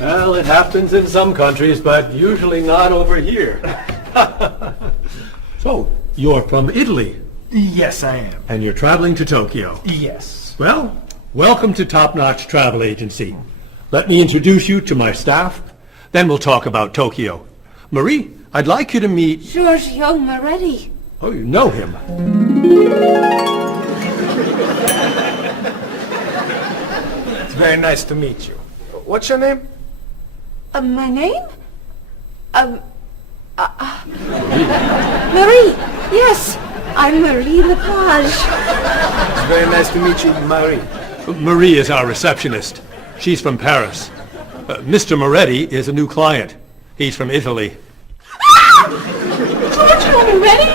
Well, it happens in some countries, but usually not over here. So, you're from Italy, Yes, I am. and you're traveling to Tokyo. Yes. Well, welcome to Top Notch Travel Agency. Let me introduce you to my staff, then we'll talk about Tokyo. Marie, I'd like you to meet... Giorgio Moretti. Oh, you know him. It's very nice to meet you. What's your name? My name? Marie. Yes, I'm Marie Lepage. It's very nice to meet you, Marie. Marie is our receptionist. She's from Paris. Mr. Moretti is a new client. He's from Italy. Giorgio Moretti?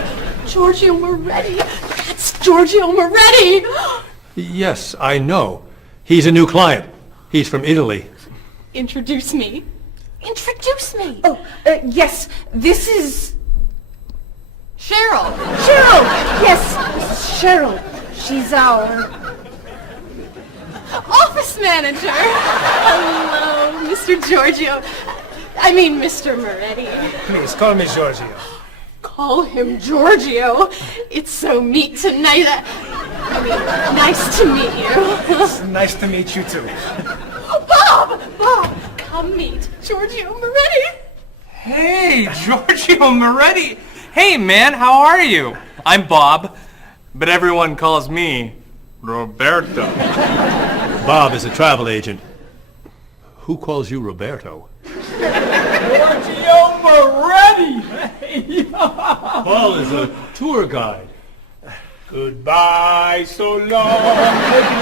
Giorgio Moretti. That's Giorgio Moretti. Yes, I know. He's a new client. He's from Italy. Introduce me. Introduce me. Oh, yes, this is... Cheryl. Cheryl. Yes, this is Cheryl. She's our... Office manager. Hello, Mr. Giorgio. I mean, Mr. Moretti. Please, call me Giorgio. Call him Giorgio. It's so neat tonight. Nice to meet you. It's nice to meet you, too. Bob! Come meet Giorgio Moretti. Hey, Giorgio Moretti. Hey, man, how are you? I'm Bob, but everyone calls me Roberto. Bob is a travel agent. Who calls you Roberto? Giorgio Moretti! Paul is a tour guide. Goodbye, so long, take it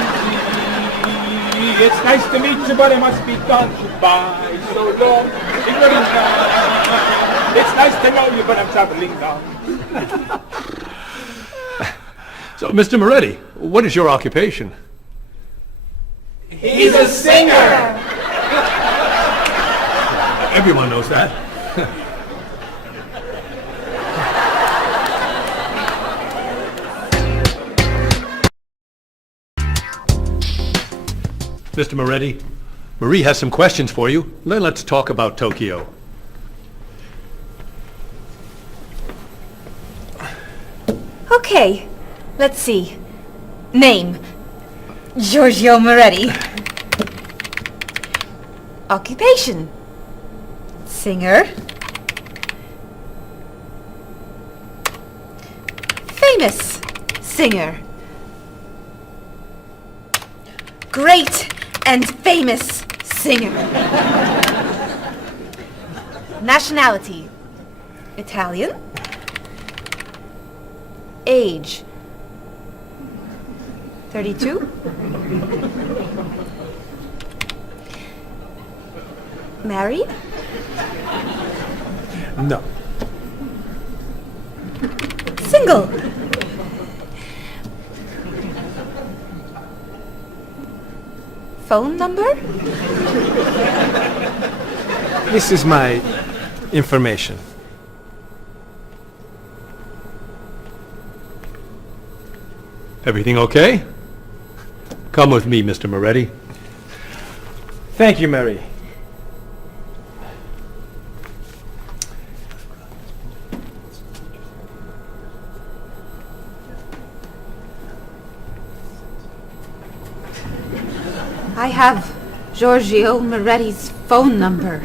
easy. It's nice to meet you, but it must be done. Goodbye, so long, take it easy. It's nice to know you, but I'm traveling now. So, Mr. Moretti, what is your occupation? He's a singer! Everyone knows that. Mr. Moretti, Marie has some questions for you. Then let's talk about Tokyo. Okay, let's see. Name, Giorgio Moretti. Occupation, singer. Famous singer. Great and famous singer. Nationality, Italian. Age, 32. Married? No. Single? Phone number? This is my information. Everything okay? Come with me, Mr. Moretti. Thank you, Mary. I have Giorgio Moretti's phone number.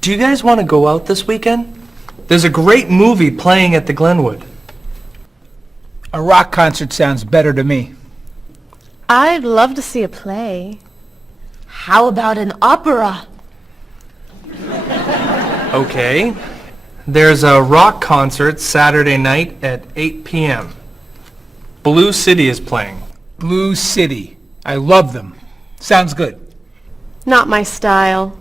Do you guys want to go out this weekend? There's a great movie playing at the Glenwood. A rock concert sounds better to me. I'd love to see a play. How about an opera? Okay. There's a rock concert Saturday night at 8 p.m. Blue City is playing. Blue City. I love them. Sounds good. Not my style.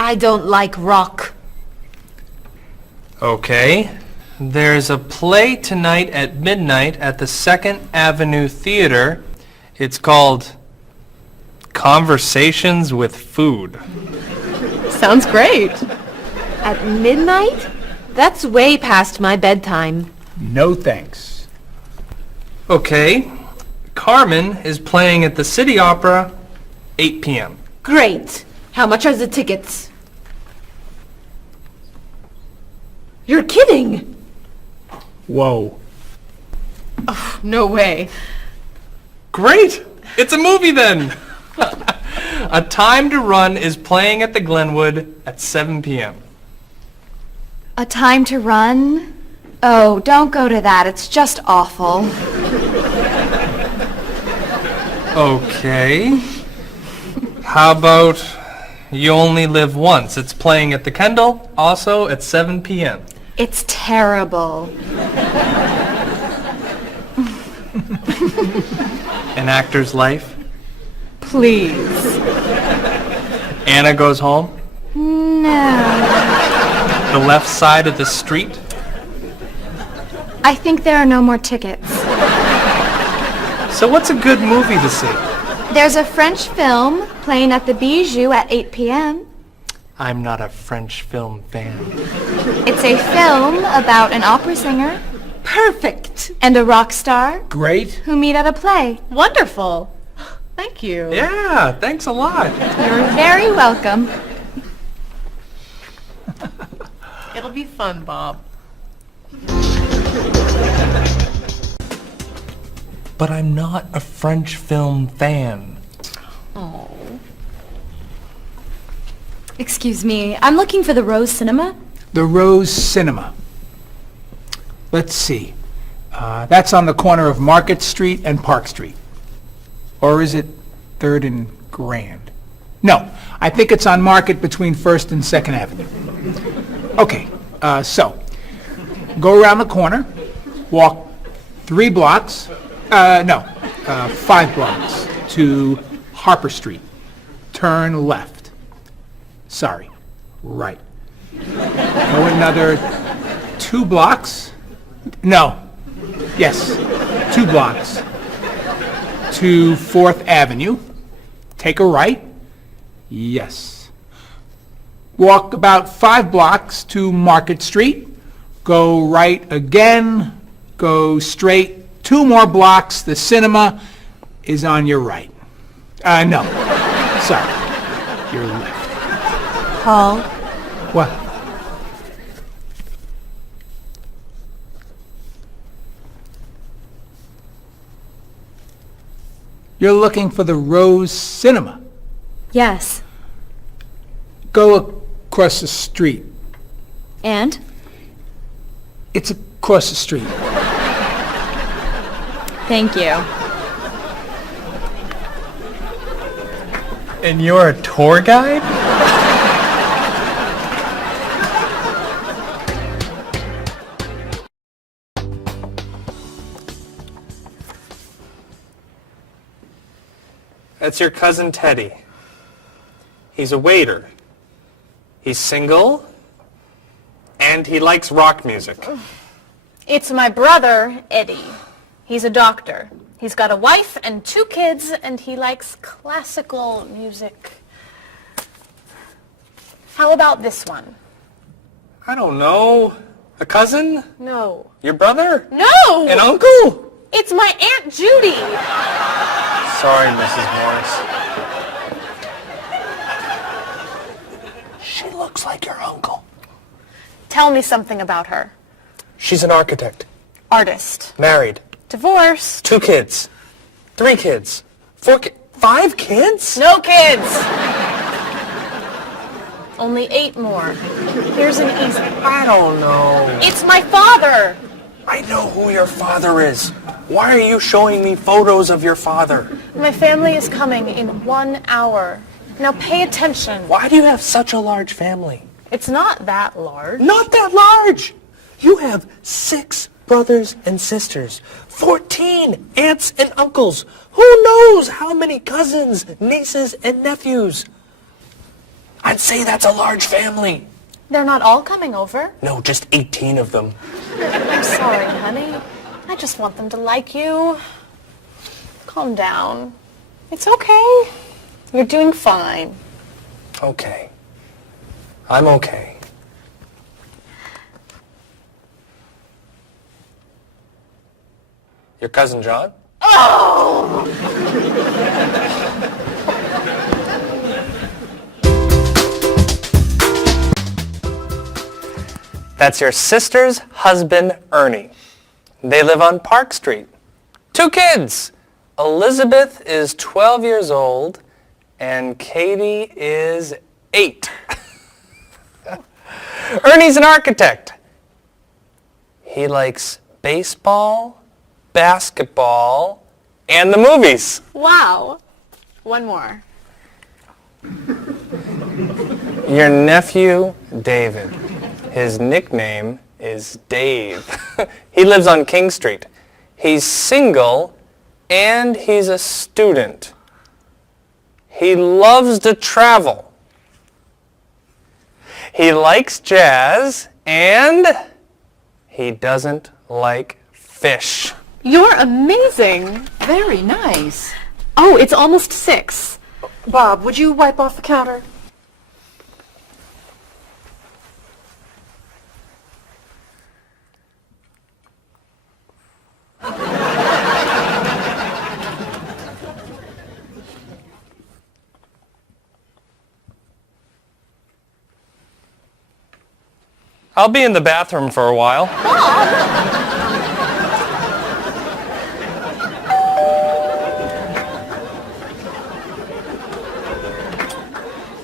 I don't like rock. Okay. There's a play tonight at midnight at the 2nd Avenue Theater. It's called Conversations with Food. Sounds great. At midnight? That's way past my bedtime. No thanks. Okay. Carmen is playing at the City Opera, 8 p.m. Great. How much are the tickets? You're kidding! Whoa. No way. Great! It's a movie then! A Time to Run is playing at the Glenwood at 7 p.m. A Time to Run? Oh, don't go to that. It's just awful. Okay. How about You Only Live Once? It's playing at the Kendall, also at 7 p.m. It's terrible. An Actor's Life. Please. Anna Goes Home. No. The Left Side of the Street. I think there are no more tickets. So what's a good movie to see? There's a French film playing at the Bijou at 8 p.m. I'm not a French film fan. It's a film about an opera singer Perfect! and a rock star Great. who meet at a play. Wonderful. Thank you. Yeah, thanks a lot. You're very welcome. It'll be fun, Bob. But I'm not a French film fan. Oh. Excuse me, I'm looking for the Rose Cinema. The Rose Cinema. Let's see. That's on the corner of Market Street and Park Street. Or is it 3rd and Grand? No, I think it's on Market between 1st and 2nd Avenue. Okay, so go around the corner, walk 3 blocks, 5 blocks to Harper Street. Turn left. Sorry, right. Go another 2 blocks. No, yes, 2 blocks to 4th Avenue. Take a right. Yes. Walk about 5 blocks to Market Street. Go right again. Go straight 2 more blocks. The cinema is on your right. No. Sorry. Your left. Paul, What? You're looking for the Rose Cinema. yes. Go across the street. And? It's across the street. Thank you. And you're a tour guide? That's your cousin Teddy. He's a waiter. He's single, and he likes rock music. It's my brother, Eddie. He's a doctor. He's got a wife and 2 kids, and he likes classical music. How about this one? I don't know. A cousin? No. Your brother? No! An uncle? It's my Aunt Judy. Sorry, Mrs. Morris. She looks like your uncle. Tell me something about her. She's an architect. Artist. Married. Divorced. 2 kids. 3 kids. 5 kids? No kids. Only 8 more. Here's an easy. I don't know. It's my father. I know who your father is. Why are you showing me photos of your father? My family is coming in 1 hour. Now pay attention. Why do you have such a large family? It's not that large. Not that large. You have 6 brothers and sisters, 14 aunts and uncles. Who knows how many cousins, nieces, and nephews? I'd say that's a large family. They're not all coming over. No, just 18 of them. I'm sorry, honey. I just want them to like you. Calm down. It's okay. You're doing fine. Okay. I'm okay. Your cousin John? That's your sister's husband, Ernie. They live on Park Street. 2 kids. Elizabeth is 12 years old, and Katie is 8. Ernie's an architect. He likes baseball, basketball, and the movies. Wow. One more. Your nephew, David. His nickname is Dave. He lives on King Street. He's single, and he's a student. He loves to travel. He likes jazz, and he doesn't like fish. You're amazing. Very nice. Oh, it's almost 6. Bob, would you wipe off the counter? I'll be in the bathroom for a while.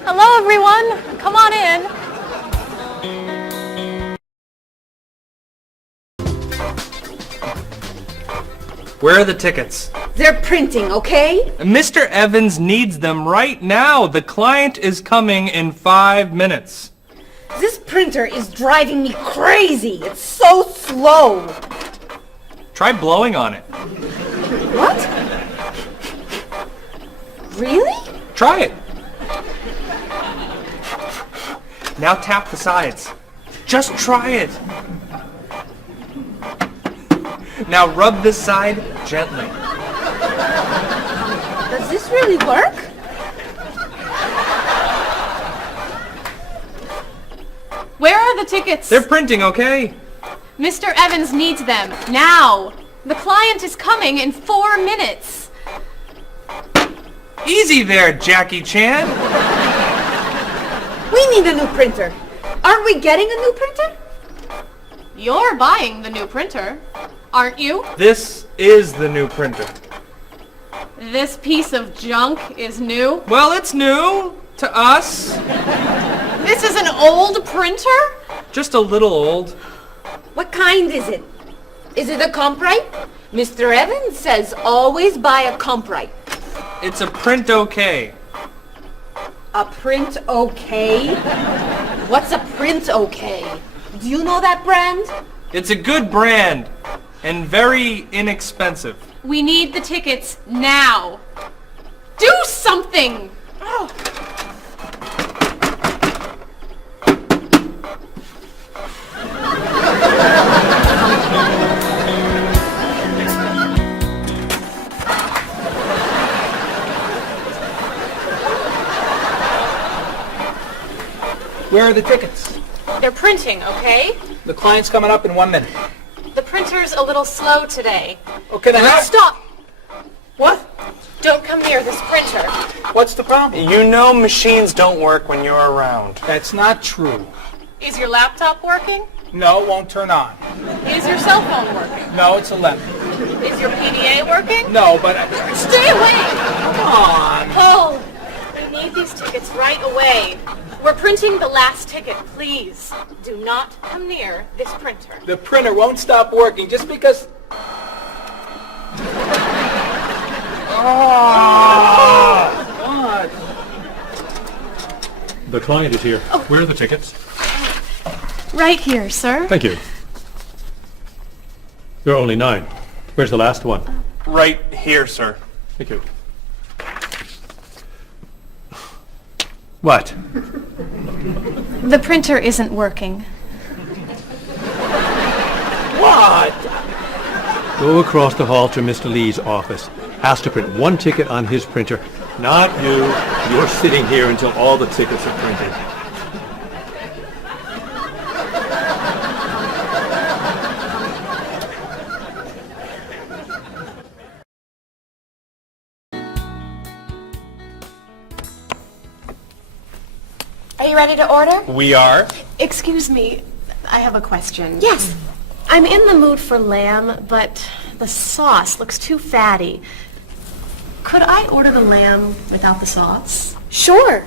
Hello, everyone. Come on in. Where are the tickets? They're printing, okay? Mr. Evans needs them right now. The client is coming in 5 minutes. This printer is driving me crazy. It's so slow. Try blowing on it. What? Really? Try it. Now tap the sides. Just try it. Now rub this side gently. Does this really work? Where are the tickets? They're printing, okay? Mr. Evans needs them now. The client is coming in 4 minutes. Easy there, Jackie Chan. We need a new printer. Aren't we getting a new printer? You're buying the new printer, aren't you? This is the new printer. This piece of junk is new. Well, it's new to us. This is an old printer? Just a little old. What kind is it? Is it a comprite? Mr. Evans says always buy a comprite. It's a print okay. A print okay? What's a print okay? Do you know that brand? It's a good brand and very inexpensive. We need the tickets now. Do something! Oh. Where are the tickets? They're printing, okay? The client's coming up in 1 minute. The printer's a little slow today. Okay, then Stop! What? Don't come near this printer. What's the problem? You know machines don't work when you're around. That's not true. Is your laptop working? No, it won't turn on. Is your cell phone working? No, it's 11. Is your PDA working? No, but... Stay away! Come on. Paul, we need these tickets right away. We're printing the last ticket, please. Do not come near this printer. The printer won't stop working just because... What? The client is here. Where are the tickets? Right here, sir. Thank you. There are only 9. Where's the last one? Right here, sir. Thank you. What? The printer isn't working. What? Go across the hall to Mr. Lee's office. Ask to print one ticket on his printer. Not you. You're sitting here until all the tickets are printed. Are you ready to order? We are? Excuse me, I have a question. Yes. I'm in the mood for lamb, but the sauce looks too fatty. Could I order the lamb without the sauce? Sure.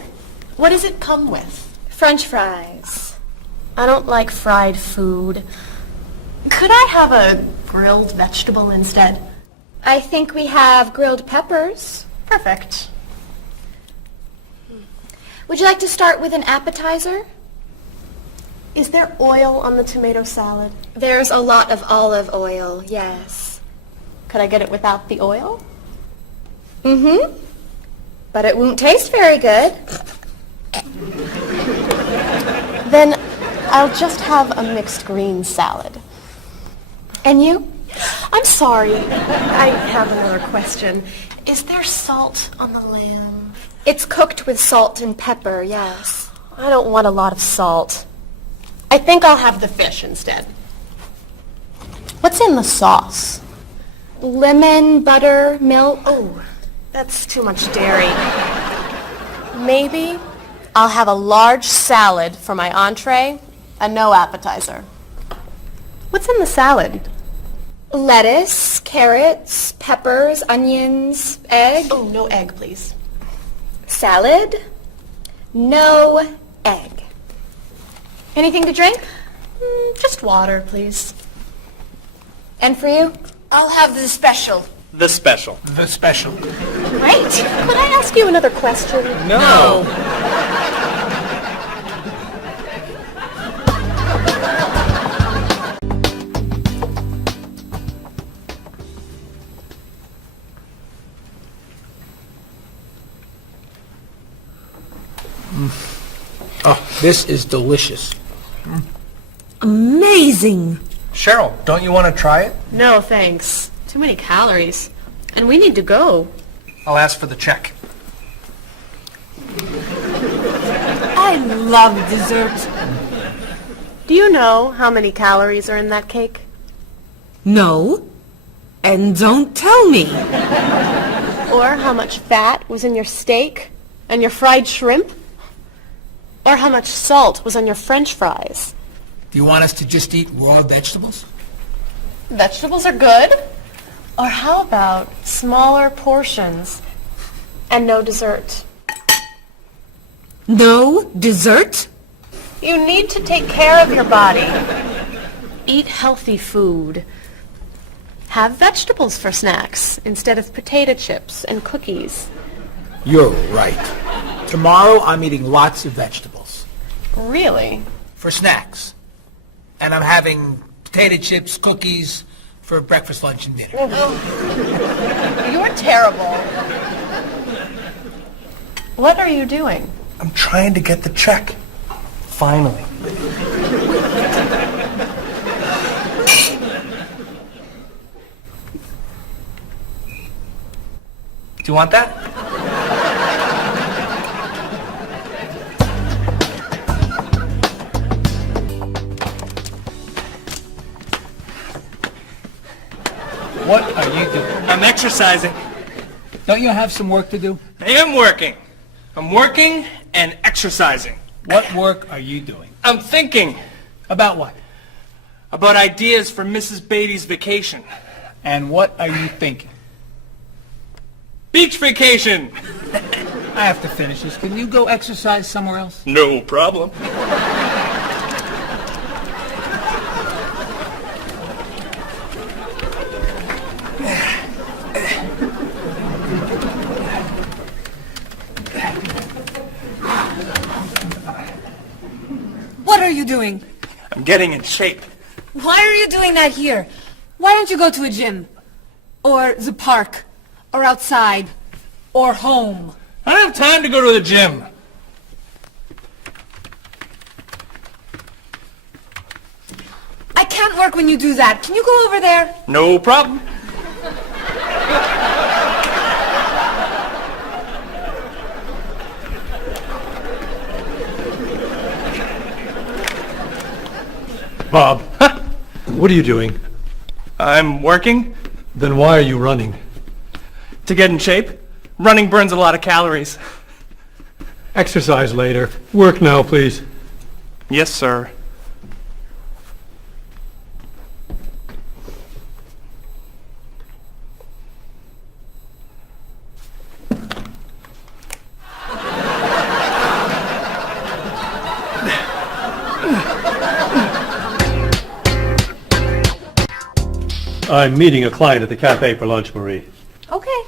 What does it come with? French fries. I don't like fried food. Could I have a grilled vegetable instead? I think we have grilled peppers. Perfect. Would you like to start with an appetizer? Is there oil on the tomato salad? There's a lot of olive oil, yes. Could I get it without the oil? Mm-hmm. But it won't taste very good. Then I'll just have a mixed green salad. And you? I'm sorry, I have another question. Is there salt on the lamb? It's cooked with salt and pepper, yes. I don't want a lot of salt. I think I'll have the fish instead. What's in the sauce? Lemon, butter, milk. Oh, that's too much dairy. Maybe I'll have a large salad for my entree and no appetizer. What's in the salad? Lettuce, carrots, peppers, onions, egg. Oh, no egg, please. Salad, no egg. Anything to drink? Just water, please. And for you? I'll have the special. The special. The special. Great. Could I ask you another question? No. Oh, this is delicious. Amazing. Cheryl, don't you want to try it? No, thanks. Too many calories. And we need to go. I'll ask for the check. I love dessert. Do you know how many calories are in that cake? No. And don't tell me. Or how much fat was in your steak and your fried shrimp? Or how much salt was on your French fries? Do you want us to just eat raw vegetables? Vegetables are good. Or how about smaller portions and no dessert? No dessert? You need to take care of your body. Eat healthy food. Have vegetables for snacks instead of potato chips and cookies. You're right. Tomorrow I'm eating lots of vegetables. Really? For snacks. And I'm having potato chips, cookies for breakfast, lunch, and dinner. You're terrible. What are you doing? I'm trying to get the check. Finally. Do you want that? What are you doing? I'm exercising. Don't you have some work to do? I am working. I'm working and exercising. What work are you doing? I'm thinking About what? about ideas for Mrs. Beatty's vacation. And what are you thinking? Beach vacation! I have to finish this. Can you go exercise somewhere else? No problem. What are you doing? I'm getting in shape. Why are you doing that here? Why don't you go to a gym? Or the park? Or outside? Or home? I don't have time to go to the gym. I can't work when you do that. Can you go over there? No problem. Bob, what are you doing? I'm working Then why are you running? to get in shape. Running burns a lot of calories. Exercise later. Work now, please. Yes, sir. I'm meeting a client at the cafe for lunch, Marie. Okay.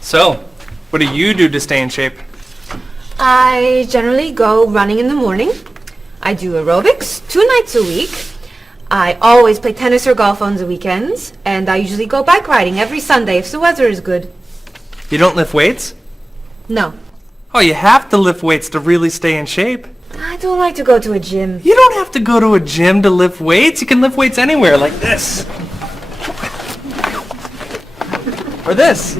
So, what do you do to stay in shape? I generally go running in the morning. I do aerobics 2 nights a week. I always play tennis or golf on the weekends. And I usually go bike riding every Sunday if the weather is good. You don't lift weights? No. Oh, you have to lift weights to really stay in shape. I don't like to go to a gym. You don't have to go to a gym to lift weights. You can lift weights anywhere, like this. Or this.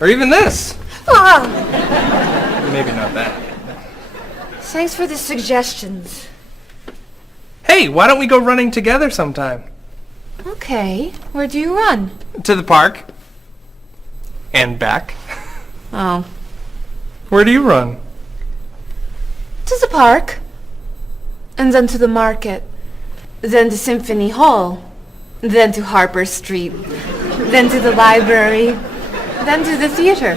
Or even this. Ah, Maybe not that. thanks for the suggestions. Hey, why don't we go running together sometime? Okay, where do you run? To the park. And back. Oh, Where do you run? to the park. And then to the market. Then to Symphony Hall. Then to Harper Street. Then to the library. Then to the theater.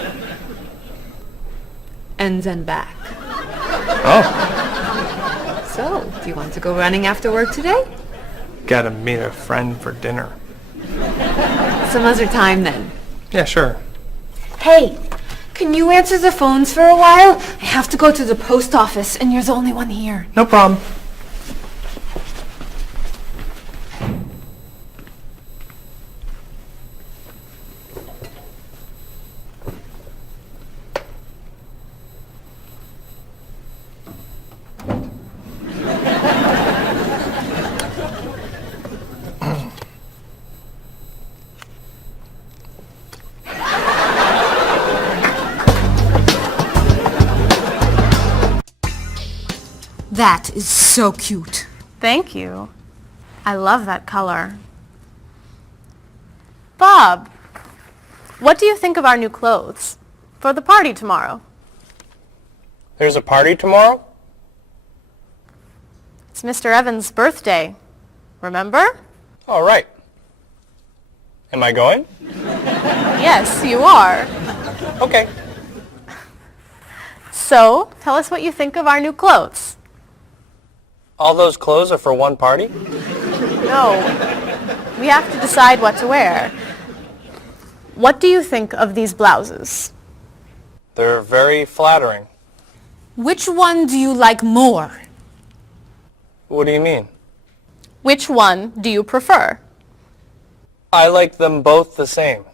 And then back. Oh, So, do you want to go running after work today? gotta meet a friend for dinner. Some other time then. Yeah, sure. Hey, can you answer the phones for a while? I have to go to the post office and you're the only one here. No problem. That is so cute. Thank you. I love that color. Bob, what do you think of our new clothes for the party tomorrow? There's a party tomorrow? It's Mr. Evans' birthday. Remember? All right. Am I going? Yes, you are. Okay. So, tell us what you think of our new clothes. All those clothes are for one party? No. We have to decide what to wear. What do you think of these blouses? They're very flattering. Which one do you like more? What do you mean? Which one do you prefer? I like them both the same.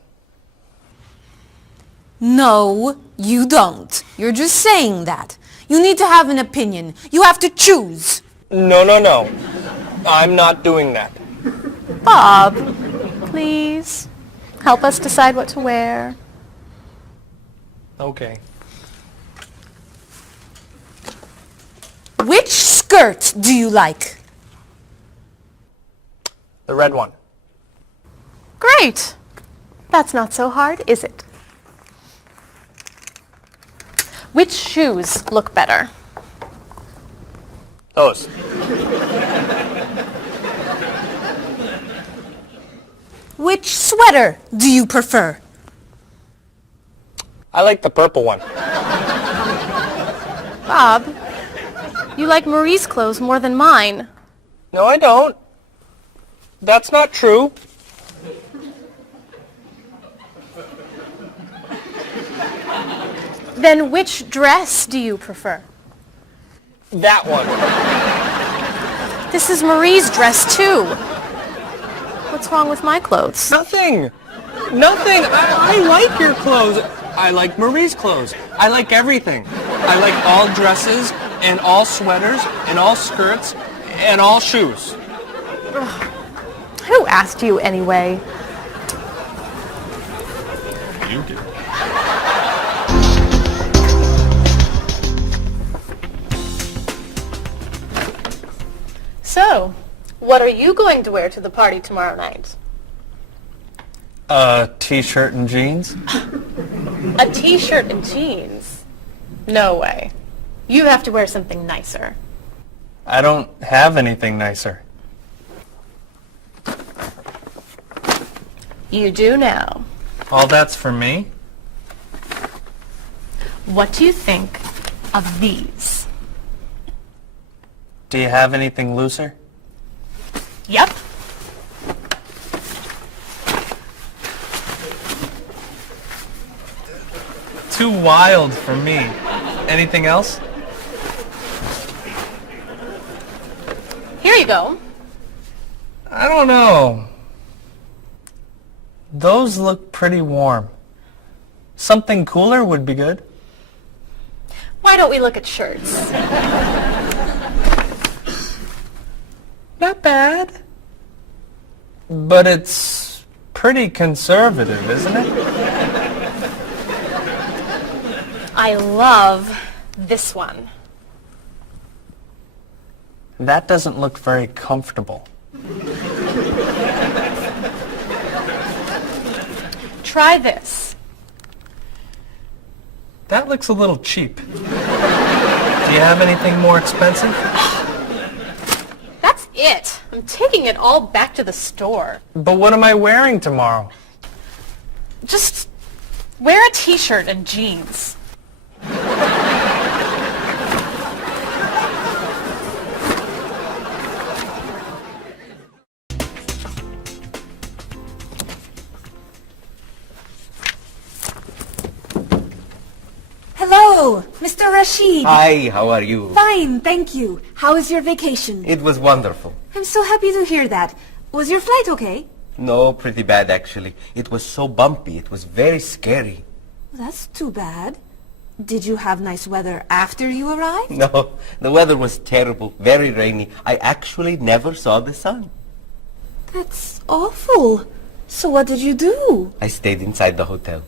No, you don't. You're just saying that. You need to have an opinion. You have to choose. No. I'm not doing that. Bob, please help us decide what to wear. Okay. Which skirt do you like? The red one. Great. That's not so hard, is it? Which shoes look better? Those. Which sweater do you prefer? I like the purple one. Bob, you like Marie's clothes more than mine. No, I don't. That's not true. Then which dress do you prefer? That one. This is Marie's dress too. What's wrong with my clothes? Nothing. I like your clothes. I like Marie's clothes. I like everything. I like all dresses and all sweaters and all skirts and all shoes. Who asked you anyway? You did. So, what are you going to wear to the party tomorrow night? A t-shirt and jeans? A t-shirt and jeans? No way. You have to wear something nicer. I don't have anything nicer. You do now. All that's for me? What do you think of these? Do you have anything looser? Yep. Too wild for me. Anything else? Here you go. I don't know. Those look pretty warm. Something cooler would be good. Why don't we look at shirts? Not bad. But it's pretty conservative, isn't it? I love this one. That doesn't look very comfortable. Try this. That looks a little cheap. Do you have anything more expensive? That's it. I'm taking it all back to the store. But what am I wearing tomorrow? Just wear a t-shirt and jeans. Hello, Mr. Rashid. Hi, how are you? Fine, thank you. How was your vacation? It was wonderful. I'm so happy to hear that. Was your flight okay? No, pretty bad actually. It was so bumpy. It was very scary. That's too bad. Did you have nice weather after you arrived? No, the weather was terrible, very rainy. I actually never saw the sun. That's awful. So what did you do? I stayed inside the hotel.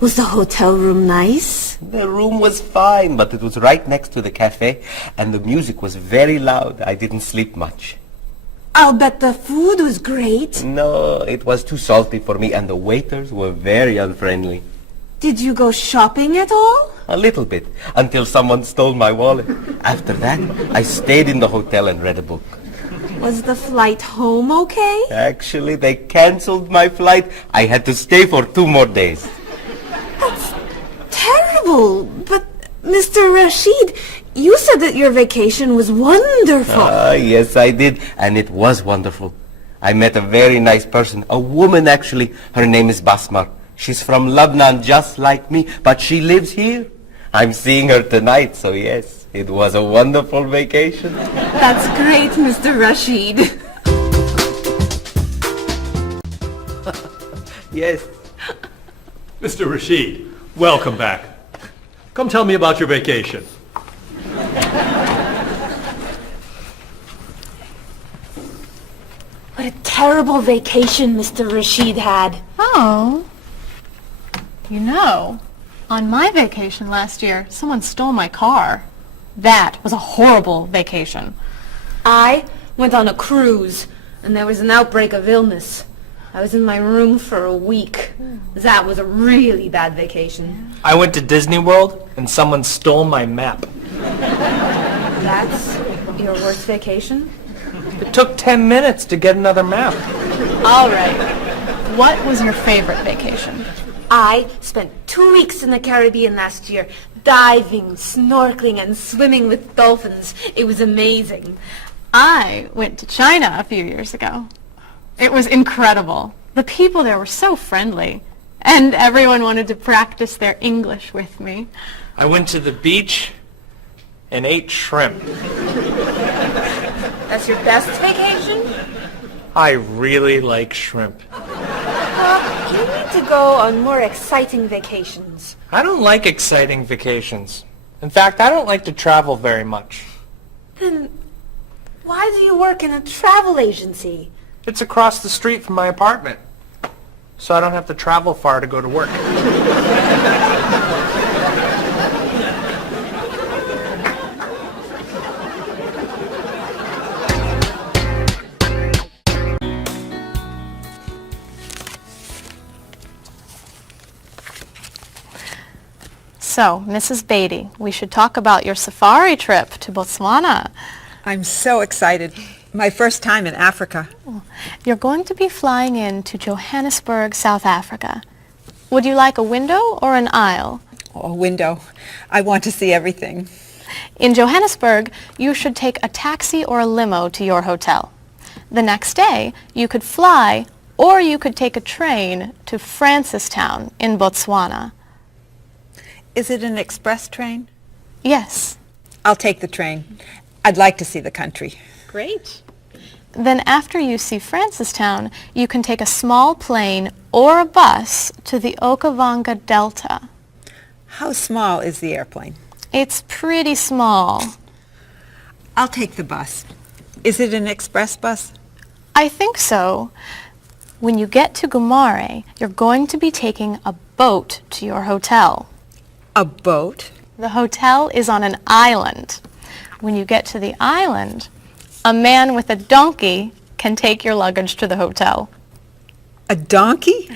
Was the hotel room nice? The room was fine, but it was right next to the cafe, and the music was very loud. I didn't sleep much. I'll bet the food was great. No, it was too salty for me, and the waiters were very unfriendly. Did you go shopping at all? A little bit, until someone stole my wallet. After that, I stayed in the hotel and read a book. Was the flight home okay? Actually, they canceled my flight. I had to stay for 2 more days. That's terrible. But, Mr. Rashid, you said that your vacation was wonderful. Yes, I did. And it was wonderful. I met a very nice person. A woman, actually. Her name is Basmar. She's from Lebanon, just like me. But she lives here. I'm seeing her tonight, so yes. It was a wonderful vacation. That's great, Mr. Rashid. Yes. Mr. Rashid, welcome back. Come tell me about your vacation. What a terrible vacation Mr. Rashid had. Oh. You know, on my vacation last year, someone stole my car. That was a horrible vacation. I went on a cruise, and there was an outbreak of illness. I was in my room for a week. That was a really bad vacation. I went to Disney World and someone stole my map. That's your worst vacation? It took 10 minutes to get another map. All right. What was your favorite vacation? I spent 2 weeks in the Caribbean last year, diving, snorkeling, and swimming with dolphins. It was amazing. I went to China a few years ago. It was incredible. The people there were so friendly, and everyone wanted to practice their English with me. I went to the beach and ate shrimp. That's your best vacation? I really like shrimp. You need to go on more exciting vacations. I don't like exciting vacations. In fact, I don't like to travel very much. Then why do you work in a travel agency? It's across the street from my apartment, so I don't have to travel far to go to work. So, Mrs. Beatty, we should talk about your safari trip to Botswana. I'm so excited. My first time in Africa. You're going to be flying in to Johannesburg, South Africa. Would you like a window or an aisle? Oh, a window. I want to see everything. In Johannesburg, you should take a taxi or a limo to your hotel. The next day, you could fly or you could take a train to Francistown in Botswana. Is it an express train? Yes. I'll take the train. I'd like to see the country. Great. Then after you see Francistown, you can take a small plane or a bus to the Okavango Delta. How small is the airplane? It's pretty small. I'll take the bus. Is it an express bus? I think so. When you get to Gumare, you're going to be taking a boat to your hotel. A boat? The hotel is on an island. When you get to the island, a man with a donkey can take your luggage to the hotel. A donkey?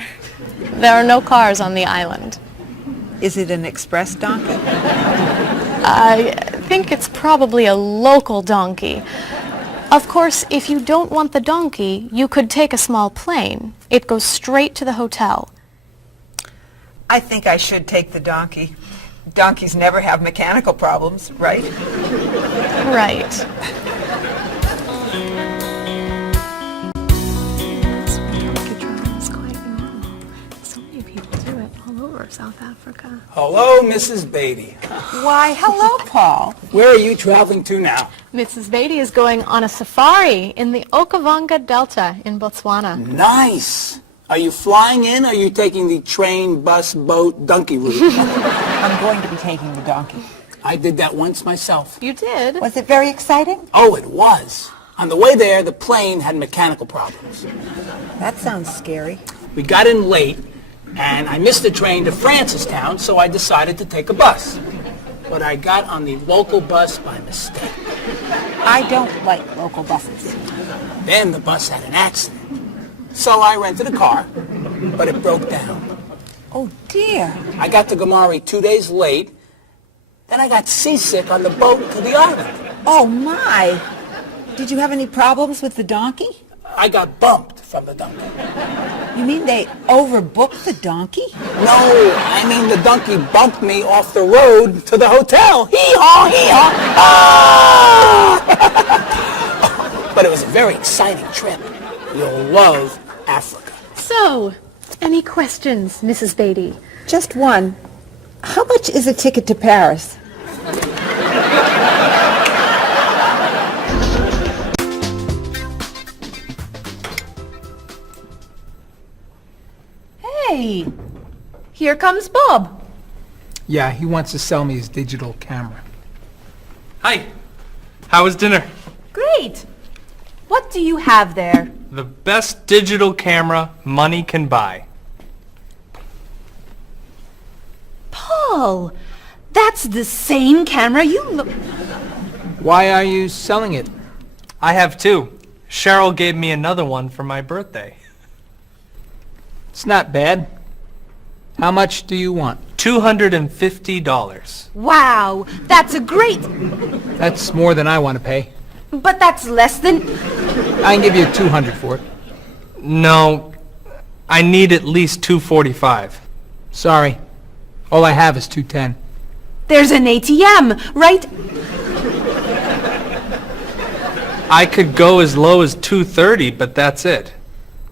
There are no cars on the island. Is it an express donkey? I think it's probably a local donkey. Of course, if you don't want the donkey, you could take a small plane. It goes straight to the hotel. I think I should take the donkey. Donkeys never have mechanical problems, right? Right. So many people do it all over South Africa. Hello, Mrs. Beatty. Why, hello, Paul. Where are you traveling to now? Mrs. Beatty is going on a safari in the Okavango Delta in Botswana. Nice. Are you flying in, or are you taking the train, bus, boat, donkey route? I'm going to be taking the donkey. I did that once myself. You did? Was it very exciting? Oh, it was. On the way there, the plane had mechanical problems. That sounds scary. We got in late, and I missed the train to Francistown, so I decided to take a bus. But I got on the local bus by mistake. I don't like local buses. Then the bus had an accident. So I rented a car, but it broke down. Oh, dear. I got to Gumare 2 days late. Then I got seasick on the boat to the island. Oh, my. Did you have any problems with the donkey? I got bumped from the donkey. You mean they overbooked the donkey? No, I mean the donkey bumped me off the road to the hotel. Hee-haw, hee-haw. Ah! But it was a very exciting trip. You'll love Africa. So, any questions, Mrs. Beatty? Just one. How much is a ticket to Paris? Hey, here comes Bob. Yeah, he wants to sell me his digital camera. Hi. How was dinner? Great. What do you have there? The best digital camera money can buy. Paul, that's the same camera you... Why are you selling it? I have two. Cheryl gave me another one for my birthday. It's not bad. How much do you want? $250. Wow, that's a great... That's more than I want to pay. But that's less than... I can give you $200 for it. No, I need at least $245. Sorry. All I have is $210. There's an ATM, right? I could go as low as $230, but that's it.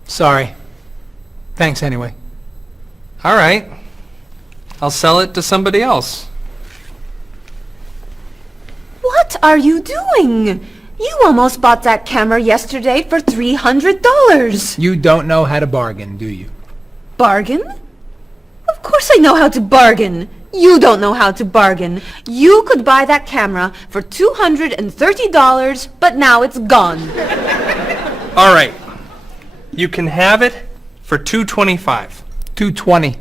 Sorry. Thanks anyway. All right. I'll sell it to somebody else. What are you doing? You almost bought that camera yesterday for $300. You don't know how to bargain, do you? Bargain? Of course I know how to bargain. You don't know how to bargain. You could buy that camera for $230, but now it's gone. All right. You can have it for $225. $220.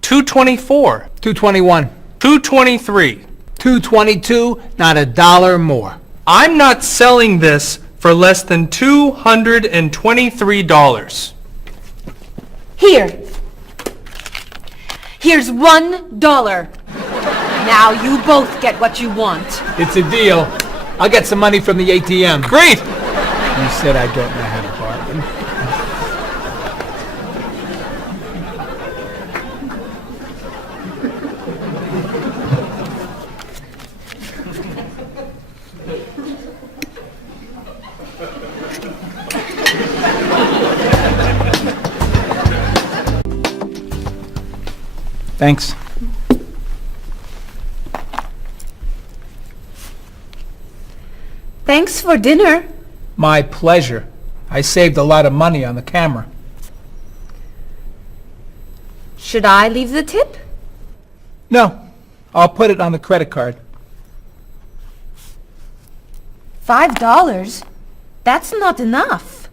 $224. $221. $223. $222, not a dollar more. I'm not selling this for less than $223. Here. Here's $1. Now you both get what you want. It's a deal. I'll get some money from the ATM. Great! You said I don't know how to bargain. Thanks. Thanks for dinner. My pleasure. I saved a lot of money on the camera. Should I leave the tip? No, I'll put it on the credit card. $5? That's not enough.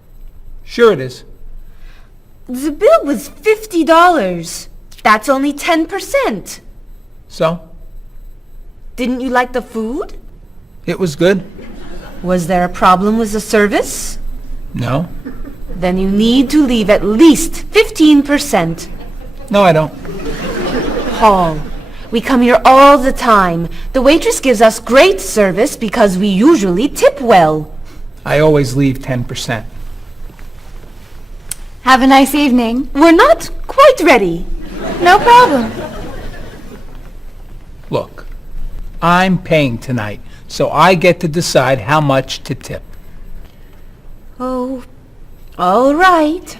Sure it is. The bill was $50. That's only 10%. So? Didn't you like the food? It was good? Was there a problem with the service? No. Then you need to leave at least 15%. No, I don't. Paul, we come here all the time. The waitress gives us great service because we usually tip well. I always leave 10%. Have a nice evening. We're not quite ready. No problem. Look, I'm paying tonight, so I get to decide how much to tip. Oh, all right.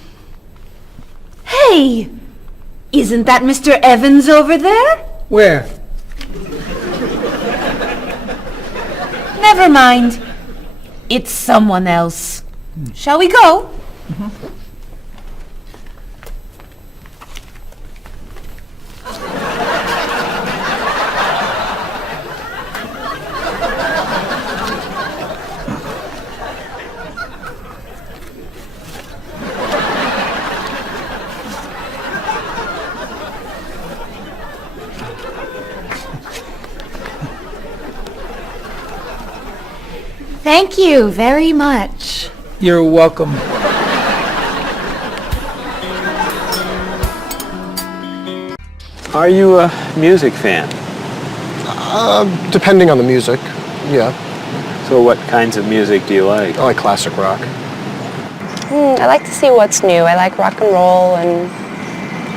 Hey! Isn't that Mr. Evans over there? Where? Never mind. It's someone else. Shall we go? Thank you very much. You're welcome. Are you a music fan? Depending on the music, yeah. So what kinds of music do you like? I like classic rock. I like to see what's new. I like rock and roll and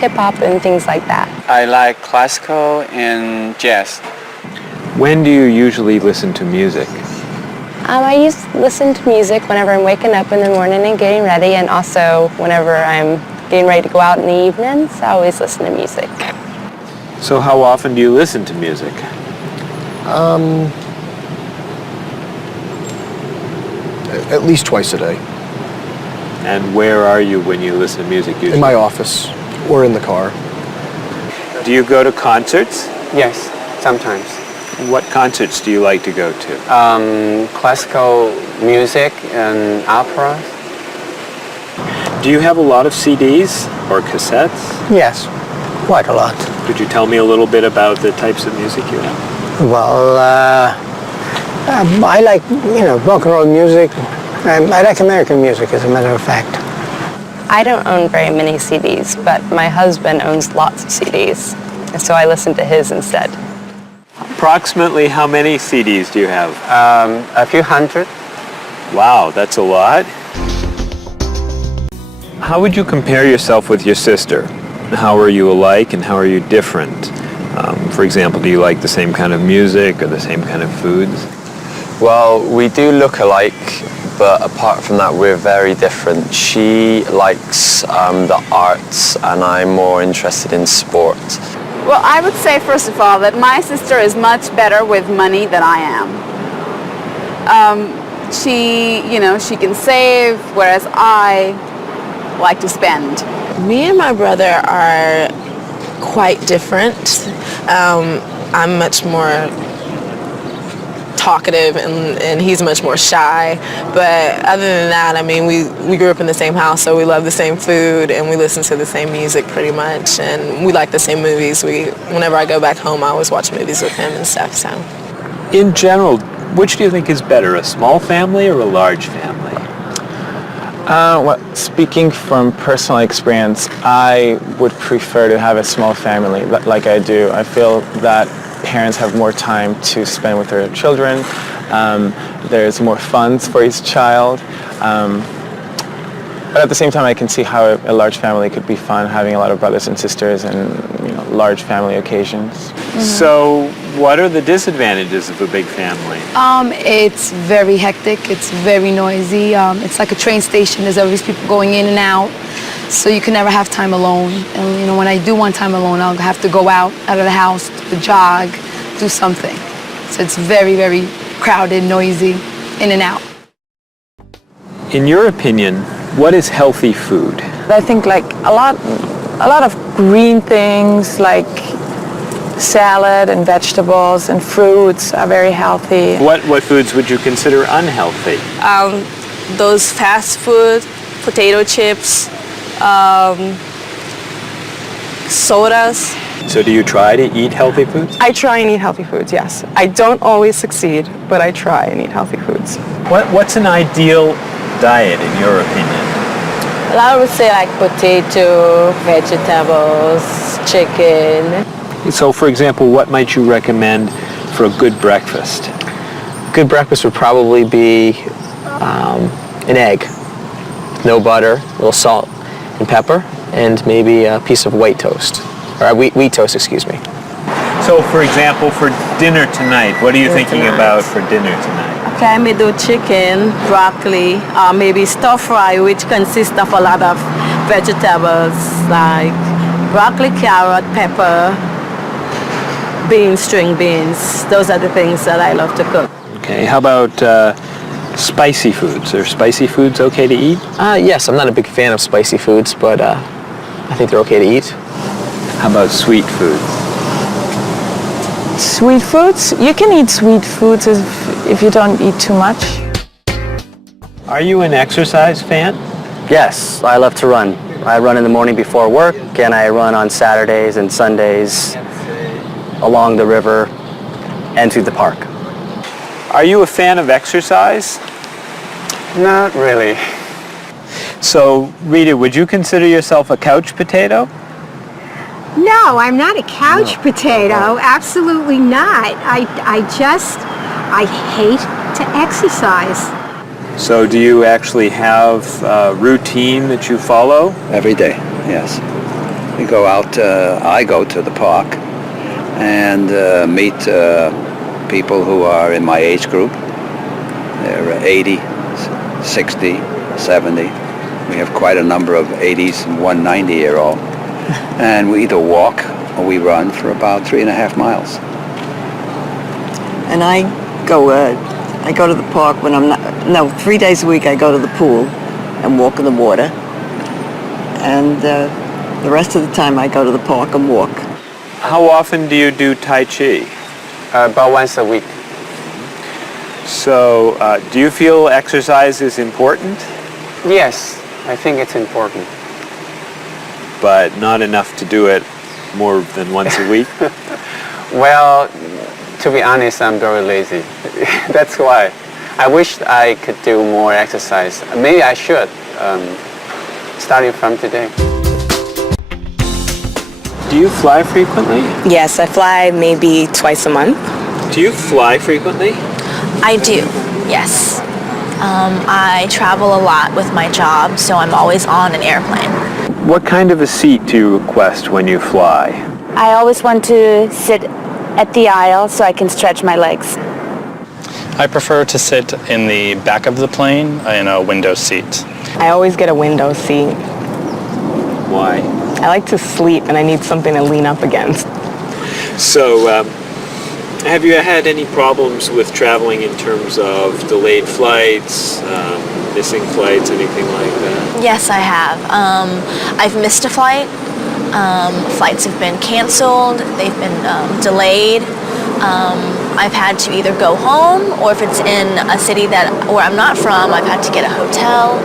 hip-hop and things like that. I like classical and jazz. When do you usually listen to music? I used to listen to music whenever I'm waking up in the morning and getting ready, and also whenever I'm getting ready to go out in the evenings. I always listen to music. So how often do you listen to music? At least twice a day. And where are you when you listen to music usually? In my office or in the car. Do you go to concerts? Yes, sometimes. What concerts do you like to go to? Classical music and operas. Do you have a lot of CDs or cassettes? Yes, quite a lot. Could you tell me a little bit about the types of music you have? Well, I like, rock and roll music. I like American music, as a matter of fact. I don't own very many CDs, but my husband owns lots of CDs, and so I listen to his instead. Approximately how many CDs do you have? A few hundred. Wow, that's a lot. How would you compare yourself with your sister? How are you alike and how are you different? For example, do you like the same kind of music or the same kind of foods? Well, we do look alike, but apart from that, we're very different. She likes the arts and I'm more interested in sport. Well, I would say, first of all, that my sister is much better with money than I am. She can save, whereas I like to spend. Me and my brother are quite different. I'm much more talkative and he's much more shy. But other than that, I mean, we grew up in the same house, so we love the same food and we listen to the same music pretty much, and we like the same movies. Whenever I go back home, I always watch movies with him and stuff. So, In general, which do you think is better, a small family or a large family? Well, speaking from personal experience, I would prefer to have a small family like I do. I feel that parents have more time to spend with their children. There's more funds for each child. But at the same time, I can see how a large family could be fun, having a lot of brothers and sisters and large family occasions. So what are the disadvantages of a big family? It's very hectic. It's very noisy. It's like a train station. There's always people going in and out. So you can never have time alone. And when I do want time alone, I'll have to go out of the house, to jog, do something. So it's very, very crowded, noisy, in and out. In your opinion, what is healthy food? I think like a lot of green things like salad and vegetables and fruits are very healthy. What foods would you consider unhealthy? Those fast food, potato chips, sodas. So do you try to eat healthy foods? I try and eat healthy foods, yes. I don't always succeed, but I try and eat healthy foods. What's an ideal diet in your opinion? Well, I would say like potato, vegetables, chicken. So for example, what might you recommend for a good breakfast? Good breakfast would probably be an egg, no butter, a little salt and pepper, and maybe a piece of white toast, or wheat toast, excuse me. So for example, for dinner tonight, what are you thinking about for dinner tonight? Okay, I may do chicken, broccoli, maybe stir fry, which consists of a lot of vegetables like broccoli, carrot, pepper, beans, string beans. Those are the things that I love to cook. Okay, how about spicy foods? Are spicy foods okay to eat? Yes, I'm not a big fan of spicy foods, but I think they're okay to eat. How about sweet foods? Sweet foods? You can eat sweet foods if you don't eat too much. Are you an exercise fan? Yes, I love to run. I run in the morning before work, and I run on Saturdays and Sundays along the river and through the park. Are you a fan of exercise? Not really. So, Rita, would you consider yourself a couch potato? No, I'm not a couch potato. Absolutely not. I hate to exercise. So do you actually have a routine that you follow? Every day, yes. We go out, I go to the park and meet people who are in my age group. They're 80, 60, 70. We have quite a number of 80s and one 90-year-old. And we either walk or we run for about 3.5 miles. And I go to the park when 3 days a week I go to the pool and walk in the water. And the rest of the time I go to the park and walk. How often do you do Tai Chi? About once a week. So, do you feel exercise is important? Yes, I think it's important. But not enough to do it more than once a week? Well, to be honest, I'm very lazy. That's why. I wish I could do more exercise. Maybe I should, starting from today. Do you fly frequently? Yes, I fly maybe twice a month. Do you fly frequently? I do, yes. I travel a lot with my job, so I'm always on an airplane. What kind of a seat do you request when you fly? I always want to sit at the aisle so I can stretch my legs. I prefer to sit in the back of the plane in a window seat. I always get a window seat. Why? I like to sleep and I need something to lean up against. So, Have you had any problems with traveling in terms of delayed flights, missing flights, anything like that? Yes, I have. I've missed a flight. Flights have been canceled. They've been delayed. I've had to either go home, or if it's in a city where I'm not from, I've had to get a hotel.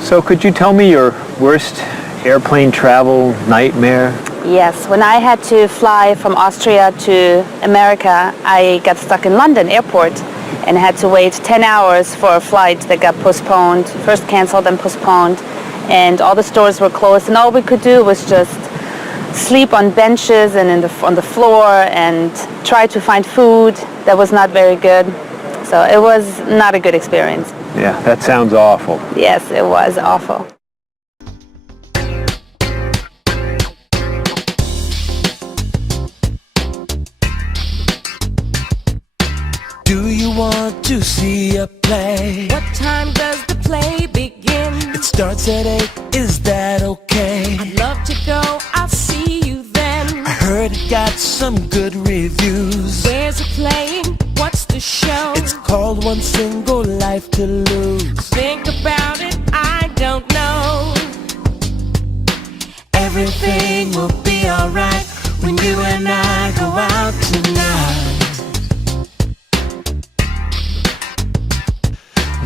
So could you tell me your worst airplane travel nightmare? Yes, when I had to fly from Austria to America, I got stuck in London airport and had to wait 10 hours for a flight that got postponed, first canceled and postponed, and all the stores were closed, and all we could do was just sleep on benches and on the floor and try to find food that was not very good. So it was not a good experience. Yeah, that sounds awful. Yes, it was awful. Do you want to see a play? What time does the play begin? It starts at 8, is that okay? I'd love to go, I'll see you then. I heard it got some good reviews. Where's it playing? What's the show? It's called One Single Life to Lose. Think about it, I don't know. Everything will be alright when you and I go out tonight.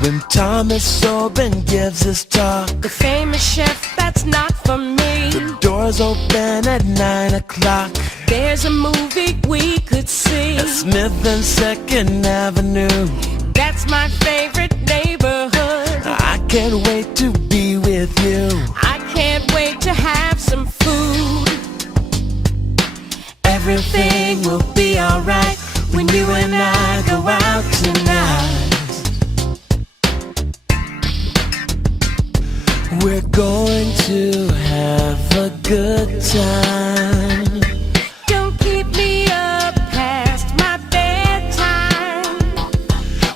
When Thomas Sobin gives his talk, the famous chef, that's not for me. The doors open at 9 o'clock. There's a movie we could see at Smith and 2nd Avenue. That's my favorite neighborhood. I can't wait to be with you. I can't wait to have some food. Everything will be alright when you and I go out tonight. We're going to have a good time. Don't keep me up past my bedtime.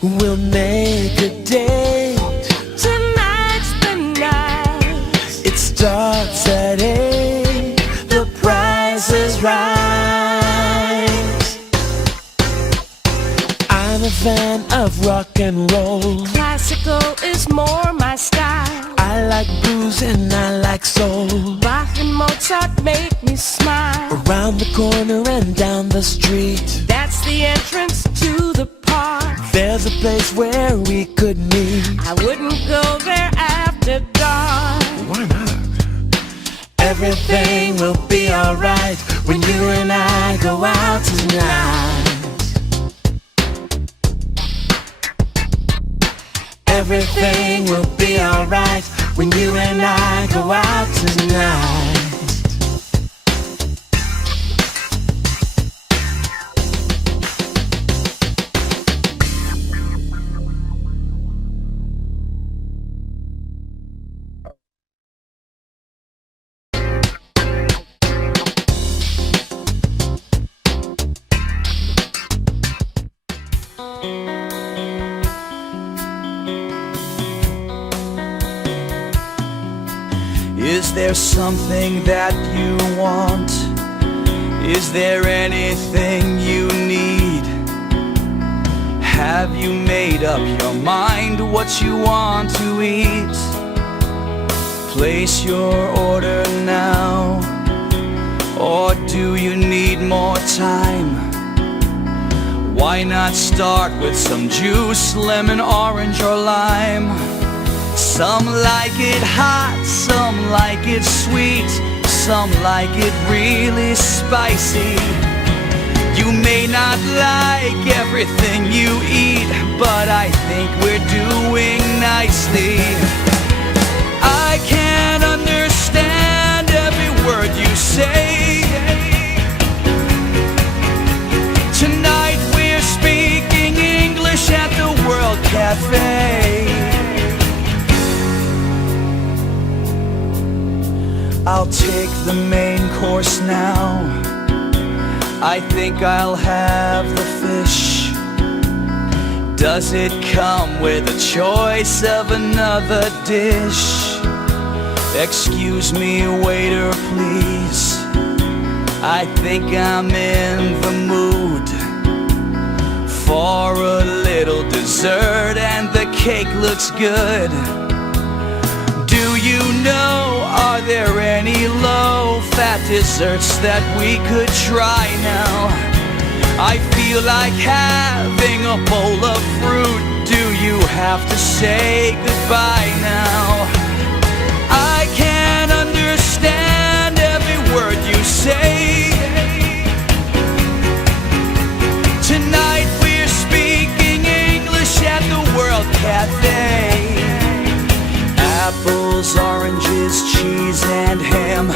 We'll make a date. Tonight's the night. It starts at 8. The price is right. I'm a fan of rock and roll. Classical is more my style. I like blues and I like soul. Bach and Mozart make me smile. Around the corner and down the street, that's the entrance to the park. There's a place where we could meet. I wouldn't go there after dark. Why not? Everything will be alright when you and I go out tonight. Everything will be alright when you and I go out tonight. Is there something that you want? Is there anything you need? Have you made up your mind what you want to eat? Place your order now, or do you need more time? Why not start with some juice, lemon, orange, or lime? Some like it hot, some like it sweet, some like it really spicy. You may not like everything you eat, but I think we're doing nicely. I can't understand every word you say. Tonight we're speaking English at the World Cafe. I'll take the main course now. I think I'll have the fish. Does it come with a choice of another dish? Excuse me, waiter, please. I think I'm in the mood. for a little dessert, and the cake looks good. Do you know, are there any low-fat desserts that we could try now? I feel like having a bowl of fruit. Do you have to say goodbye now? I can't understand every word you say. Tonight we're speaking English at the World Cafe. Apples, oranges, cheese and ham,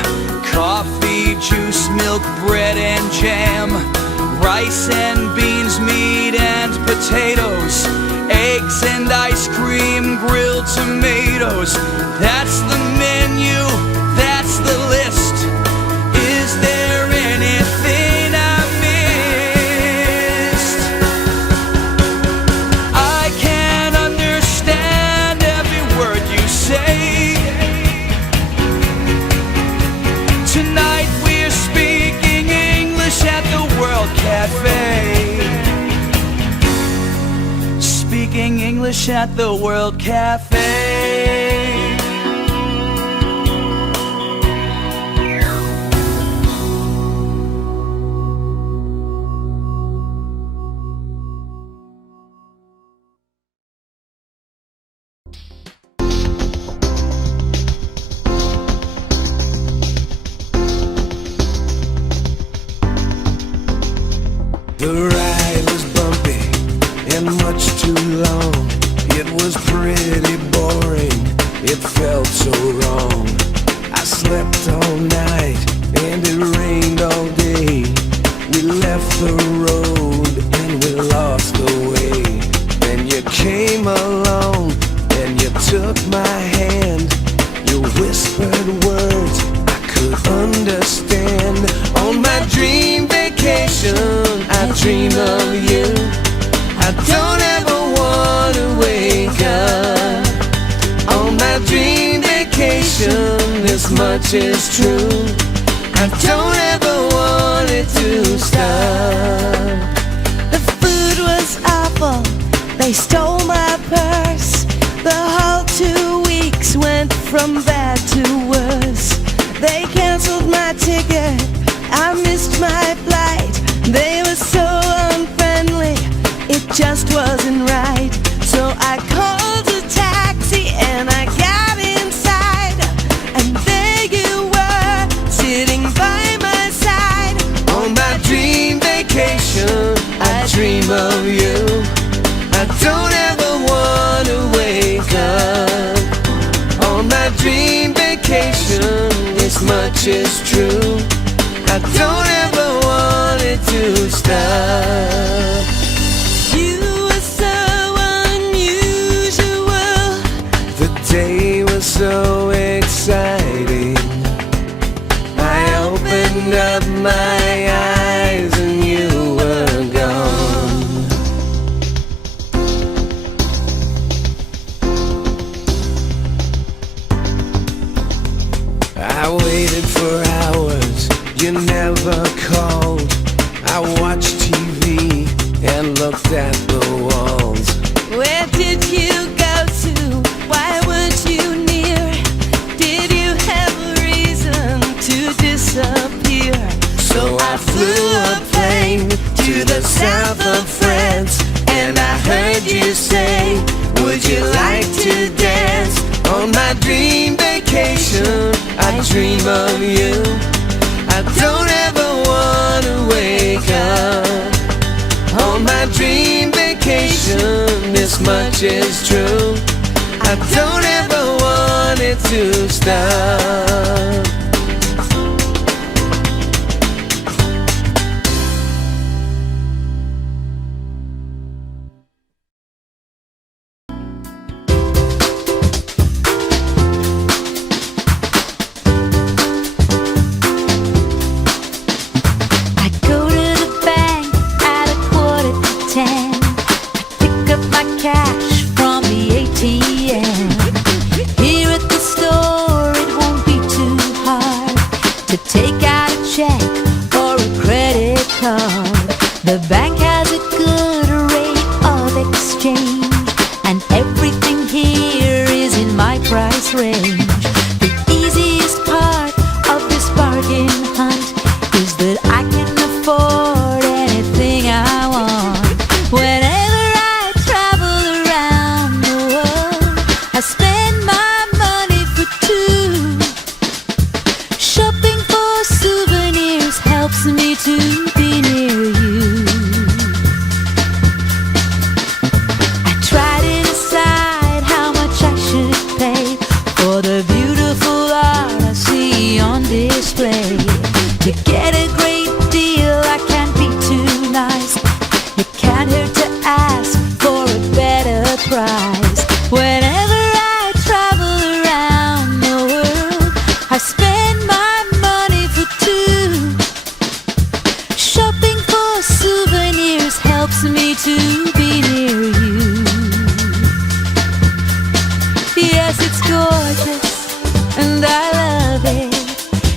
coffee, juice, milk, bread and jam, rice and beans, meat and potatoes, eggs and ice cream, grilled tomatoes. That's the menu, that's the list. Is there anything I missed? I can't understand every word you say. Tonight we're speaking English at the World Cafe. Speaking English at the World Cafe. The ride was bumpy and much too long. It was pretty boring, it felt so wrong. I slept all night and it rained all day. We left the road and we lost the way. Then you came along and you took my hand. You whispered words I could understand. On my dream vacation I dream of you. I don't ever want to wake up. On my dream vacation, this much is true. I don't ever want it to stop. The food was awful, they stole my purse. The whole 2 weeks went from bad to worse. They canceled my ticket, I missed my flight. They were so unfriendly, it just wasn't right. So I called a taxi and I got inside, and there you were, sitting by my side. On my dream vacation, I dream of you. I don't ever want to wake up. On my dream vacation, this much is true. I don't ever want it to stop. You were so unusual. The day was so exciting. I opened up my eyes and you were gone. I waited for hours, you never called. I watched TV and looked at the walls. Where did you go to? Why weren't you near? Did you have a reason to disappear? So I flew a plane to the south of France, and I heard you say, would you like to dance? On my dream vacation, I dream of you. I don't ever want to wake up. On my dream vacation, this much is true. I don't ever want it to stop. Cash from the ATM. Here at the store it won't be too hard to take out a check or a credit card. The bank has a good rate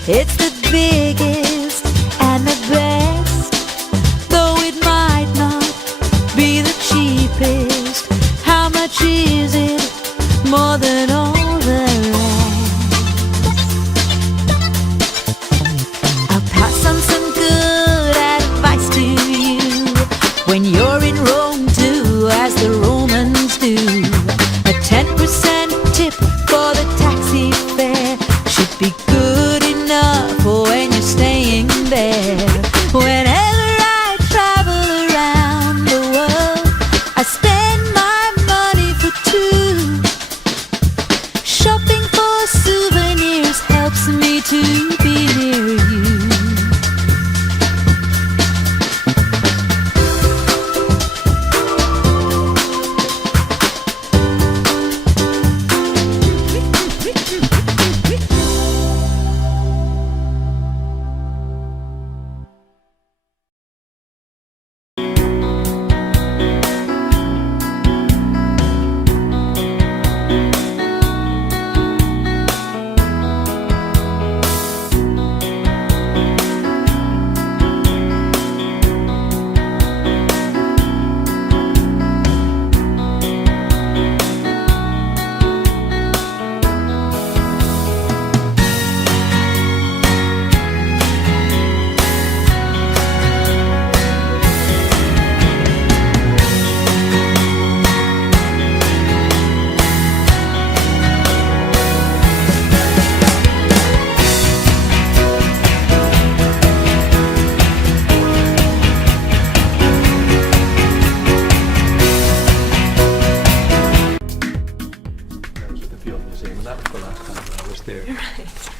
It's the biggest and the best, though it might not be the cheapest. How much is it? More than all the rest. I'll pass on some good advice to you. When you're in Rome, do as the Romans do. A 10% tip for the taxi fare should be good enough for when you're staying there. Whenever I travel around the world, I spend my money for two. Shopping for souvenirs helps me to be near you.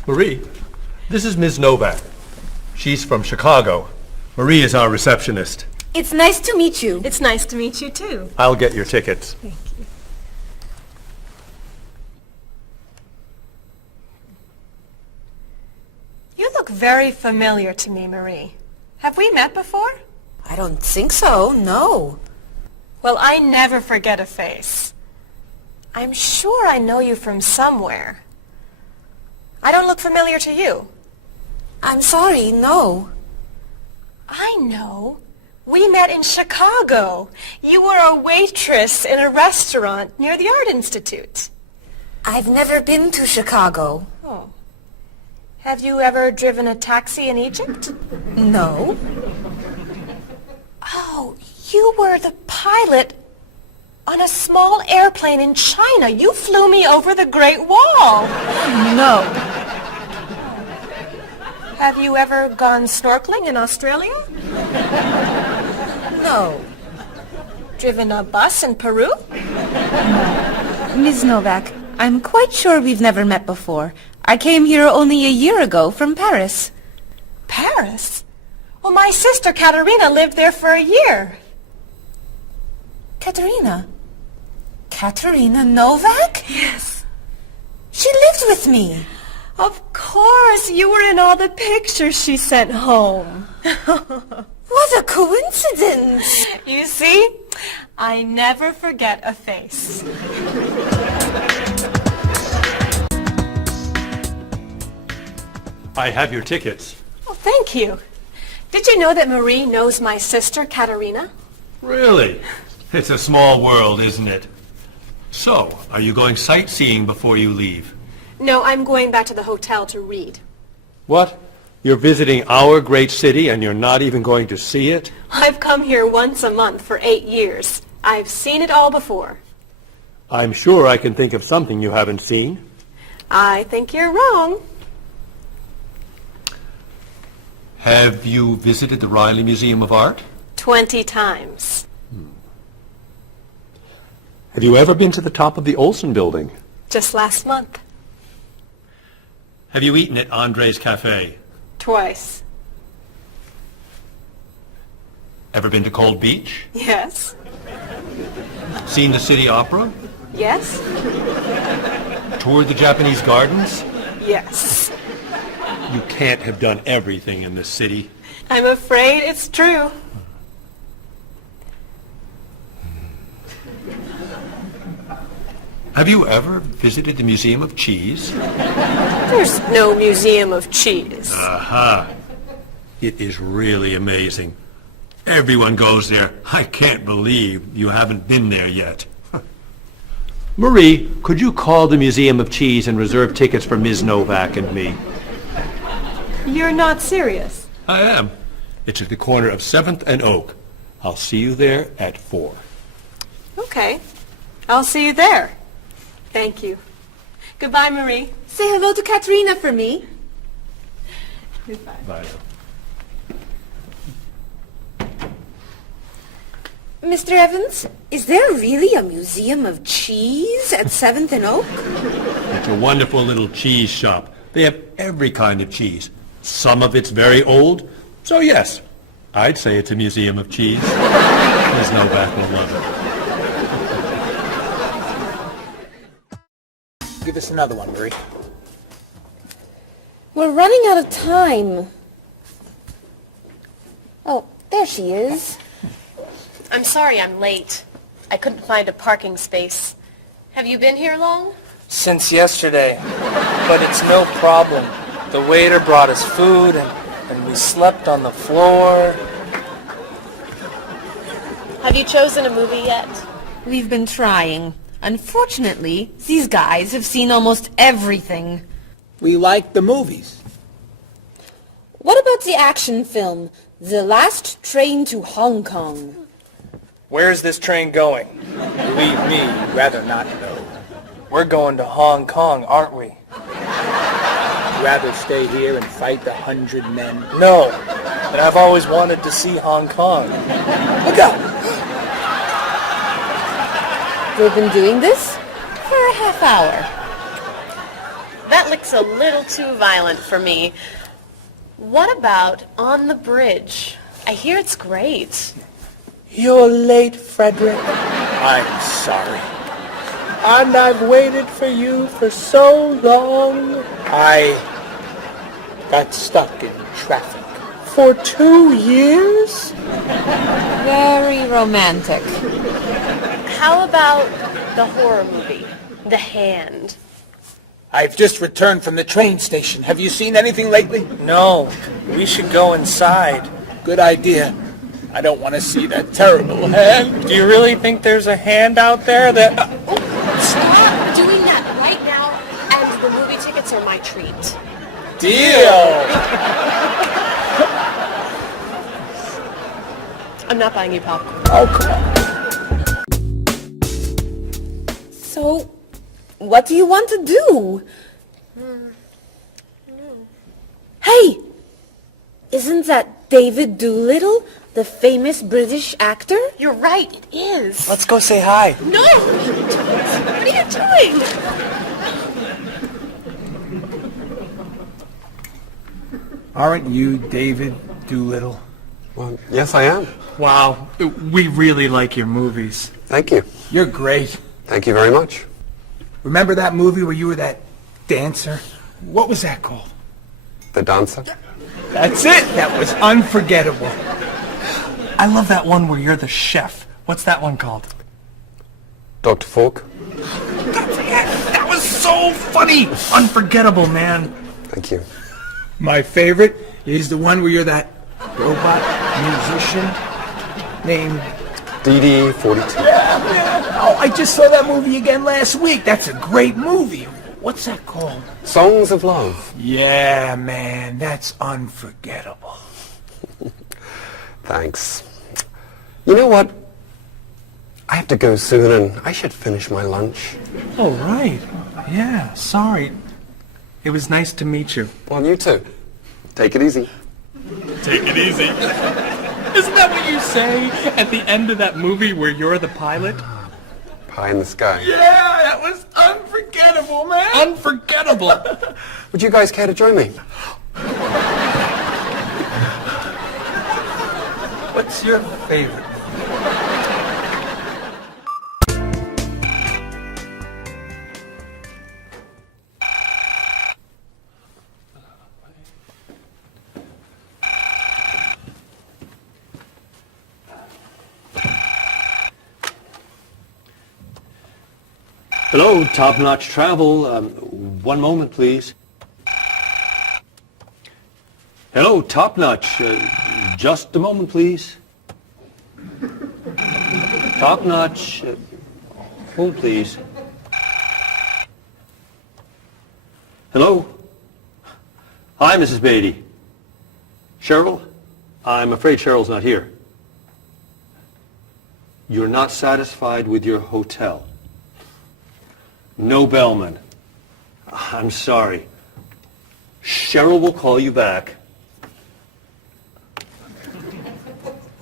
Marie, this is Ms. Novak. She's from Chicago. Marie is our receptionist. It's nice to meet you. It's nice to meet you, too. I'll get your tickets. Thank you. You look very familiar to me, Marie. Have we met before? I don't think so, no. Well, I never forget a face. I'm sure I know you from somewhere. I don't look familiar to you. I'm sorry, no. I know. We met in Chicago. You were a waitress in a restaurant near the Art Institute. I've never been to Chicago. Oh. Have you ever driven a taxi in Egypt? No. Oh, you were the pilot on a small airplane in China. You flew me over the Great Wall. No. Have you ever gone snorkeling in Australia? No. Driven a bus in Peru? Ms. Novak, I'm quite sure we've never met before. I came here only a year ago from Paris. Paris? Well, my sister Katerina lived there for a year. Katerina? Katerina Novak? Yes. She lived with me. Of course, you were in all the pictures she sent home. What a coincidence! You see, I never forget a face. I have your tickets. Oh, thank you. Did you know that Marie knows my sister, Katerina? Really? It's a small world, isn't it? So, are you going sightseeing before you leave? No, I'm going back to the hotel to read. What? You're visiting our great city and you're not even going to see it? I've come here once a month for 8 years. I've seen it all before. I'm sure I can think of something you haven't seen. I think you're wrong. Have you visited the Riley Museum of Art? 20 times. Have you ever been to the top of the Olson Building? Just last month. Have you eaten at Andre's Cafe? Twice. Ever been to Cold Beach? Yes. Seen the City Opera? Yes. Toured the Japanese gardens? Yes. You can't have done everything in this city. I'm afraid it's true. Have you ever visited the Museum of Cheese? There's no museum of cheese. Aha. It is really amazing. Everyone goes there. I can't believe you haven't been there yet. Marie, could you call the Museum of Cheese and reserve tickets for Ms. Novak and me? You're not serious. I am. It's at the corner of 7th and Oak. I'll see you there at 4. Okay. I'll see you there. Thank you. Goodbye, Marie. Say hello to Katrina for me. Goodbye. Bye. Mr. Evans, is there really a museum of cheese at 7th and Oak? It's a wonderful little cheese shop. They have every kind of cheese. Some of it's very old, so yes, I'd say it's a museum of cheese. Ms. Novak will love it. Give us another one, Marie. We're running out of time. Oh, there she is. I'm sorry I'm late. I couldn't find a parking space. Have you been here long? Since yesterday, but it's no problem. The waiter brought us food and we slept on the floor. Have you chosen a movie yet? We've been trying. Unfortunately, these guys have seen almost everything. We like the movies. What about the action film, The Last Train to Hong Kong? Where's this train going? Believe me, rather not know. We're going to Hong Kong, aren't we? Rather stay here and fight the 100 men. No, but I've always wanted to see Hong Kong. Look out! We've been doing this for a half hour. That looks a little too violent for me. What about On the Bridge? I hear it's great. You're late, Frederick. I'm sorry. And I've waited for you for so long. I got stuck in traffic. For 2 years? Very romantic. How about the horror movie, The Hand? I've just returned from the train station. Have you seen anything lately? No, we should go inside. Good idea. I don't want to see that terrible hand. Do you really think there's a hand out there that... Stop doing that right now, and the movie tickets are my treat. Deal! I'm not buying you popcorn. Oh, come on. So, what do you want to do? Hey! Isn't that David Doolittle, the famous British actor? You're right, it is. Let's go say hi. No! What are you doing? Aren't you David Doolittle? Well, yes, I am. Wow, we really like your movies. Thank you. You're great. Thank you very much. Remember that movie where you were that dancer? What was that called? The Dancer? That's it! That was unforgettable. I love that one where you're the chef. What's that one called? Dr. Falk? That was so funny! Unforgettable, man. Thank you. My favorite is the one where you're that robot musician named... DD-42. Yeah, man. Oh, I just saw that movie again last week. That's a great movie. What's that called? Songs of Love. Yeah, man. That's unforgettable. Thanks. You know what? I have to go soon and I should finish my lunch. Oh, right. Yeah, sorry. It was nice to meet you. Well, you too. Take it easy. Take it easy. Isn't that what you say at the end of that movie where you're the pilot? Pie in the sky. Yeah, that was unforgettable, man. Unforgettable. Would you guys care to join me? What's your favorite? Hello, Top Notch Travel. One moment, please. Hello, Top Notch. Just a moment, please. Top Notch. Hold, please. Hello? Hi, Mrs. Beatty. Cheryl? I'm afraid Cheryl's not here. You're not satisfied with your hotel? No bellman. I'm sorry. Cheryl will call you back.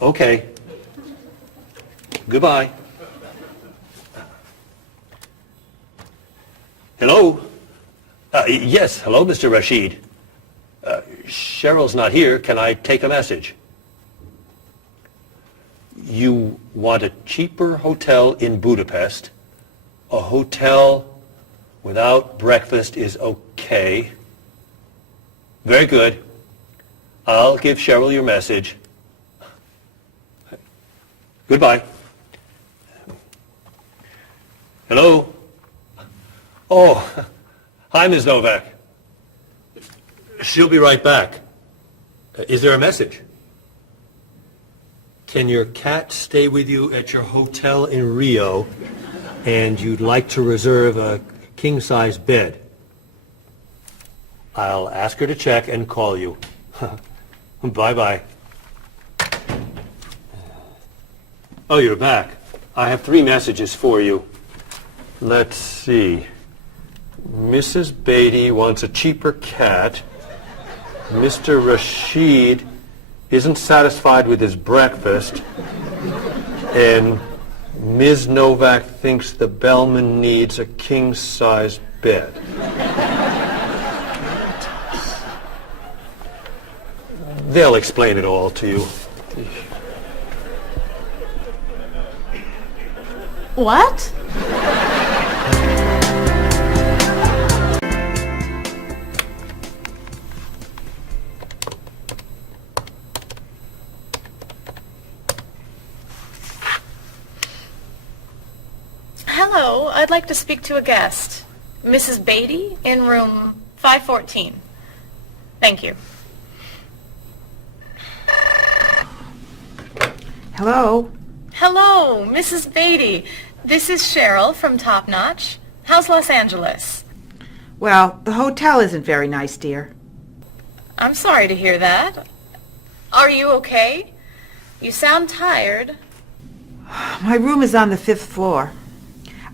Okay. Goodbye. Hello? Yes, hello, Mr. Rashid. Cheryl's not here. Can I take a message? You want a cheaper hotel in Budapest. A hotel without breakfast is okay. Very good. I'll give Cheryl your message. Goodbye. Hello? Oh, hi, Ms. Novak. She'll be right back. Is there a message? Can your cat stay with you at your hotel in Rio, and you'd like to reserve a king-size bed? I'll ask her to check and call you. Bye-bye. Oh, you're back. I have 3 messages for you. Let's see. Mrs. Beatty wants a cheaper cat. Mr. Rashid isn't satisfied with his breakfast. And Ms. Novak thinks the bellman needs a king-size bed. They'll explain it all to you. What? Hello, I'd like to speak to a guest. Mrs. Beatty in room 514. Thank you. Hello? Hello, Mrs. Beatty. This is Cheryl from Top Notch. How's Los Angeles? Well, the hotel isn't very nice, dear. I'm sorry to hear that. Are you okay? You sound tired. My room is on the 5th floor.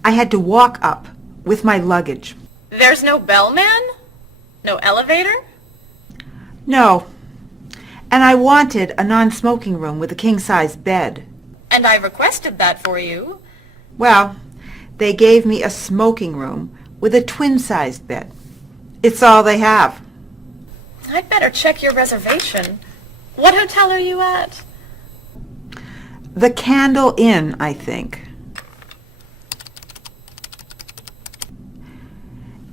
I had to walk up with my luggage. There's no bellman? No elevator? No. And I wanted a non-smoking room with a king-size bed. And I requested that for you. Well, they gave me a smoking room with a twin-sized bed. It's all they have. I'd better check your reservation. What hotel are you at? The Candle Inn, I think.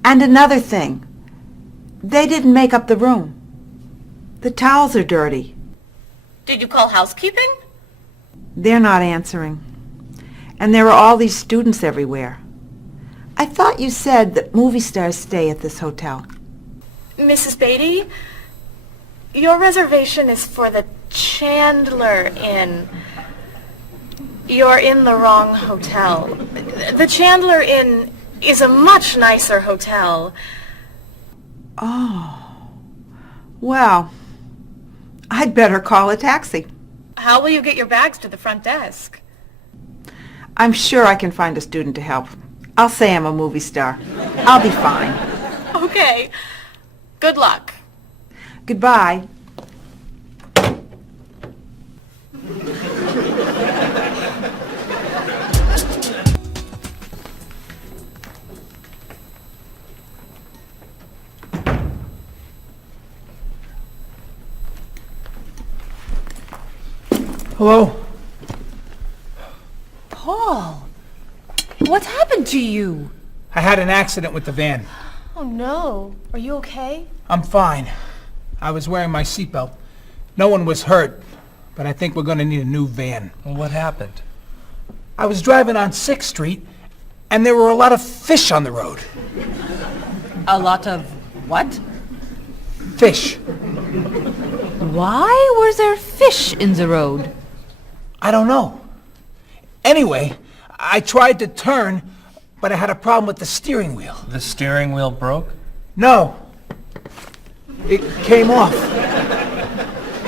And another thing. They didn't make up the room. The towels are dirty. Did you call housekeeping? They're not answering. And there are all these students everywhere. I thought you said that movie stars stay at this hotel. Mrs. Beatty, your reservation is for the Chandler Inn. You're in the wrong hotel. The Chandler Inn is a much nicer hotel. Oh. Well, I'd better call a taxi. How will you get your bags to the front desk? I'm sure I can find a student to help. I'll say I'm a movie star. I'll be fine. Okay. Good luck. Goodbye. Hello? Paul, what's happened to you? I had an accident with the van. Oh no. Are you okay? I'm fine. I was wearing my seatbelt. No one was hurt, but I think we're going to need a new van. Well, what happened? I was driving on 6th Street, And there were a lot of fish on the road. A lot of what? Fish. Why were there fish in the road? I don't know. Anyway, I tried to turn, but I had a problem with the steering wheel. The steering wheel broke? No. It came off.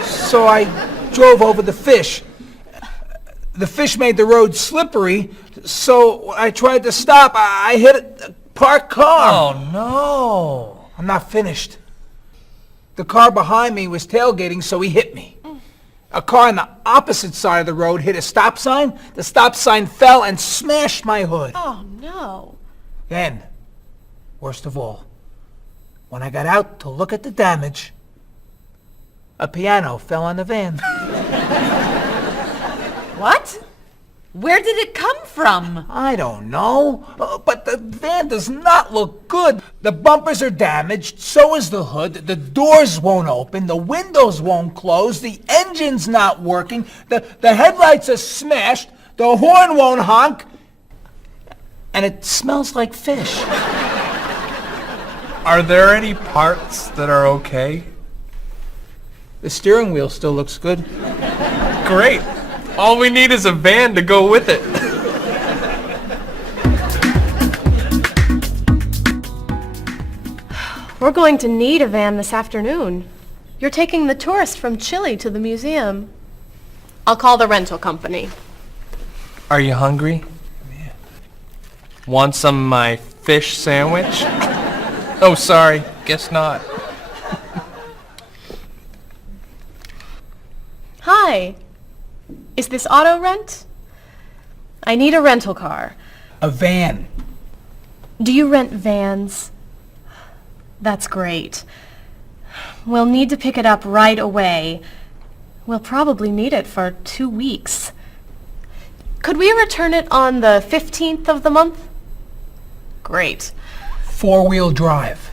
So I drove over the fish. The fish made the road slippery, so I tried to stop. I hit a parked car. Oh, no. I'm not finished. The car behind me was tailgating, so he hit me. A car on the opposite side of the road hit a stop sign. The stop sign fell and smashed my hood. Oh, no. Then, worst of all, when I got out to look at the damage, a piano fell on the van. What? Where did it come from? I don't know, but the van does not look good. The bumpers are damaged, so is the hood, the doors won't open, the windows won't close, the engine's not working, the headlights are smashed, the horn won't honk, and it smells like fish. Are there any parts that are okay? The steering wheel still looks good. Great. All we need is a van to go with it. We're going to need a van this afternoon. You're taking the tourists from Chile to the museum. I'll call the rental company. Are you hungry? Yeah. Want some of my fish sandwich? Oh, sorry. Guess not. Hi. Is this auto rent? I need a rental car. A van. Do you rent vans? That's great. We'll need to pick it up right away. We'll probably need it for 2 weeks. Could we return it on the 15th of the month? Great. 4-wheel drive.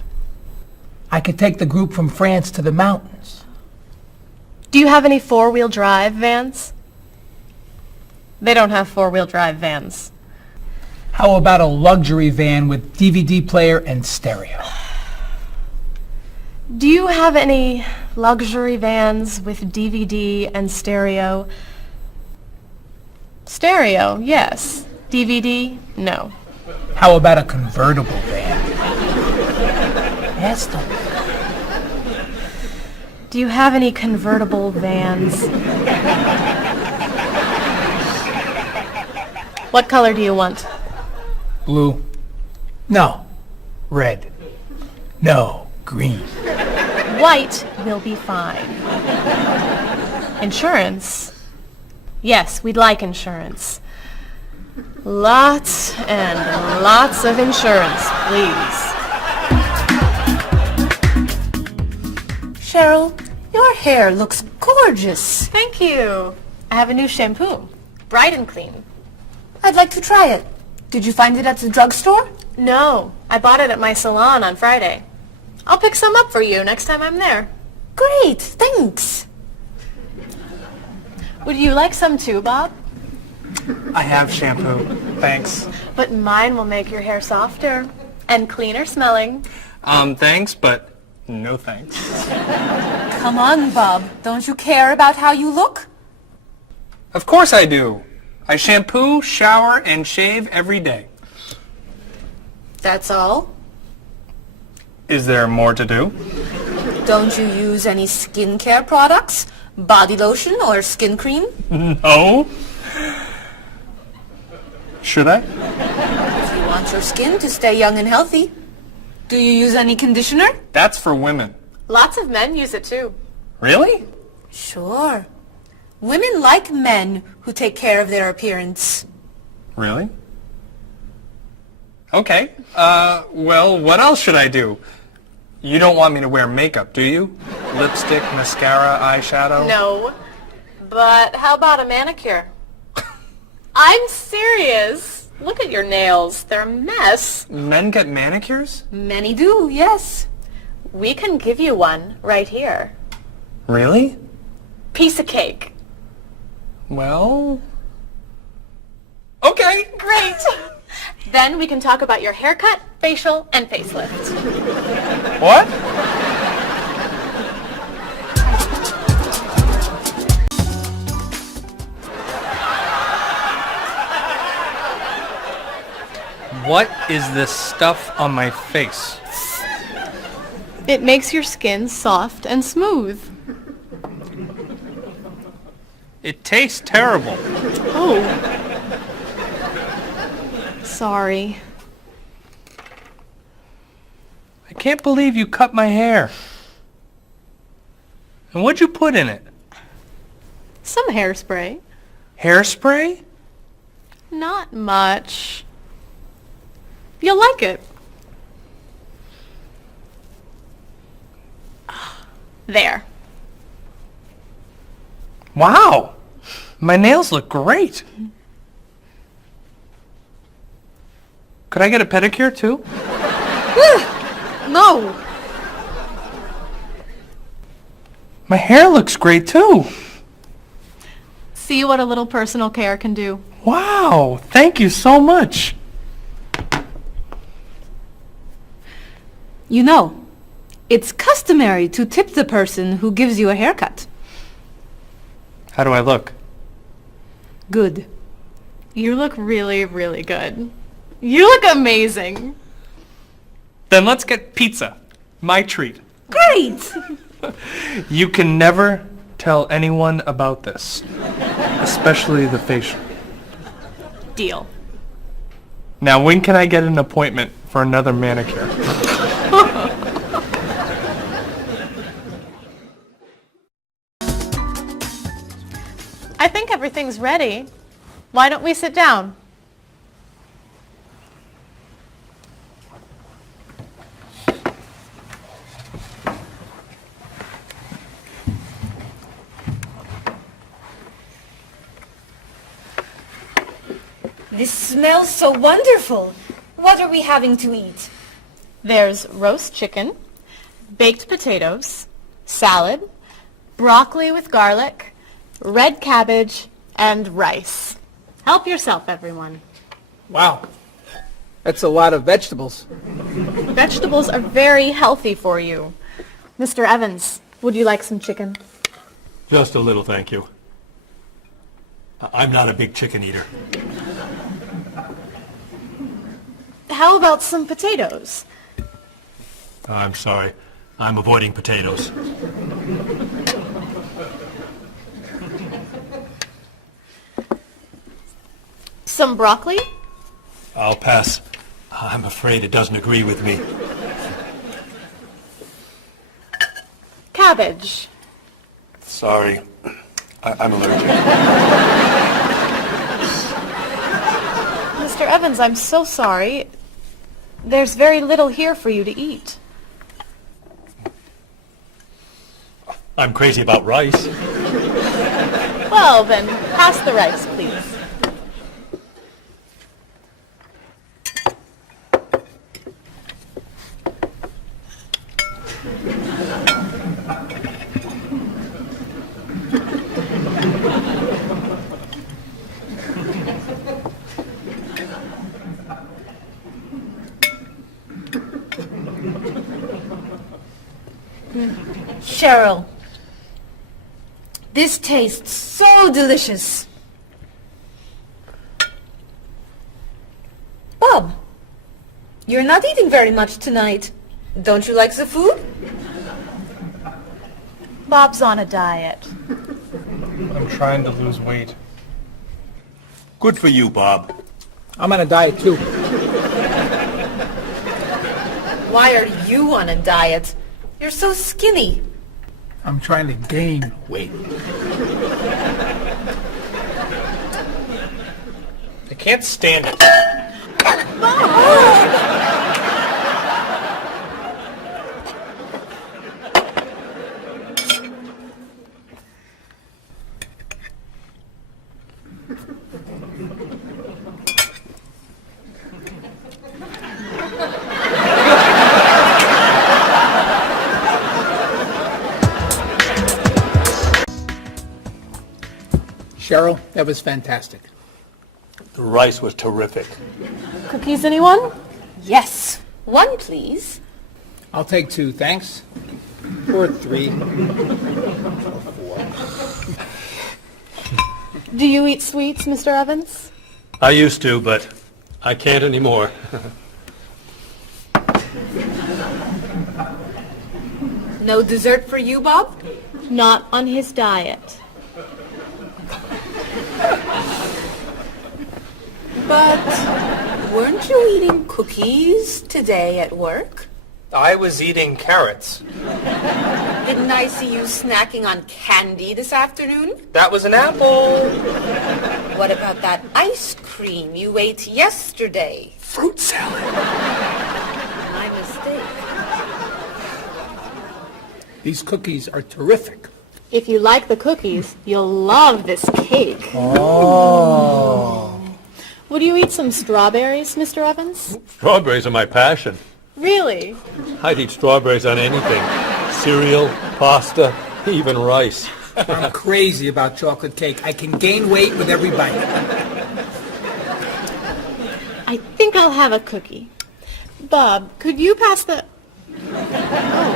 I could take the group from France to the mountains. Do you have any 4-wheel drive vans? They don't have 4-wheel drive vans. How about a luxury van with DVD player and stereo? Do you have any luxury vans with DVD and stereo? Stereo, yes. DVD, no. How about a convertible van? Yes, Do you have any convertible vans? What color do you want? Blue. No. Red. No. Green. White will be fine. Insurance? Yes, we'd like insurance. Lots and lots of insurance, please. Cheryl, your hair looks gorgeous. Thank you. I have a new shampoo. Bright and clean. I'd like to try it. Did you find it at the drugstore? No, I bought it at my salon on Friday. I'll pick some up for you next time I'm there. Great, thanks. Would you like some too, Bob? I have shampoo. Thanks. But mine will make your hair softer and cleaner smelling. Thanks, but no thanks. Come on, Bob. Don't you care about how you look? Of course I do. I shampoo, shower, and shave every day. That's all? Is there more to do? Don't you use any skincare products? Body lotion or skin cream? No. Should I? If you want your skin to stay young and healthy. Do you use any conditioner? That's for women. Lots of men use it too. Really? Sure. Women like men who take care of their appearance. Really? Okay. Well, what else should I do? You don't want me to wear makeup, do you? Lipstick, mascara, eyeshadow? No. But how about a manicure? I'm serious. Look at your nails. They're a mess. Men get manicures? Many do, yes. We can give you one right here. Really? Piece of cake. Well... Okay. Great. Then we can talk about your haircut, facial, and facelift. What? What is this stuff on my face? It makes your skin soft and smooth. It tastes terrible. Oh. Sorry. I can't believe you cut my hair. And what'd you put in it? Some hairspray. Hairspray? Not much. You'll like it. There. Wow! My nails look great. Could I get a pedicure too? No. My hair looks great too. See what a little personal care can do. Wow! Thank you so much. You know, it's customary to tip the person who gives you a haircut. How do I look? Good. You look really, really good. You look amazing. Then let's get pizza. My treat. Great! You can never tell anyone about this, especially the facial. Deal. Now, when can I get an appointment for another manicure? I think everything's ready. Why don't we sit down? This smells so wonderful. What are we having to eat? There's roast chicken, baked potatoes, salad, broccoli with garlic, red cabbage, and rice. Help yourself, everyone. Wow. That's a lot of vegetables. Vegetables are very healthy for you. Mr. Evans, would you like some chicken? Just a little, thank you. I'm not a big chicken eater. How about some potatoes? I'm sorry. I'm avoiding potatoes. Some broccoli? I'll pass. I'm afraid it doesn't agree with me. Cabbage. Sorry. I'm allergic. Mr. Evans, I'm so sorry. There's very little here for you to eat. I'm crazy about rice. Well, then, pass the rice, please. Cheryl, this tastes so delicious. Bob, you're not eating very much tonight. Don't you like the food? Bob's on a diet. I'm trying to lose weight. Good for you, Bob. I'm on a diet too. Why are you on a diet? You're so skinny. I'm trying to gain weight. I can't stand it. Cheryl, that was fantastic. The rice was terrific. Cookies, anyone? Yes. One, please. I'll take 2, thanks. Or 3. Do you eat sweets, Mr. Evans? I used to, but I can't anymore. No dessert for you, Bob? Not on his diet. But weren't you eating cookies today at work? I was eating carrots. Didn't I see you snacking on candy this afternoon? That was an apple. What about that ice cream you ate yesterday? Fruit salad. My mistake. These cookies are terrific. If you like the cookies, you'll love this cake. Oh. Would you eat some strawberries, Mr. Evans? Strawberries are my passion. Really? I'd eat strawberries on anything. Cereal, pasta, even rice. I'm crazy about chocolate cake. I can gain weight with every bite. I think I'll have a cookie. Bob, could you pass the... Oh.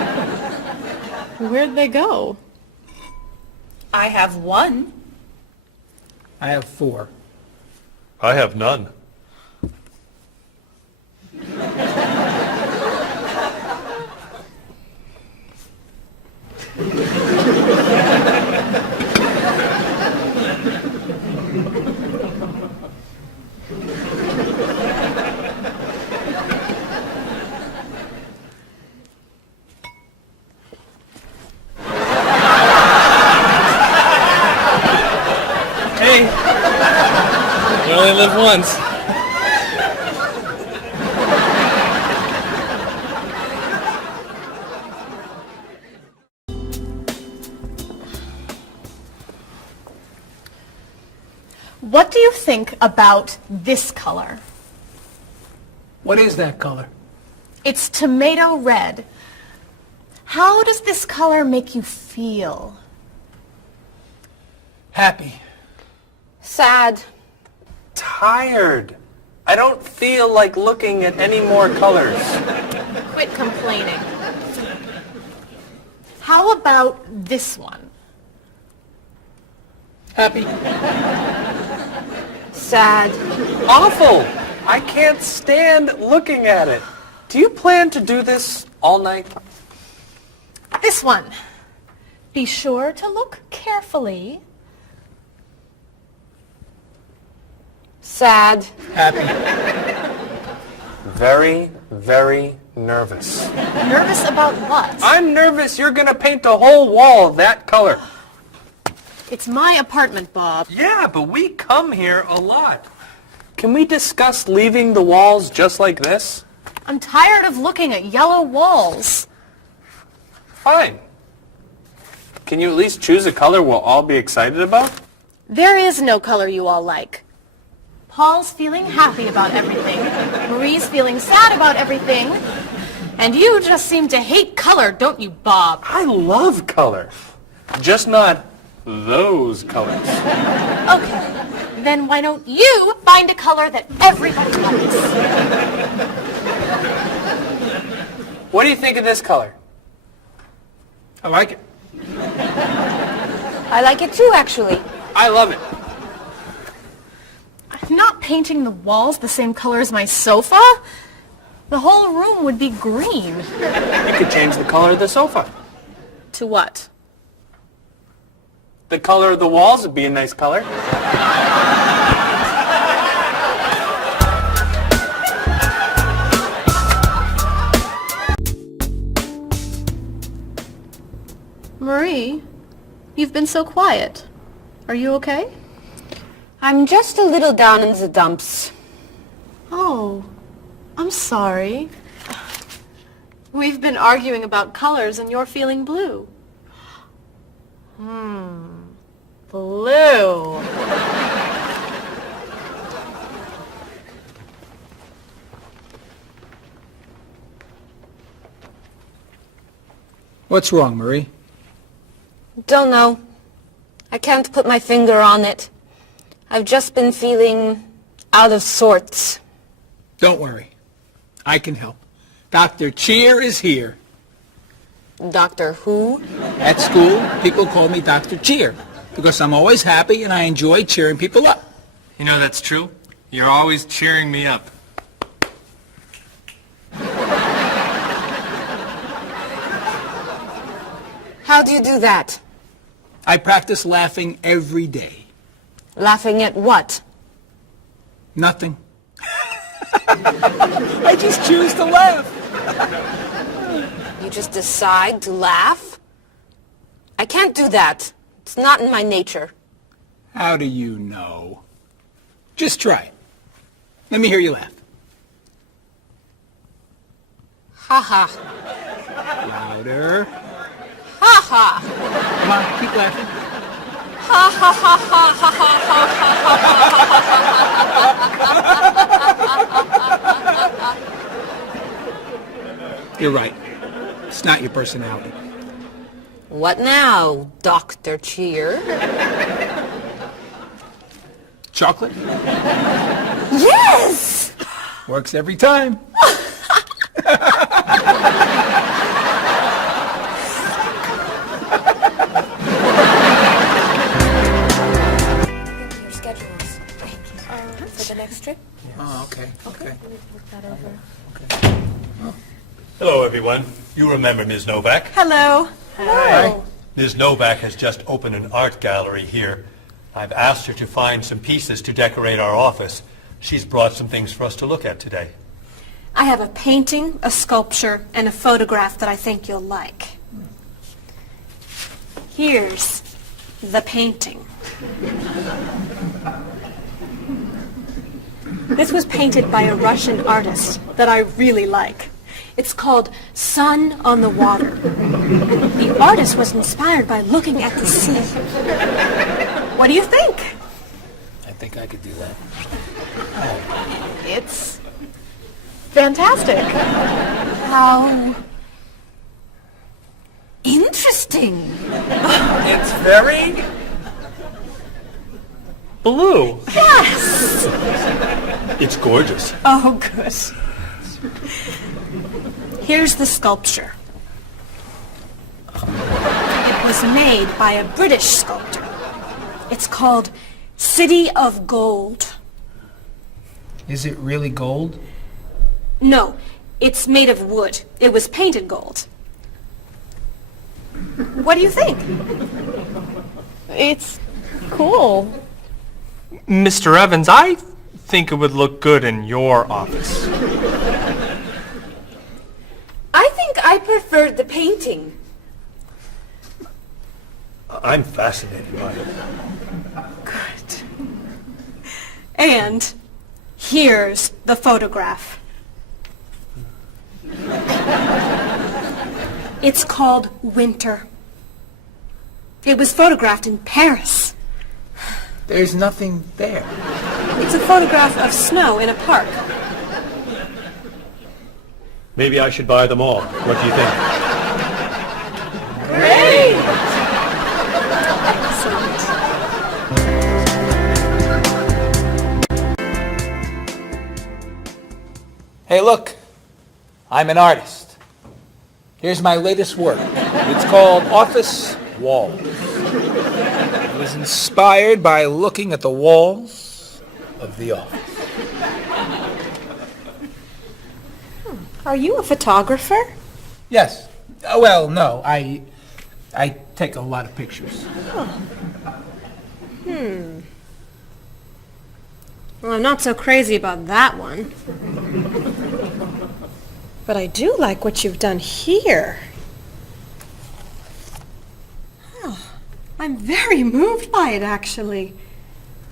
Where'd they go? I have 1. I have 4. I have none. Hey, you only live once. What do you think about this color? What is that color? It's tomato red. How does this color make you feel? Happy. Sad. Tired. I don't feel like looking at any more colors. Quit complaining. How about this one? Happy. Sad. Awful. I can't stand looking at it. Do you plan to do this all night? This one. Be sure to look carefully. Sad. Happy. Very, very nervous. Nervous about what? I'm nervous you're gonna paint the whole wall that color. It's my apartment, Bob. Yeah, but we come here a lot. Can we discuss leaving the walls just like this? I'm tired of looking at yellow walls. Fine. Can you at least choose a color we'll all be excited about? There is no color you all like. Paul's feeling happy about everything. Marie's feeling sad about everything. And you just seem to hate color, don't you, Bob? I love color. Just not those colors. Okay, then why don't you find a color that everybody likes? What do you think of this color? I like it. I like it too, actually. I love it. I'm not painting the walls the same color as my sofa. The whole room would be green. You could change the color of the sofa. To what? The color of the walls would be a nice color. Marie, you've been so quiet. Are you okay? I'm just a little down in the dumps. Oh, I'm sorry. We've been arguing about colors and you're feeling blue. Blue. What's wrong, Marie? Don't know. I can't put my finger on it. I've just been feeling out of sorts. Don't worry. I can help. Dr. Cheer is here. Doctor who? At school, people call me Dr. Cheer because I'm always happy and I enjoy cheering people up. You know that's true. You're always cheering me up. How do you do that? I practice laughing every day. Laughing at what? Nothing. I just choose to laugh. You just decide to laugh? I can't do that. It's not in my nature. How do you know? Just try it. Let me hear you laugh. Ha ha. Louder. Ha ha. Come on, keep laughing. Ha ha ha ha ha ha ha. You're right. It's not your personality. What now, Dr. Cheer? Chocolate? Yes! Works every time. Your schedules. For the next trip? Oh, okay. Okay. Look that over. Hello, everyone. You remember Ms. Novak? Hello. Hi. Ms. Novak has just opened an art gallery here. I've asked her to find some pieces to decorate our office. She's brought some things for us to look at today. I have a painting, a sculpture, and a photograph that I think you'll like. Here's the painting. This was painted by a Russian artist that I really like. It's called Sun on the Water. The artist was inspired by looking at the sea. What do you think? I think I could do that. It's fantastic. How interesting. It's very blue. Yes! It's gorgeous. Oh, good. Here's the sculpture. It was made by a British sculptor. It's called City of Gold. Is it really gold? No, it's made of wood. It was painted gold. What do you think? It's cool. Mr. Evans, I think it would look good in your office. I think I prefer the painting. I'm fascinated by it. Good. And here's the photograph. It's called Winter. It was photographed in Paris. There's nothing there. It's a photograph of snow in a park. Maybe I should buy them all. What do you think? Great! Hey, look. I'm an artist. Here's my latest work. It's called Office Walls. It was inspired by looking at the walls of the office. Are you a photographer? Yes. Well, no. I take a lot of pictures. Well, I'm not so crazy about that one. But I do like what you've done here. Oh, I'm very moved by it, actually.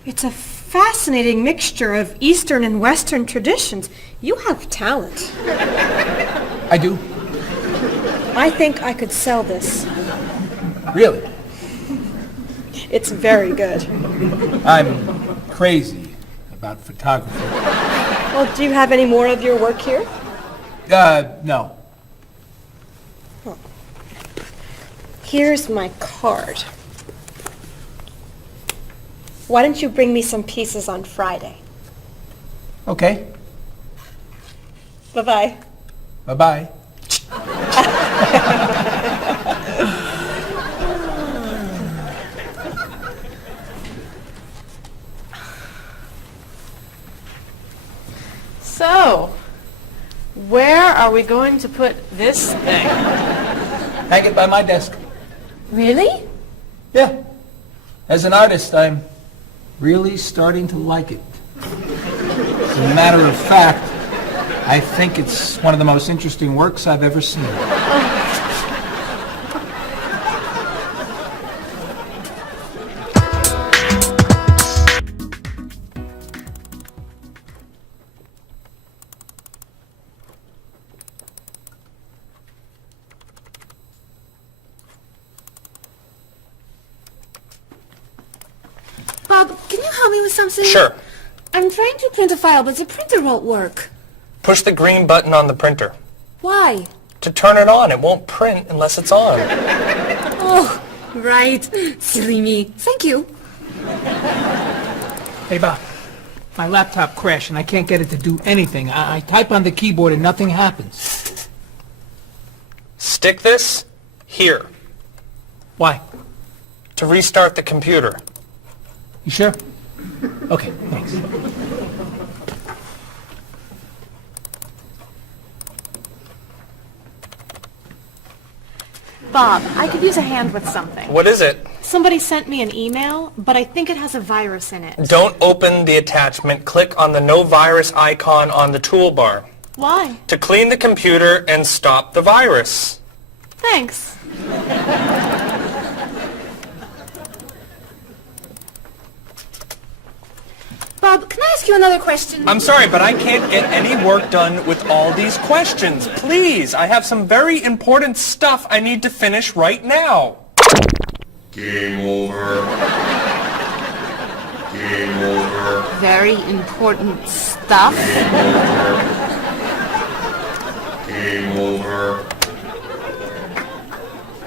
It's a fascinating mixture of Eastern and Western traditions. You have talent. I do. I think I could sell this. Really? It's very good. I'm crazy about photography. Well, do you have any more of your work here? No. Here's my card. Why don't you bring me some pieces on Friday? Okay. Bye-bye. Bye-bye. So, where are we going to put this thing? Hang it by my desk. Really? Yeah. As an artist, I'm really starting to like it. As a matter of fact, I think it's one of the most interesting works I've ever seen. Bob, can you help me with something? Sure. I'm trying to print a file, but the printer won't work. Push the green button on the printer. Why? To turn it on. It won't print unless it's on. Oh, right. Silly me. Thank you. Hey, Bob. My laptop crashed and I can't get it to do anything. I type on the keyboard and nothing happens. Stick this here. Why? To restart the computer. You sure? Okay, thanks. Bob, I could use a hand with something. What is it? Somebody sent me an email, but I think it has a virus in it. Don't open the attachment. Click on the no virus icon on the toolbar. Why? To clean the computer and stop the virus. Thanks. Bob, can I ask you another question? I'm sorry, but I can't get any work done with all these questions. Please, I have some very important stuff I need to finish right now. Game over. Game over. Very important stuff. Game over.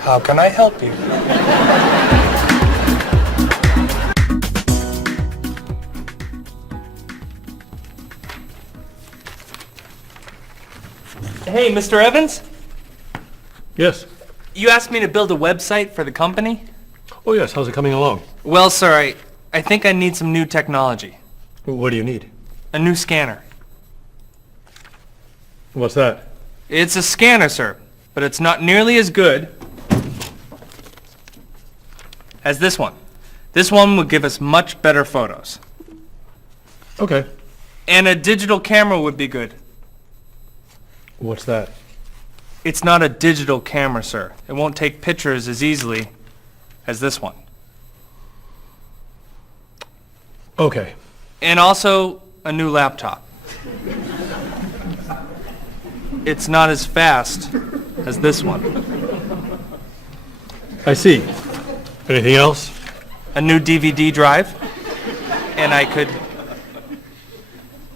How can I help you? Hey, Mr. Evans? Yes. You asked me to build a website for the company? Oh, yes. How's it coming along? Well, sir, I think I need some new technology. What do you need? A new scanner. What's that? It's a scanner, sir, but it's not nearly as good as this one. This one would give us much better photos. Okay. And a digital camera would be good. What's that? It's not a digital camera, sir. It won't take pictures as easily as this one. Okay. And also a new laptop. It's not as fast as this one. I see. Anything else? A new DVD drive. And I could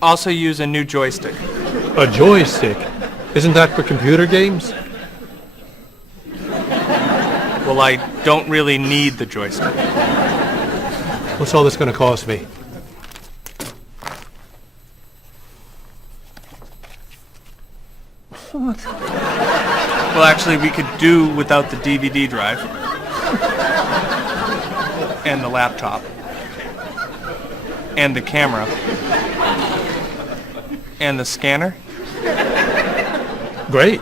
also use a new joystick. A joystick? Isn't that for computer games? Well, I don't really need the joystick. What's all this going to cost me? What? Well, actually, we could do without the DVD drive. And the laptop. And the camera. And the scanner. Great.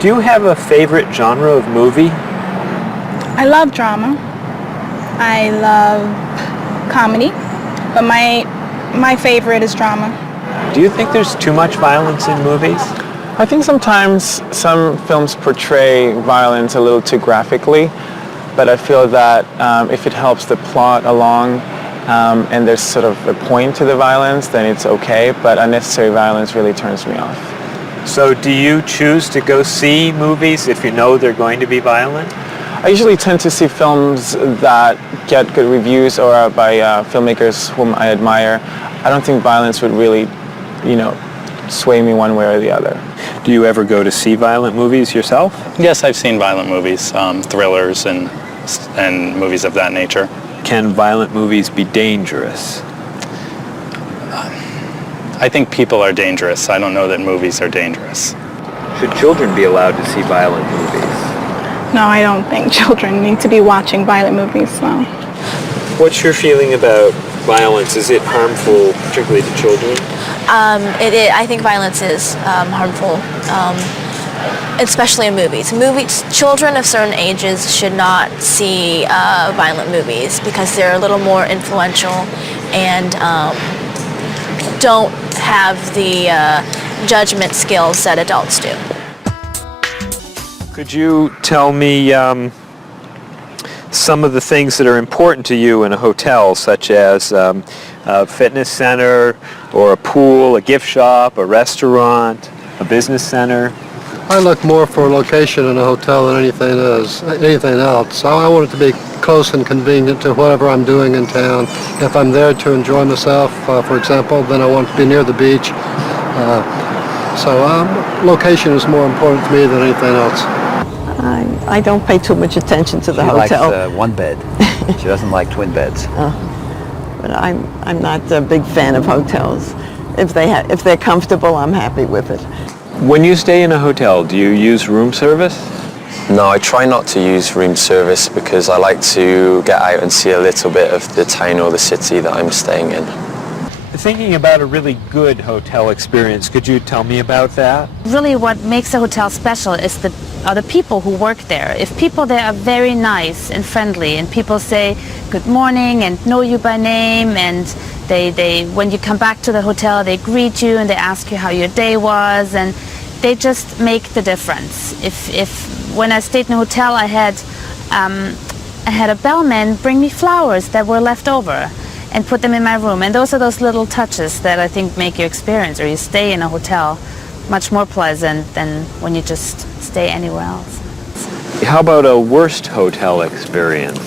Do you have a favorite genre of movie? I love drama. I love comedy, but my favorite is drama. Do you think there's too much violence in movies? I think sometimes some films portray violence a little too graphically, but I feel that if it helps the plot along and there's sort of a point to the violence, then it's okay, but unnecessary violence really turns me off. So do you choose to go see movies if you know they're going to be violent? I usually tend to see films that get good reviews or are by filmmakers whom I admire. I don't think violence would really, sway me one way or the other. Do you ever go to see violent movies yourself? Yes, I've seen violent movies, thrillers and movies of that nature. Can violent movies be dangerous? I think people are dangerous. I don't know that movies are dangerous. Should children be allowed to see violent movies? No, I don't think children need to be watching violent movies, no. What's your feeling about violence? Is it harmful, particularly to children? I think violence is harmful, especially in movies. Children of certain ages should not see violent movies because they're a little more influential and don't have the judgment skills that adults do. Could you tell me some of the things that are important to you in a hotel, such as a fitness center or a pool, a gift shop, a restaurant, a business center? I look more for location in a hotel than anything else. I want it to be close and convenient to whatever I'm doing in town. If I'm there to enjoy myself, for example, then I want to be near the beach. So location is more important to me than anything else. I don't pay too much attention to the She hotel. likes one bed. She doesn't like twin beds. But I'm not a big fan of hotels. If they're comfortable, I'm happy with it. When you stay in a hotel, do you use room service? No, I try not to use room service because I like to get out and see a little bit of the town or the city that I'm staying in. Thinking about a really good hotel experience, could you tell me about that? Really what makes a hotel special is are the people who work there. If people there are very nice and friendly and people say good morning and know you by name, and they when you come back to the hotel they greet you and they ask you how your day was, and they just make the difference. If when I stayed in a hotel I had a bellman bring me flowers that were left over and put them in my room, and those are those little touches that I think make your experience or you stay in a hotel much more pleasant than when you just stay anywhere else. How about a worst hotel experience?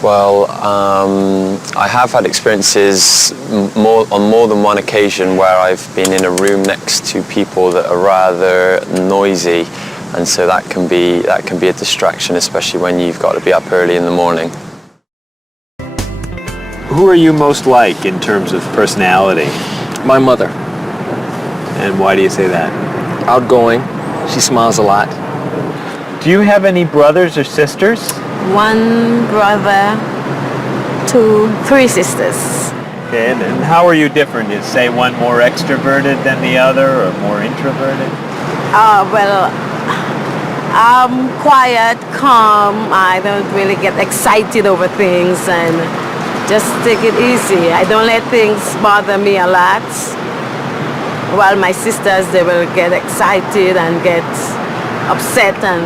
Well, I have had experiences on more than one occasion where I've been in a room next to people that are rather noisy, and so that can be a distraction, especially when you've got to be up early in the morning. Who are you most like in terms of personality? My mother. And why do you say that? Outgoing. She smiles a lot. Do you have any brothers or sisters? One brother, three sisters. Okay, and how are you different? Is, say, one more extroverted than the other or more introverted? Well, I'm quiet, calm. I don't really get excited over things and just take it easy. I don't let things bother me a lot. While my sisters, they will get excited and get upset, and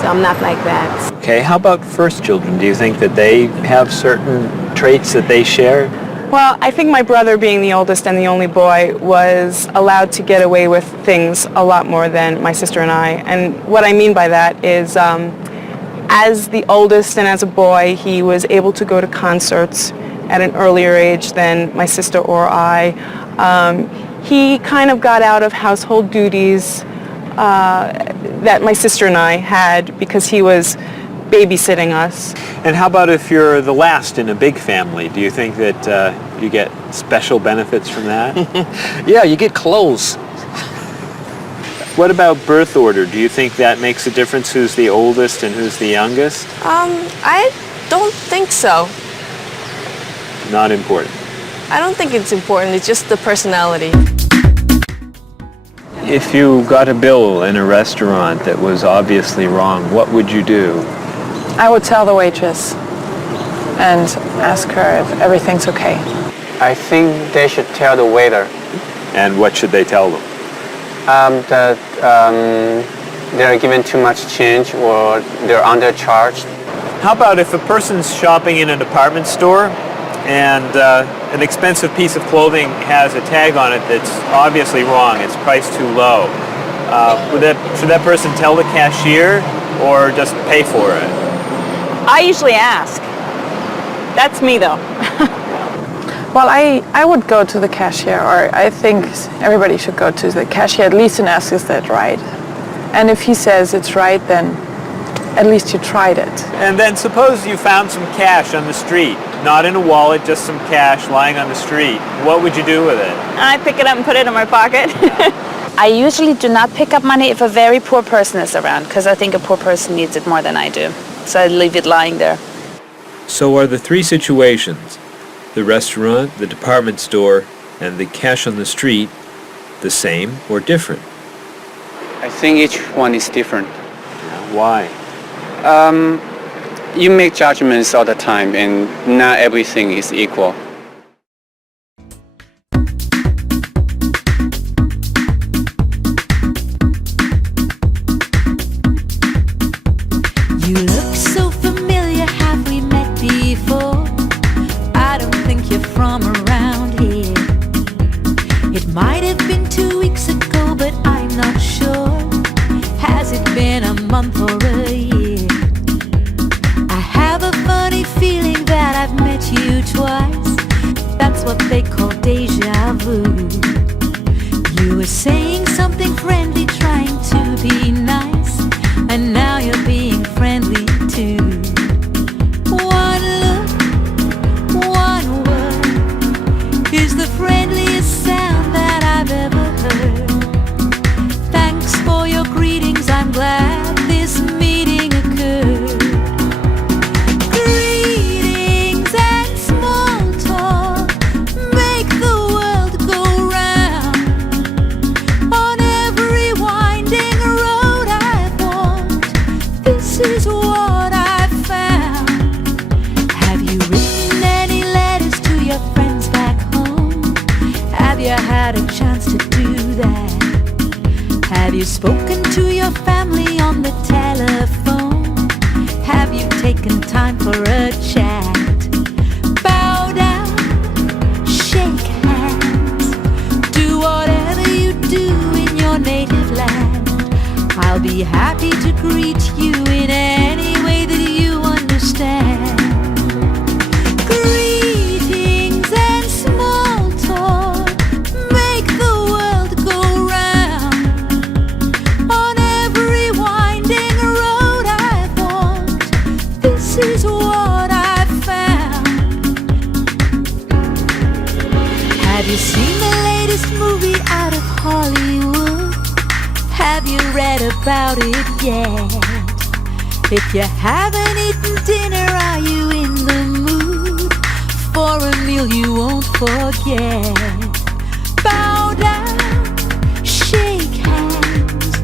so I'm not like that. Okay, how about first children? Do you think that they have certain traits that they share? Well, I think my brother, being the oldest and the only boy, was allowed to get away with things a lot more than my sister and I. And what I mean by that is, as the oldest and as a boy, he was able to go to concerts at an earlier age than my sister or I. He kind of got out of household duties that my sister and I had because he was babysitting us. And how about if you're the last in a big family? Do you think that you get special benefits from that? Yeah, you get clothes. What about birth order? Do you think that makes a difference who's the oldest and who's the youngest? I don't think so. Not important. I don't think it's important. It's just the personality. If you got a bill in a restaurant that was obviously wrong, what would you do? I would tell the waitress and ask her if everything's okay. I think they should tell the waiter. And what should they tell them? That they're given too much change or they're undercharged. How about if a person's shopping in a department store and an expensive piece of clothing has a tag on it that's obviously wrong, it's priced too low. Should that person tell the cashier or just pay for it? I usually ask. That's me though. Well, I would go to the cashier, or I think everybody should go to the cashier at least and ask, is that right? And if he says it's right, then at least you tried it. And then suppose you found some cash on the street, not in a wallet, just some cash lying on the street. What would you do with it? I pick it up and put it in my pocket. I usually do not pick up money if a very poor person is around, because I think a poor person needs it more than I do. So I leave it lying there. So are the three situations, the restaurant, the department store, and the cash on the street, the same or different? I think each one is different. Why? You make judgments all the time, and not everything is equal. You look so familiar, have we met before? I don't think you're from around here. It might have been 2 weeks ago, but I'm not sure. Has it been a month or a year? I have a funny feeling that I've met you twice. That's what they call deja vu. You were saying something friendly, trying to be nice, and now you're being friendly too. One look, one word is the friendliest sound that I've ever heard. Thanks for your greetings, I'm glad this meeting occurred. Greetings and small talk make the world go round. On every winding road I've walked, this is what I've found. Have you written any letters to your friends back home? Have you had a chance to do that? Have you spoken to your family on the telephone? Have you taken time for a chat? Bow down, shake hands, do whatever you do in your native land. I'll be happy to greet you in any way that you understand. Greetings and small talk make the world go round. On every winding road I've walked, this is what I've found. Have you seen the latest movie out of Hollywood? Have you read about it yet? If you haven't eaten dinner, are you in the mood for a meal you won't forget? Bow down, shake hands,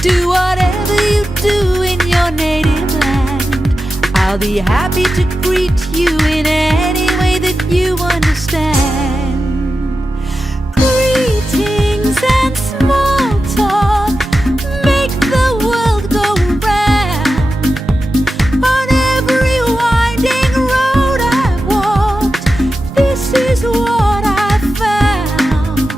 do whatever you do in your native land. I'll be happy to greet you in any way that you understand. Greetings and small talk make the world go round. On every winding road I've walked, this is what I've found.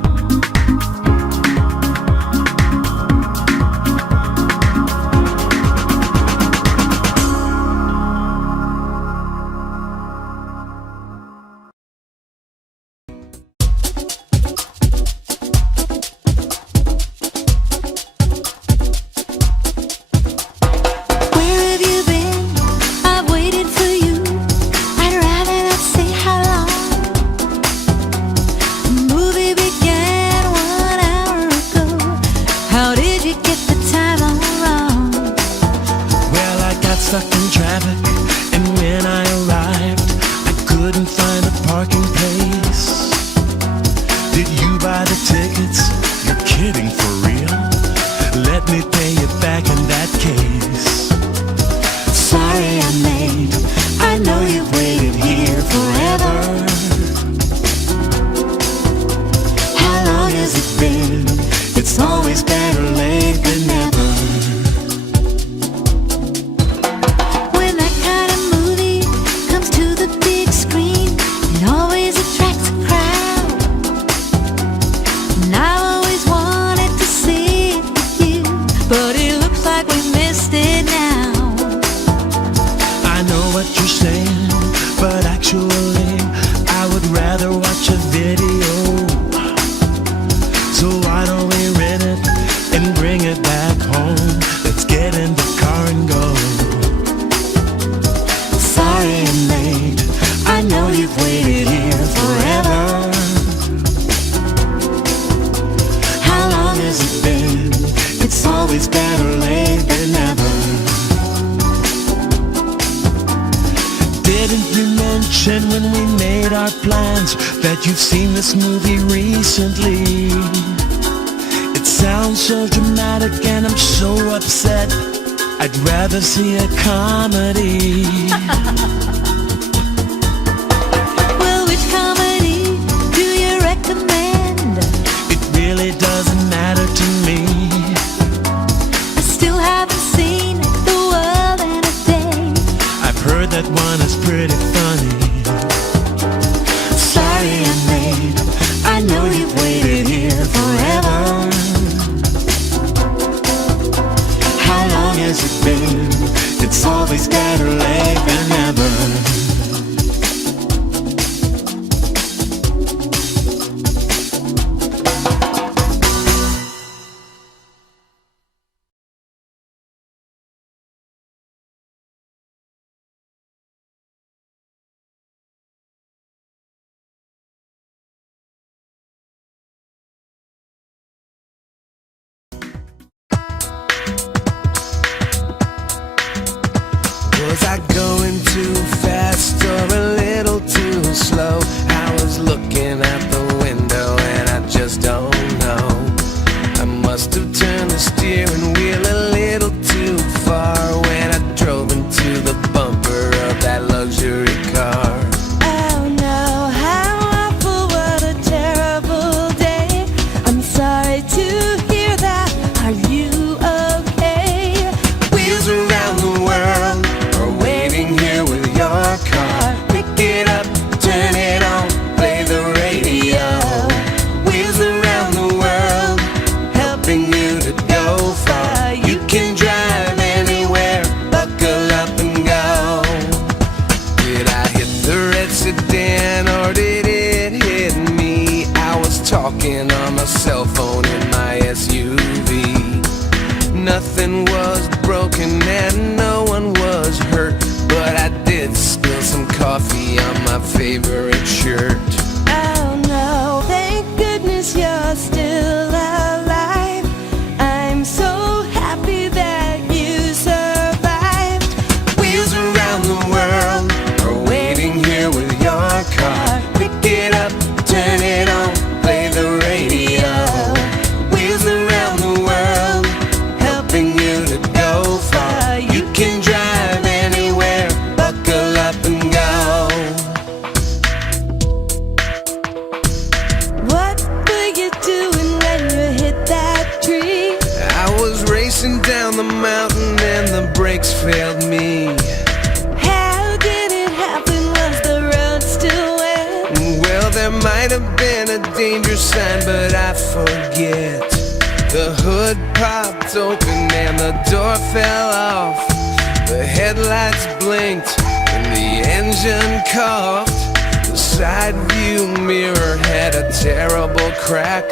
didn't you mention when we made our plans that you've seen this movie recently? It sounds so dramatic and I'm so upset. I'd rather see a comedy. Well, which comedy do you recommend? It really doesn't matter to me. I still haven't seen The World in a Day. I've heard that one is pretty funny. Sorry I'm late, I know you've waited here forever. How long has it been? It's always better late than never. Was I going too fast or a little too slow? I was looking out the window and I just don't know. I must have turned the steering wheel a little too far when I drove into the bumper of that luxury car. Oh no, how awful, what a terrible day. I'm sorry to hear that. Are you okay? Wheels around the world are waiting here with your car. Pick it up, turn it on, play the radio. Wheels around the world, helping you to go far. You can drive anywhere, buckle up and go. Did I hit the red sedan or did it hit me? I was talking on my cell phone in my SUV. Nothing was broken and no one was hurt, but I did spill some coffee on my favorite shirt. Oh no, thank goodness you're still alive. I'm so happy that you survived. Wheels around the world are waiting here with your car. Pick it up, turn it on, play the radio. Wheels around the world, helping you to go far. You can drive anywhere, buckle up and go. What were you doing when you hit that tree? I was racing down the mountain and the brakes failed me. How did it happen? Was the road still wet? Well, there might have been a danger sign, but I forget. The hood popped open and the door fell off. The headlights blinked and the engine coughed. The side view mirror had a terrible crack.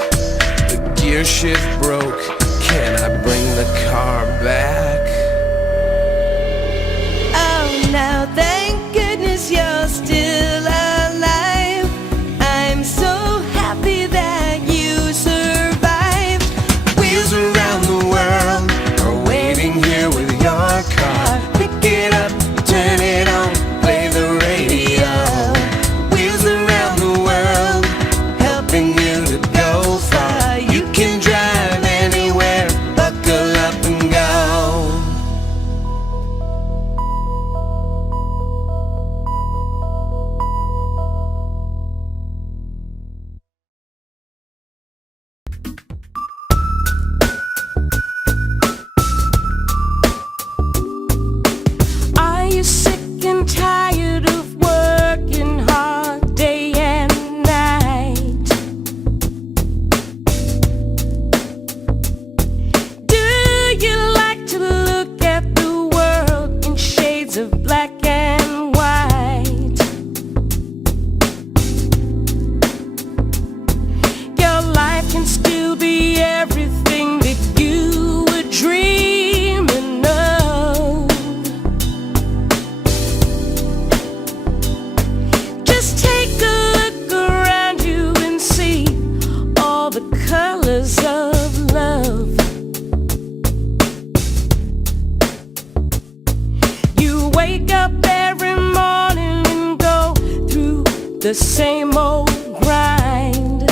The gear shift broke. Can I bring the car back? Oh no, thank goodness you're still alive. I'm so happy that you survived. Wheels around the world are waiting here with your car. Pick it up, turn it on, play the radio. Wheels around the world, helping you to go far. You can drive anywhere, buckle up and go. the same old grind.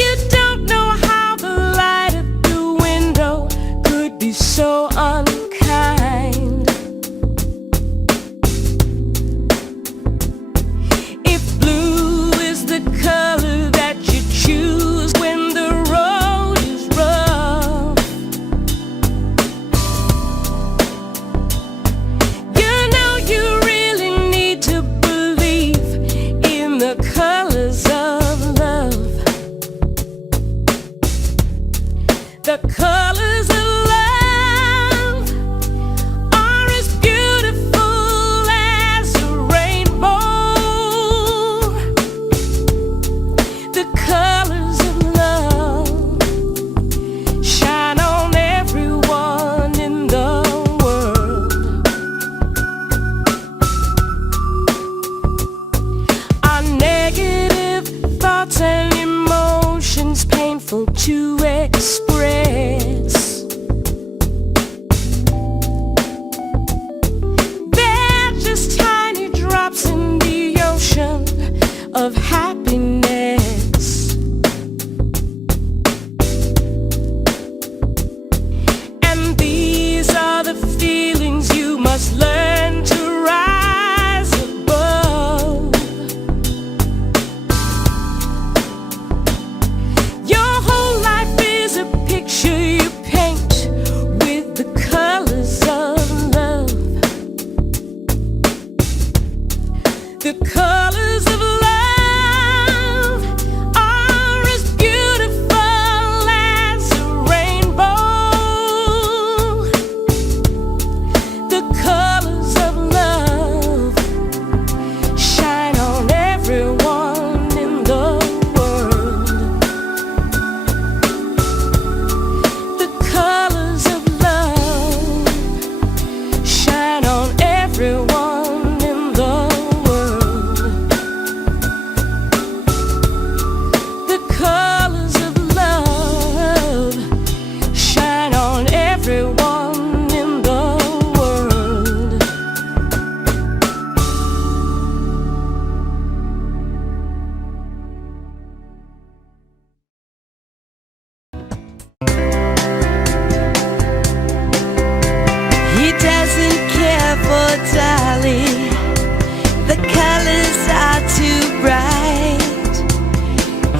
You don't know how the light at the window could be so unkind. If blue is the color that you choose when the road is rough, you know you really need to believe in the colors of love. The colors of love are as beautiful as a rainbow. The colors of love shine on everyone in the world. Our negative thoughts and emotions painful to express. They're just tiny drops in the ocean of happiness. And these are the feelings you must learn to rise above. Your whole life is a picture you paint with the colors of love. The colors of love are as beautiful as a rainbow. The colors of love shine on everyone in the world. The colors of love shine on everyone in the world. The colors of love shine on everyone in the world. He doesn't care for Dolly. The colors are too bright.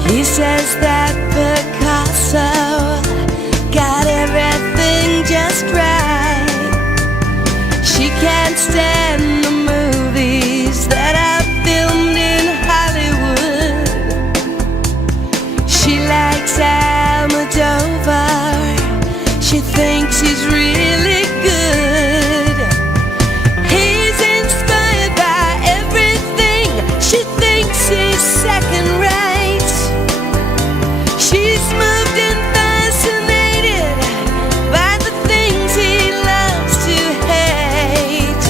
He says that Picasso got everything just right. She can't stand the movies that are filmed in Hollywood. She likes Almodovar. She thinks he's really good. He's inspired by everything. She thinks he's second rate. She's moved and fascinated by the things he loves to hate.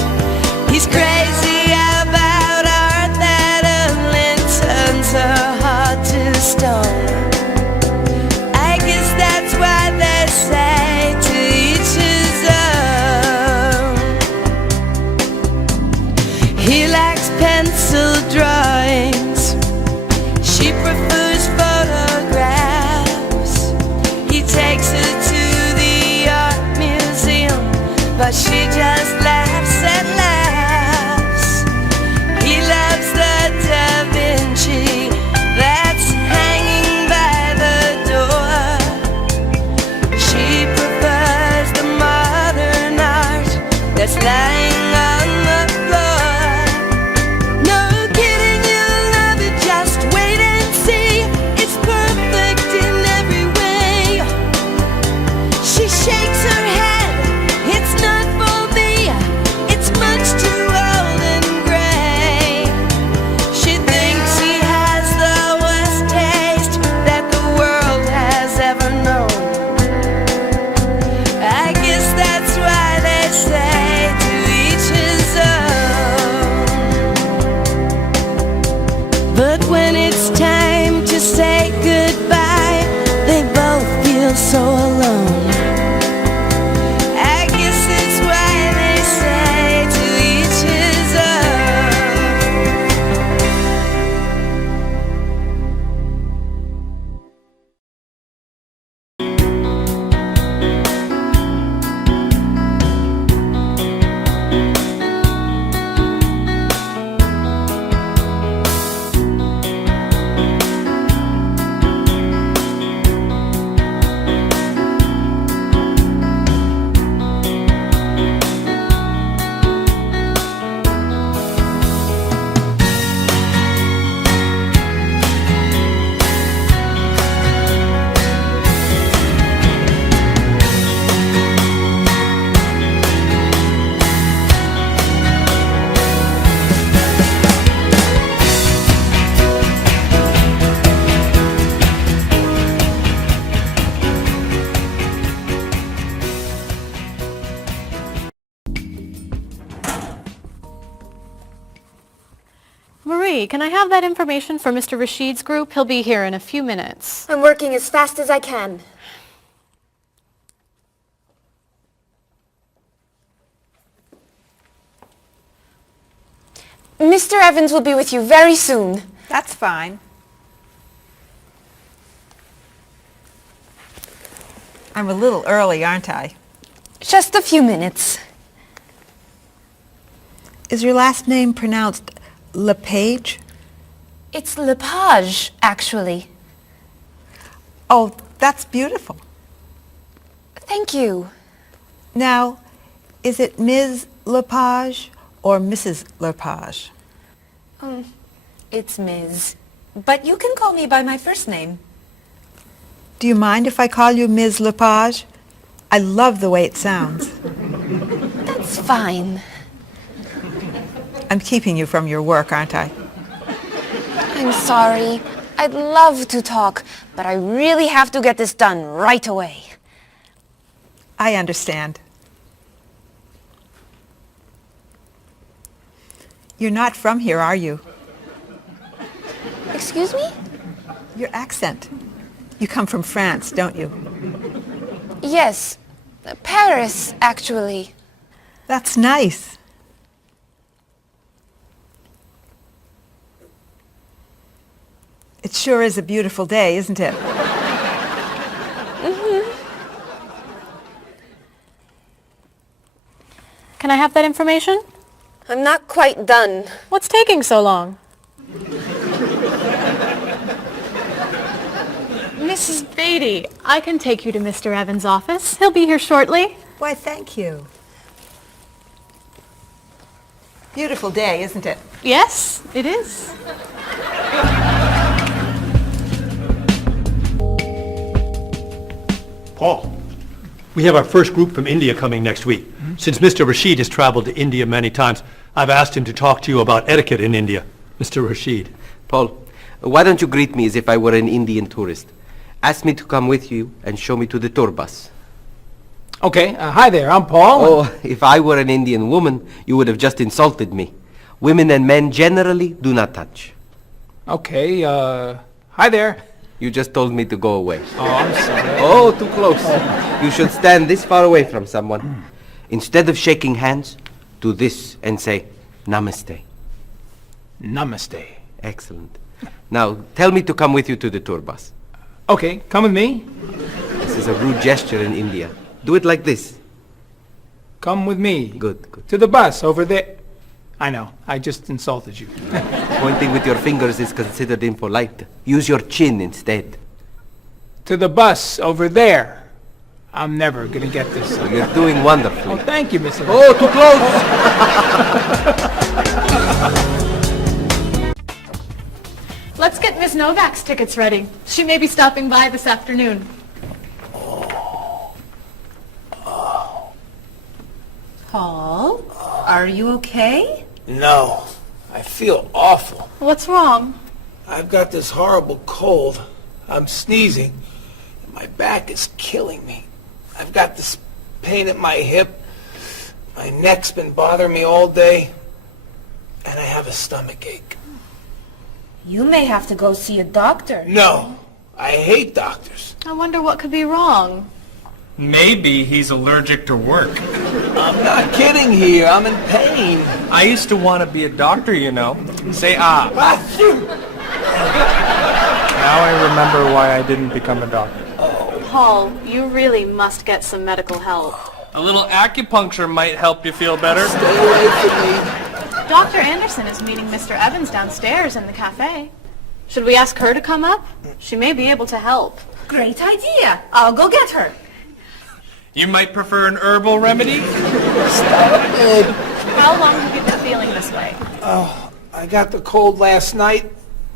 He's crazy about art that only turns her heart to stone. I guess that's why they say to each his own. He likes pencil drawings. She prefers photographs. He takes her to the art museum, but she just laughs and laughs. He loves the Da Vinci that's hanging by the door. She prefers the modern art that's lying on the floor. No kidding, you'll love it, just wait and see. It's perfect in every way. She shakes her head, it's not for me. It's much too old and gray. She thinks he has the worst taste that the world has ever known. I guess that's why they say to each Marie, can I have that information for Mr. Rashid's group? He'll be here in a few minutes. I'm working as fast as I can. Mr. Evans will be with you very soon. That's fine. I'm a little early, aren't I? Just a few minutes. Is your last name pronounced LePage? It's Lepage, actually. Oh, that's beautiful. Thank you. Now, is it Ms. Lepage or Mrs. Lepage? It's Ms. But you can call me by my first name. Do you mind if I call you Ms. Lepage? I love the way it sounds. That's fine. I'm keeping you from your work, aren't I? I'm sorry. I'd love to talk, but I really have to get this done right away. I understand. You're not from here, are you? Excuse me? Your accent. You come from France, don't you? Yes. Paris, actually. That's nice. It sure is a beautiful day, isn't it? Can I have that information? I'm not quite done. What's taking so long? Mrs. Beatty, I can take you to Mr. Evans' office. He'll be here shortly. Why, thank you. Beautiful day, isn't it? Yes, it is. Paul, we have our first group from India coming next week. Since Mr. Rashid has traveled to India many times, I've asked him to talk to you about etiquette in India. Mr. Rashid. Paul, why don't you greet me as if I were an Indian tourist? Ask me to come with you and show me to the tour bus. Okay, hi there, I'm Paul. Oh, if I were an Indian woman, you would have just insulted me. Women and men generally do not touch. Okay, hi there. You just told me to go away. Oh, I'm sorry. Oh, too close. You should stand this far away from someone. Instead of shaking hands, do this and say, Namaste. Namaste. Excellent. Now, tell me to come with you to the tour bus. Okay, come with me. This is a rude gesture in India. Do it like this. Come with me. Good, good. To the bus over there. I know, I just insulted you. Pointing with your fingers is considered impolite. Use your chin instead. To the bus over there. I'm never gonna get this. You're doing wonderfully. Oh, thank you, Mr. Oh, too close! Let's get Ms. Novak's tickets ready. She may be stopping by this afternoon. Paul, are you okay? No, I feel awful. What's wrong? I've got this horrible cold. I'm sneezing, and my back is killing me. I've got this pain at my hip. My neck's been bothering me all day, and I have a stomach ache. You may have to go see a doctor. No, I hate doctors. I wonder what could be wrong. Maybe he's allergic to work. I'm not kidding here. I'm in pain. I used to want to be a doctor, you know. Say ah. Now I remember why I didn't become a doctor. Paul, you really must get some medical help. A little acupuncture might help you feel better. Stay away from me. Dr. Anderson is meeting Mr. Evans downstairs in the cafe. Should we ask her to come up? She may be able to help. Great idea. I'll go get her. You might prefer an herbal remedy? Stop it. How long have you been feeling this way? Oh, I got the cold last night,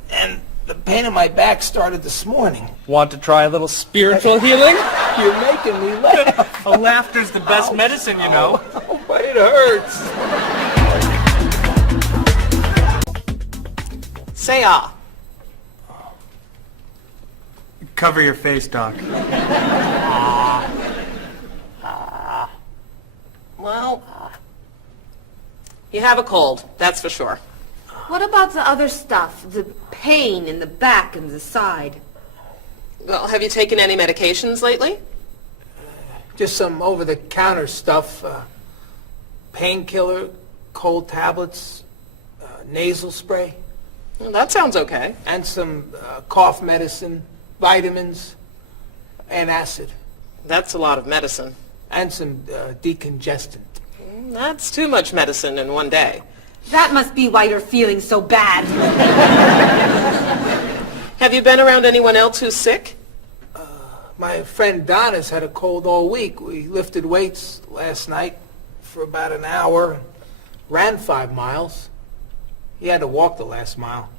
and the pain in my back started this morning. Want to try a little spiritual healing? You're making me laugh. Oh, laughter's the best medicine, you know. Oh, but it hurts. Say ah. Cover your face, Doc. Well, you have a cold, that's for sure. What about the other stuff? The pain in the back and the side? Well, have you taken any medications lately? Just some over-the-counter stuff. Painkiller, cold tablets, nasal spray. Well, that sounds okay. And some cough medicine, vitamins, and acid. That's a lot of medicine. And some decongestant. That's too much medicine in one day. That must be why you're feeling so bad. Have you been around anyone else who's sick? My friend Donna's had a cold all week. We lifted weights last night for about an hour, ran 5 miles. He had to walk the last mile.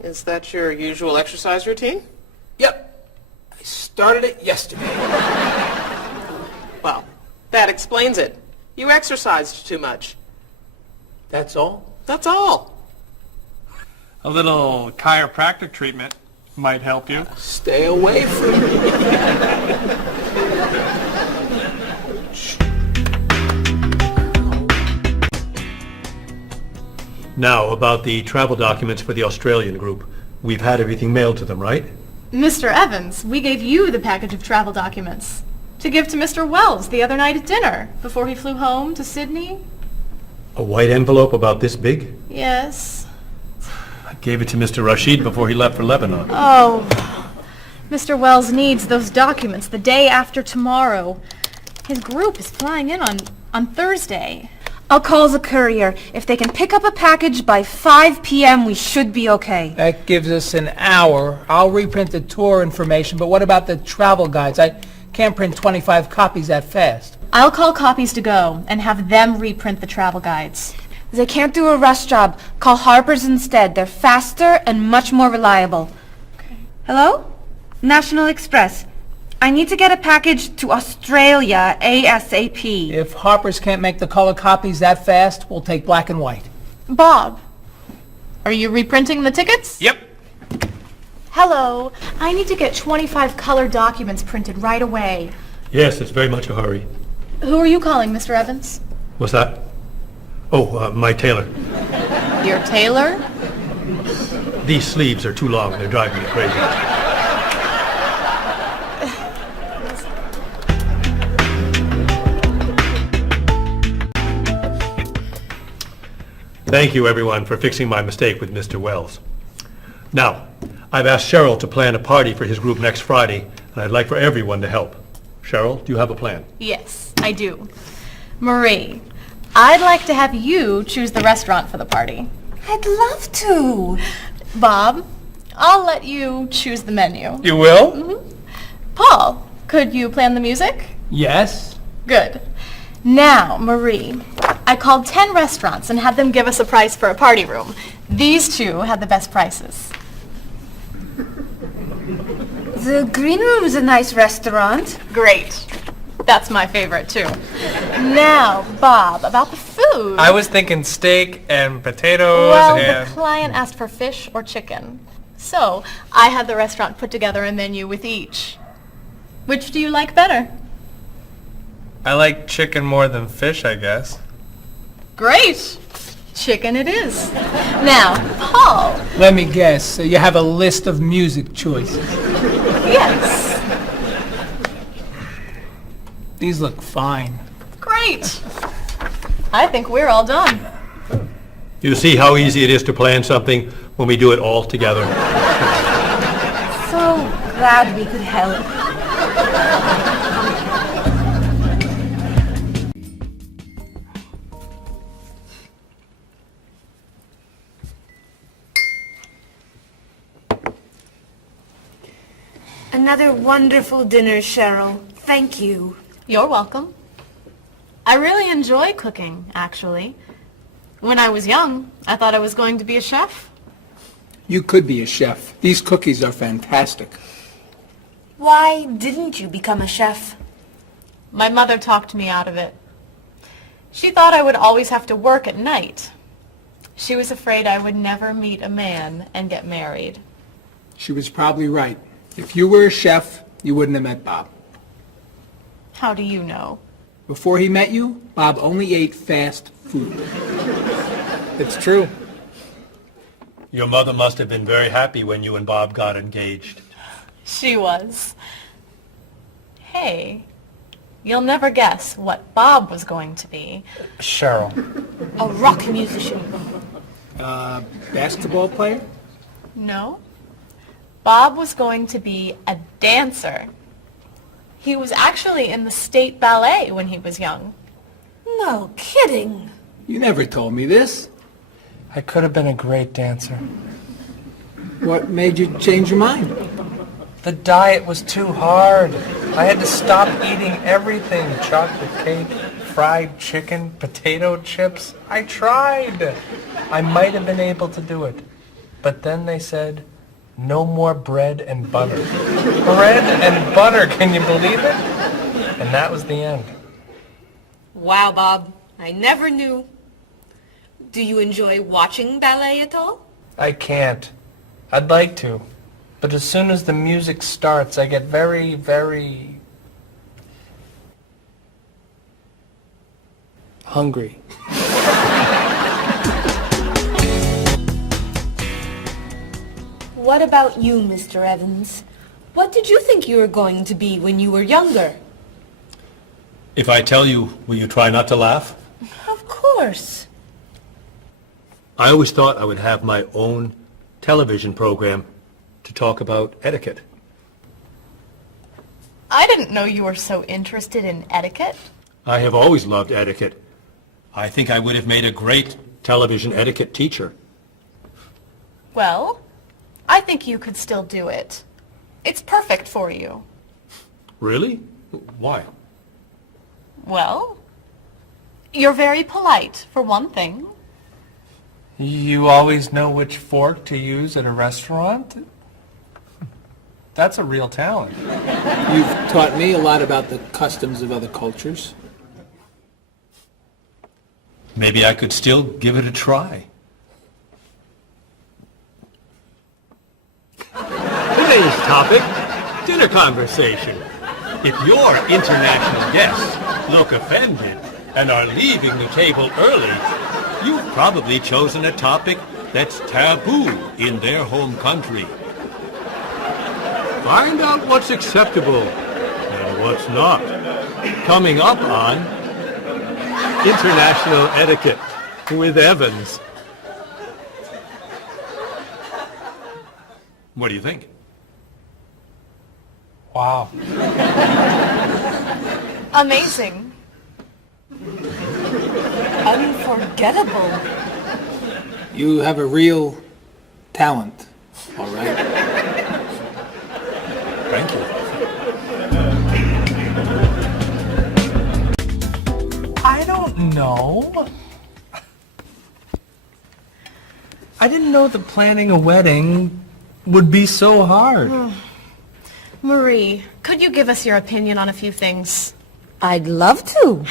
Is that your usual exercise routine? Yep. I started it yesterday. Well, that explains it. You exercised too much. That's all? That's all. A little chiropractic treatment might help you. Stay away from me. Now, about the travel documents for the Australian group. We've had everything mailed to them, right? Mr. Evans, we gave you the package of travel documents to give to Mr. Wells the other night at dinner before he flew home to Sydney. A white envelope about this big? Yes. I gave it to Mr. Rashid before he left for Lebanon. Oh, Mr. Wells needs those documents the day after tomorrow. His group is flying in on Thursday. I'll call the courier. If they can pick up a package by 5 p.m., we should be okay. That gives us an hour. I'll reprint the tour information, but what about the travel guides? I can't print 25 copies that fast. I'll call Copies to Go and have them reprint the travel guides. They can't do a rush job. Call Harper's instead. They're faster and much more reliable. Okay. Hello? National Express. I need to get a package to Australia ASAP. If Harper's can't make the color copies that fast, we'll take black and white. Bob, are you reprinting the tickets? Yep. Hello. I need to get 25 color documents printed right away. Yes, it's very much a hurry. Who are you calling, Mr. Evans? What's that? Oh, my tailor. Your tailor? These sleeves are too long. They're driving me crazy. Thank you, everyone, for fixing my mistake with Mr. Wells. Now, I've asked Cheryl to plan a party for his group next Friday, and I'd like for everyone to help. Cheryl, do you have a plan? Yes, I do. Marie, I'd like to have you choose the restaurant for the party. I'd love to. Bob, I'll let you choose the menu. You will? Mm-hmm. Paul, could you plan the music? Yes. Good. Now, Marie, I called 10 restaurants and had them give us a price for a party room. These two had the best prices. The Green Room's a nice restaurant. Great. That's my favorite, too. Now, Bob, about the food. I was thinking steak and potatoes Well, and... the client asked for fish or chicken. So, I had the restaurant put together a menu with each. Which do you like better? I like chicken more than fish, I guess. Great. Chicken it is. Now, Paul. Let me guess. You have a list of music choices. Yes. These look fine. Great. I think we're all done. You see how easy it is to plan something when we do it all together. So glad we could help. Another wonderful dinner, Cheryl. Thank you. You're welcome. I really enjoy cooking, actually. When I was young, I thought I was going to be a chef. You could be a chef. These cookies are fantastic. Why didn't you become a chef? My mother talked me out of it. She thought I would always have to work at night. She was afraid I would never meet a man and get married. She was probably right. If you were a chef, you wouldn't have met Bob. How do you know? Before he met you, Bob only ate fast food. It's true. Your mother must have been very happy when you and Bob got engaged. She was. Hey, you'll never guess what Bob was going to be. Cheryl. A rock musician. Basketball player? No. Bob was going to be a dancer. He was actually in the state ballet when he was young. No kidding. You never told me this. I could have been a great dancer. What made you change your mind? The diet was too hard. I had to stop eating everything. Chocolate cake, fried chicken, potato chips. I tried. I might have been able to do it. But then they said, no more bread and butter. Bread and butter, can you believe it? And that was the end. Wow, Bob. I never knew. Do you enjoy watching ballet at all? I can't. I'd like to. But as soon as the music starts, I get very, very hungry. What about you, Mr. Evans? What did you think you were going to be when you were younger? If I tell you, will you try not to laugh? Of course. I always thought I would have my own television program to talk about etiquette. I didn't know you were so interested in etiquette. I have always loved etiquette. I think I would have made a great television etiquette teacher. Well, I think you could still do it. It's perfect for you. Really? Why? Well, you're very polite, for one thing. You always know which fork to use at a restaurant? That's a real talent. You've taught me a lot about the customs of other cultures. Maybe I could still give it a try. Today's topic, dinner conversation. If your international guests look offended and are leaving the table early, you've probably chosen a topic that's taboo in their home country. Find out what's acceptable and what's not. Coming up on International Etiquette with Evans. What do you think? Wow. Amazing. Unforgettable. You have a real talent, all right? Thank you. I don't know. I didn't know that planning a wedding would be so hard. Marie, could you give us your opinion on a few things? I'd love to.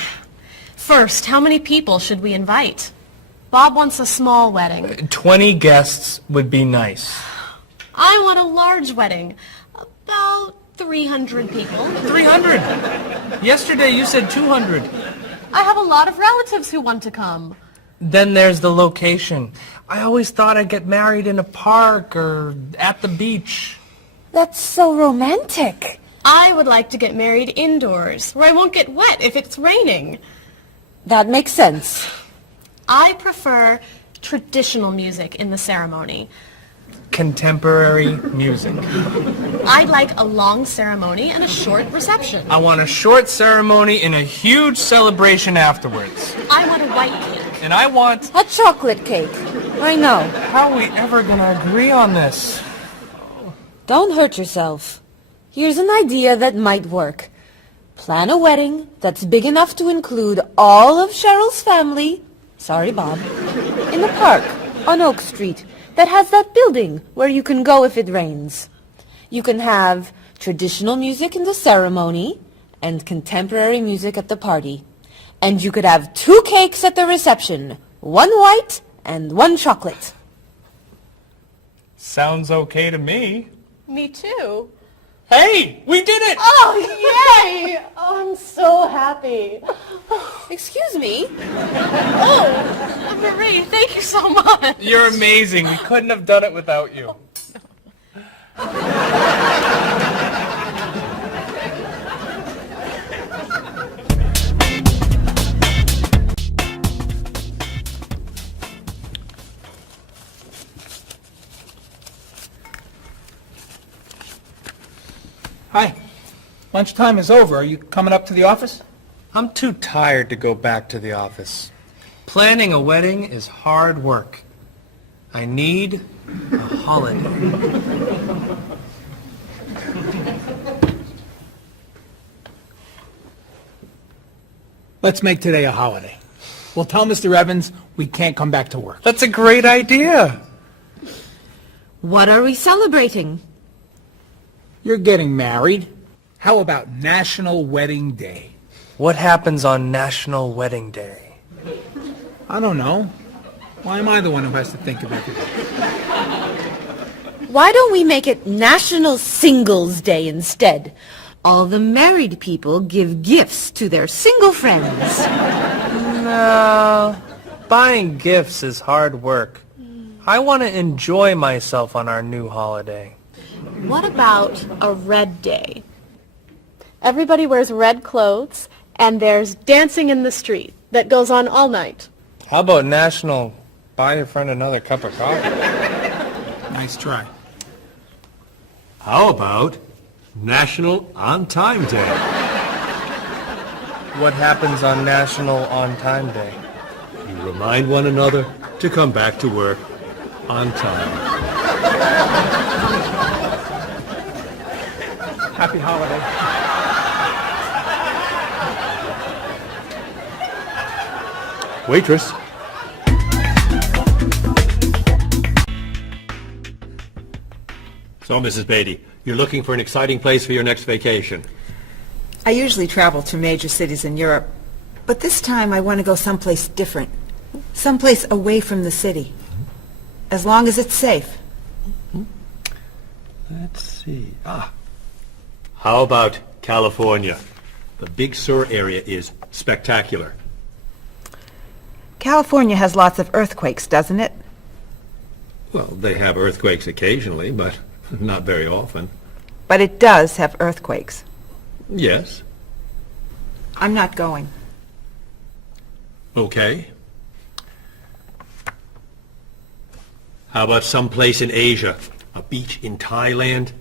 First, how many people should we invite? Bob wants a small wedding. 20 guests would be nice. I want a large wedding. About 300 people. 300? Yesterday you said 200. I have a lot of relatives who want to come. Then there's the location. I always thought I'd get married in a park or at the beach. That's so romantic. I would like to get married indoors, where I won't get wet if it's raining. That makes sense. I prefer traditional music in the ceremony. Contemporary music. I'd like a long ceremony and a short reception. I want a short ceremony and a huge celebration afterwards. I want a white cake. And I want... a chocolate cake. I know. How are we ever gonna agree on this? Don't hurt yourself. Here's an idea that might work. Plan a wedding that's big enough to include all of Cheryl's family, sorry Bob, in a park on Oak Street that has that building where you can go if it rains. You can have traditional music in the ceremony and contemporary music at the party. And you could have 2 cakes at the reception, 1 white and 1 chocolate. Sounds okay to me. Me too. Hey, we did it! Oh, yay! Oh, I'm so happy. Excuse me? Oh, Marie. Daddy, thank you so much. You're amazing. We couldn't have done it without you. Hi. Lunchtime is over. Are you coming up to the office? I'm too tired to go back to the office. Planning a wedding is hard work. I need a holiday. Let's make today a holiday. We'll tell Mr. Evans we can't come back to work. That's a great idea. What are we celebrating? You're getting married. How about National Wedding Day? What happens on National Wedding Day? I don't know. Why am I the one who has to think of everything? Why don't we make it National Singles Day instead? All the married people give gifts to their single friends. No, buying gifts is hard work. I want to enjoy myself on our new holiday. What about a red day? Everybody wears red clothes, and there's dancing in the street that goes on all night. How about National Buy Your Friend Another Cup of Coffee? Nice try. How about National On Time Day? What happens on National On Time Day? You remind one another to come back to work on time. Happy holiday. Waitress. So, Mrs. Beatty, you're looking for an exciting place for your next vacation. I usually travel to major cities in Europe, but this time I want to go someplace different. Someplace away from the city. As long as it's safe. Let's see. How about California? The Big Sur area is spectacular. California has lots of earthquakes, doesn't it? Well, they have earthquakes occasionally, but not very often. But it does have earthquakes. Yes. I'm not going. Okay. How about someplace in Asia? A beach in Thailand?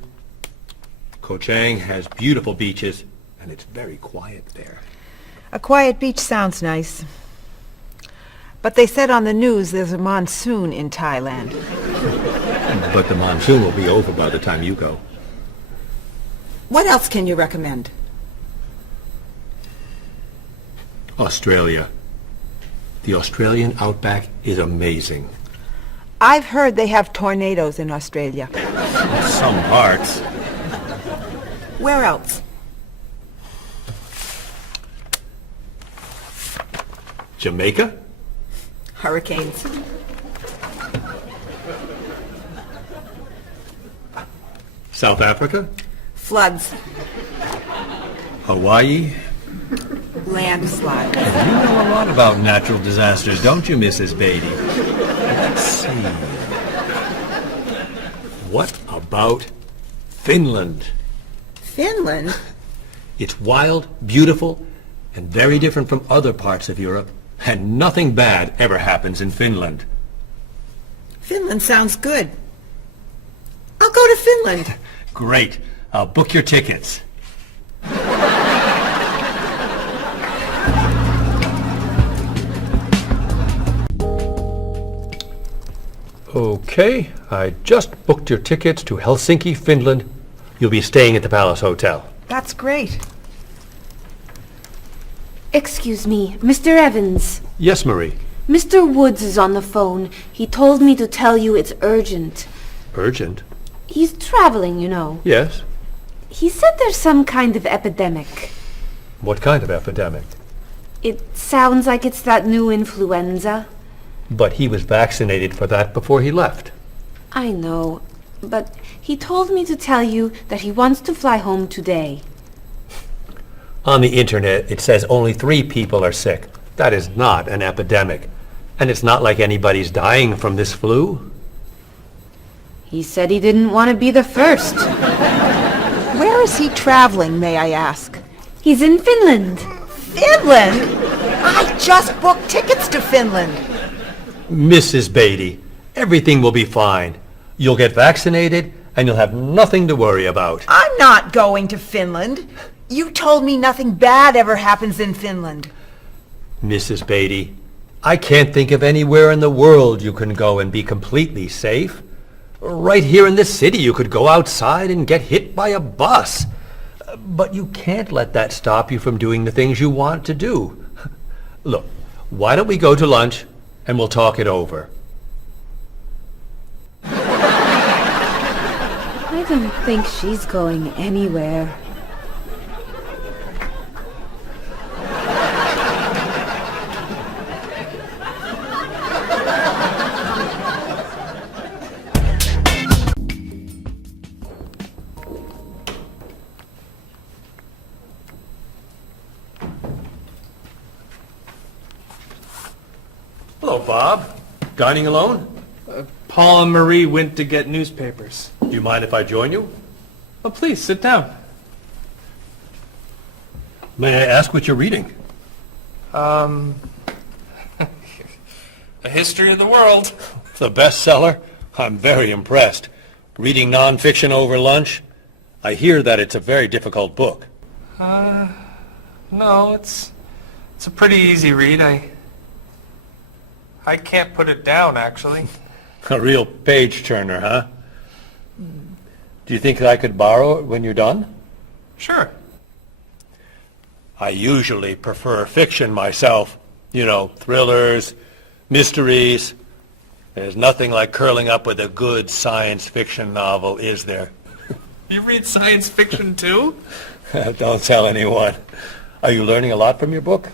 Koh Chang has beautiful beaches, and it's very quiet there. A quiet beach sounds nice. But they said on the news there's a monsoon in Thailand. But the monsoon will be over by the time you go. What else can you recommend? Australia. The Australian outback is amazing. I've heard they have tornadoes in Australia. Some parts. Where else? Jamaica? Hurricanes. South Africa? Floods. Hawaii? Landslides. You know a lot about natural disasters, don't you, Mrs. Beatty? Let's see. What about Finland? Finland? It's wild, beautiful, and very different from other parts of Europe. And nothing bad ever happens in Finland. Finland sounds good. I'll go to Finland. Great. I'll book your tickets. Okay, I just booked your tickets to Helsinki, Finland. You'll be staying at the Palace Hotel. That's great. Excuse me, Mr. Evans. Yes, Marie. Mr. Woods is on the phone. He told me to tell you it's urgent. Urgent? He's traveling, you know. Yes. He said there's some kind of epidemic. What kind of epidemic? It sounds like it's that new influenza. But he was vaccinated for that before he left. I know, but he told me to tell you that he wants to fly home today. On the internet, it says only 3 people are sick. That is not an epidemic. And it's not like anybody's dying from this flu. He said he didn't want to be the first. Where is he traveling, may I ask? He's in Finland. Finland? I just booked tickets to Finland. Mrs. Beatty, everything will be fine. You'll get vaccinated, and you'll have nothing to worry about. I'm not going to Finland. You told me nothing bad ever happens in Finland. Mrs. Beatty, I can't think of anywhere in the world you can go and be completely safe. Right here in this city, you could go outside and get hit by a bus. But you can't let that stop you from doing the things you want to do. Look, why don't we go to lunch and we'll talk it over? I don't think she's going anywhere. Hello, Bob. Dining alone? Paul and Marie went to get newspapers. Do you mind if I join you? Oh, please, sit down. May I ask what you're reading? A history of the world. The bestseller? I'm very impressed. Reading nonfiction over lunch? I hear that it's a very difficult book. No, it's a pretty easy read. I can't put it down, actually. A real page-turner, huh? Do you think I could borrow it when you're done? Sure. I usually prefer fiction myself. You know, thrillers, mysteries. There's nothing like curling up with a good science fiction novel, is there? You read science fiction too? Don't tell anyone. Are you learning a lot from your book?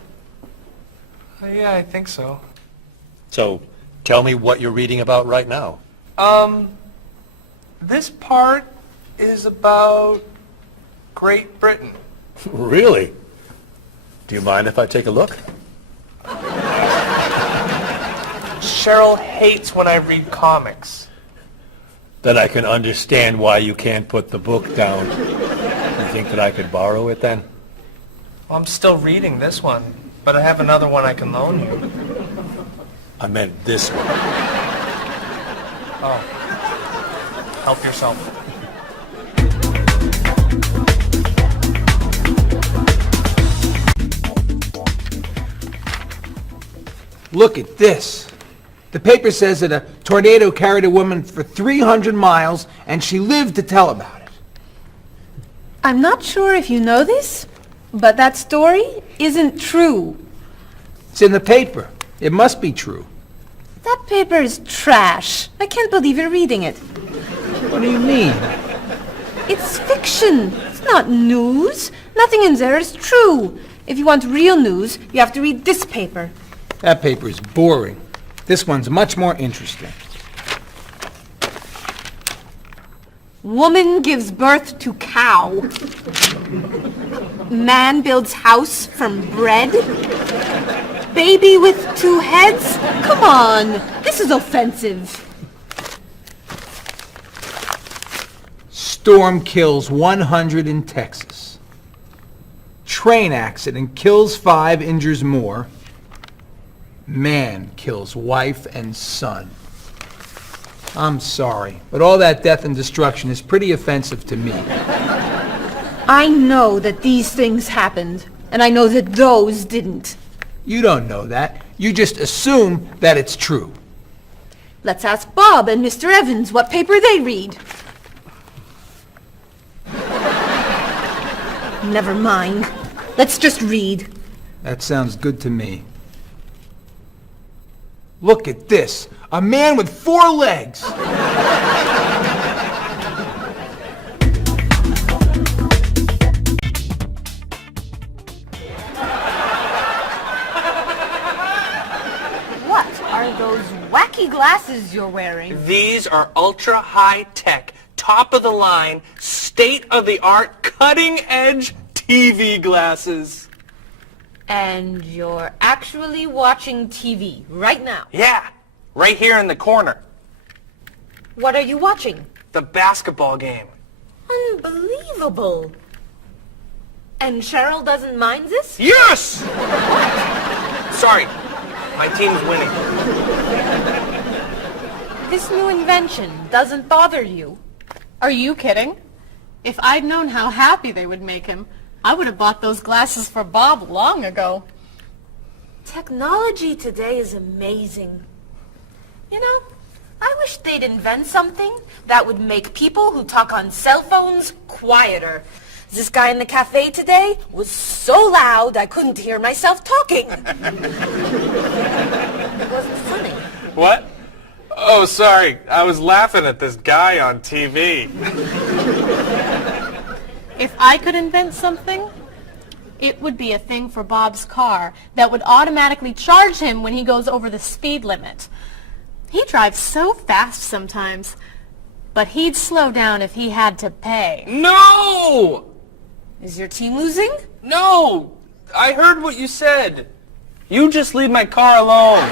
Yeah, I think so. So, tell me what you're reading about right now. This part is about Great Britain. Really? Do you mind if I take a look? Cheryl hates when I read comics. Then I can understand why you can't put the book down. You think that I could borrow it then? Well, I'm still reading this one, but I have another one I can loan you. I meant this one. Oh. Help yourself. Look at this. The paper says that a tornado carried a woman for 300 miles, and she lived to tell about it. I'm not sure if you know this, but that story isn't true. It's in the paper. It must be true. That paper is trash. I can't believe you're reading it. What do you mean? It's fiction. It's not news. Nothing in there is true. If you want real news, you have to read this paper. That paper is boring. This one's much more interesting. Woman gives birth to cow. Man builds house from bread. Baby with 2 heads? Come on, this is offensive. Storm kills 100 in Texas. Train accident kills 5, injures more. Man kills wife and son. I'm sorry, but all that death and destruction is pretty offensive to me. I know that these things happened, and I know that those didn't. You don't know that. You just assume that it's true. Let's ask Bob and Mr. Evans what paper they read. Never mind. Let's just read. That sounds good to me. Look at this. A man with 4 legs. What are those wacky glasses you're wearing? These are ultra high tech, top of the line, state of the art, cutting edge TV glasses. And you're actually watching TV right now. Yeah, right here in the corner. What are you watching? The basketball game. Unbelievable. And Cheryl doesn't mind this? Yes! Sorry, my team's winning. This new invention doesn't bother you. Are you kidding? If I'd known how happy they would make him, I would have bought those glasses for Bob long ago. Technology today is amazing. You know, I wish they'd invent something that would make people who talk on cell phones quieter. This guy in the cafe today was so loud I couldn't hear myself talking. It wasn't funny. What? Oh, sorry. I was laughing at this guy on TV. If I could invent something, it would be a thing for Bob's car that would automatically charge him when he goes over the speed limit. He drives so fast sometimes, but he'd slow down if he had to pay. No! Is your team losing? No! I heard what you said. You just leave my car alone.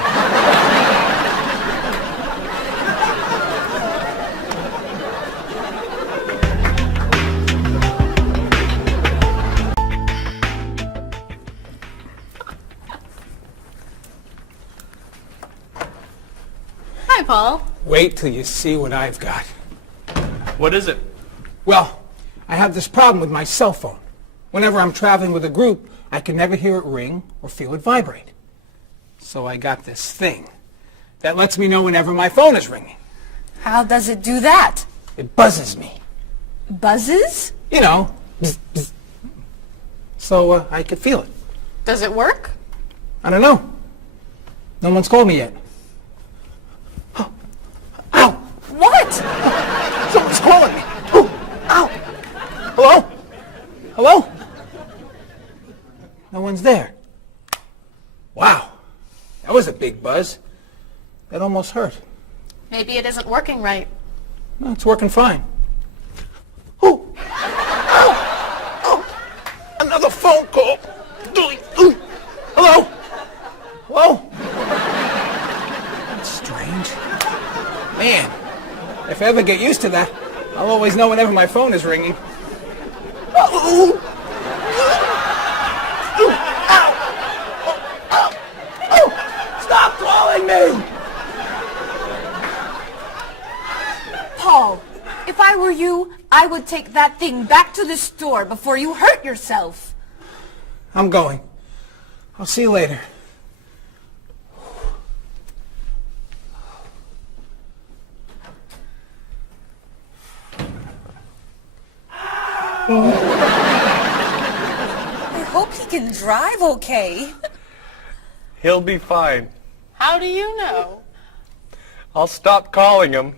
Hi, Paul. Wait till you see what I've got. What is it? Well, I have this problem with my cell phone. Whenever I'm traveling with a group, I can never hear it ring or feel it vibrate. So I got this thing that lets me know whenever my phone is ringing. How does it do that? It buzzes me. Buzzes? You know, bzz, bzz. So I could feel it. Does it work? I don't know. No one's called me yet. Ow! What? Someone's calling me. Oh, ow! Hello? Hello? No one's there. Wow. That was a big buzz. That almost hurt. Maybe it isn't working right. No, it's working fine. Oh! Ow! Oh! Another phone call. Ooh. Hello? Hello? That's strange. Man, if I ever get used to that, I'll always know whenever my phone is ringing. Oh! Stop calling me! Paul, if I were you, I would take that thing back to the store before you hurt yourself. I'm going. I'll see you later. I hope he can drive okay. He'll be fine. How do you know? I'll stop calling him.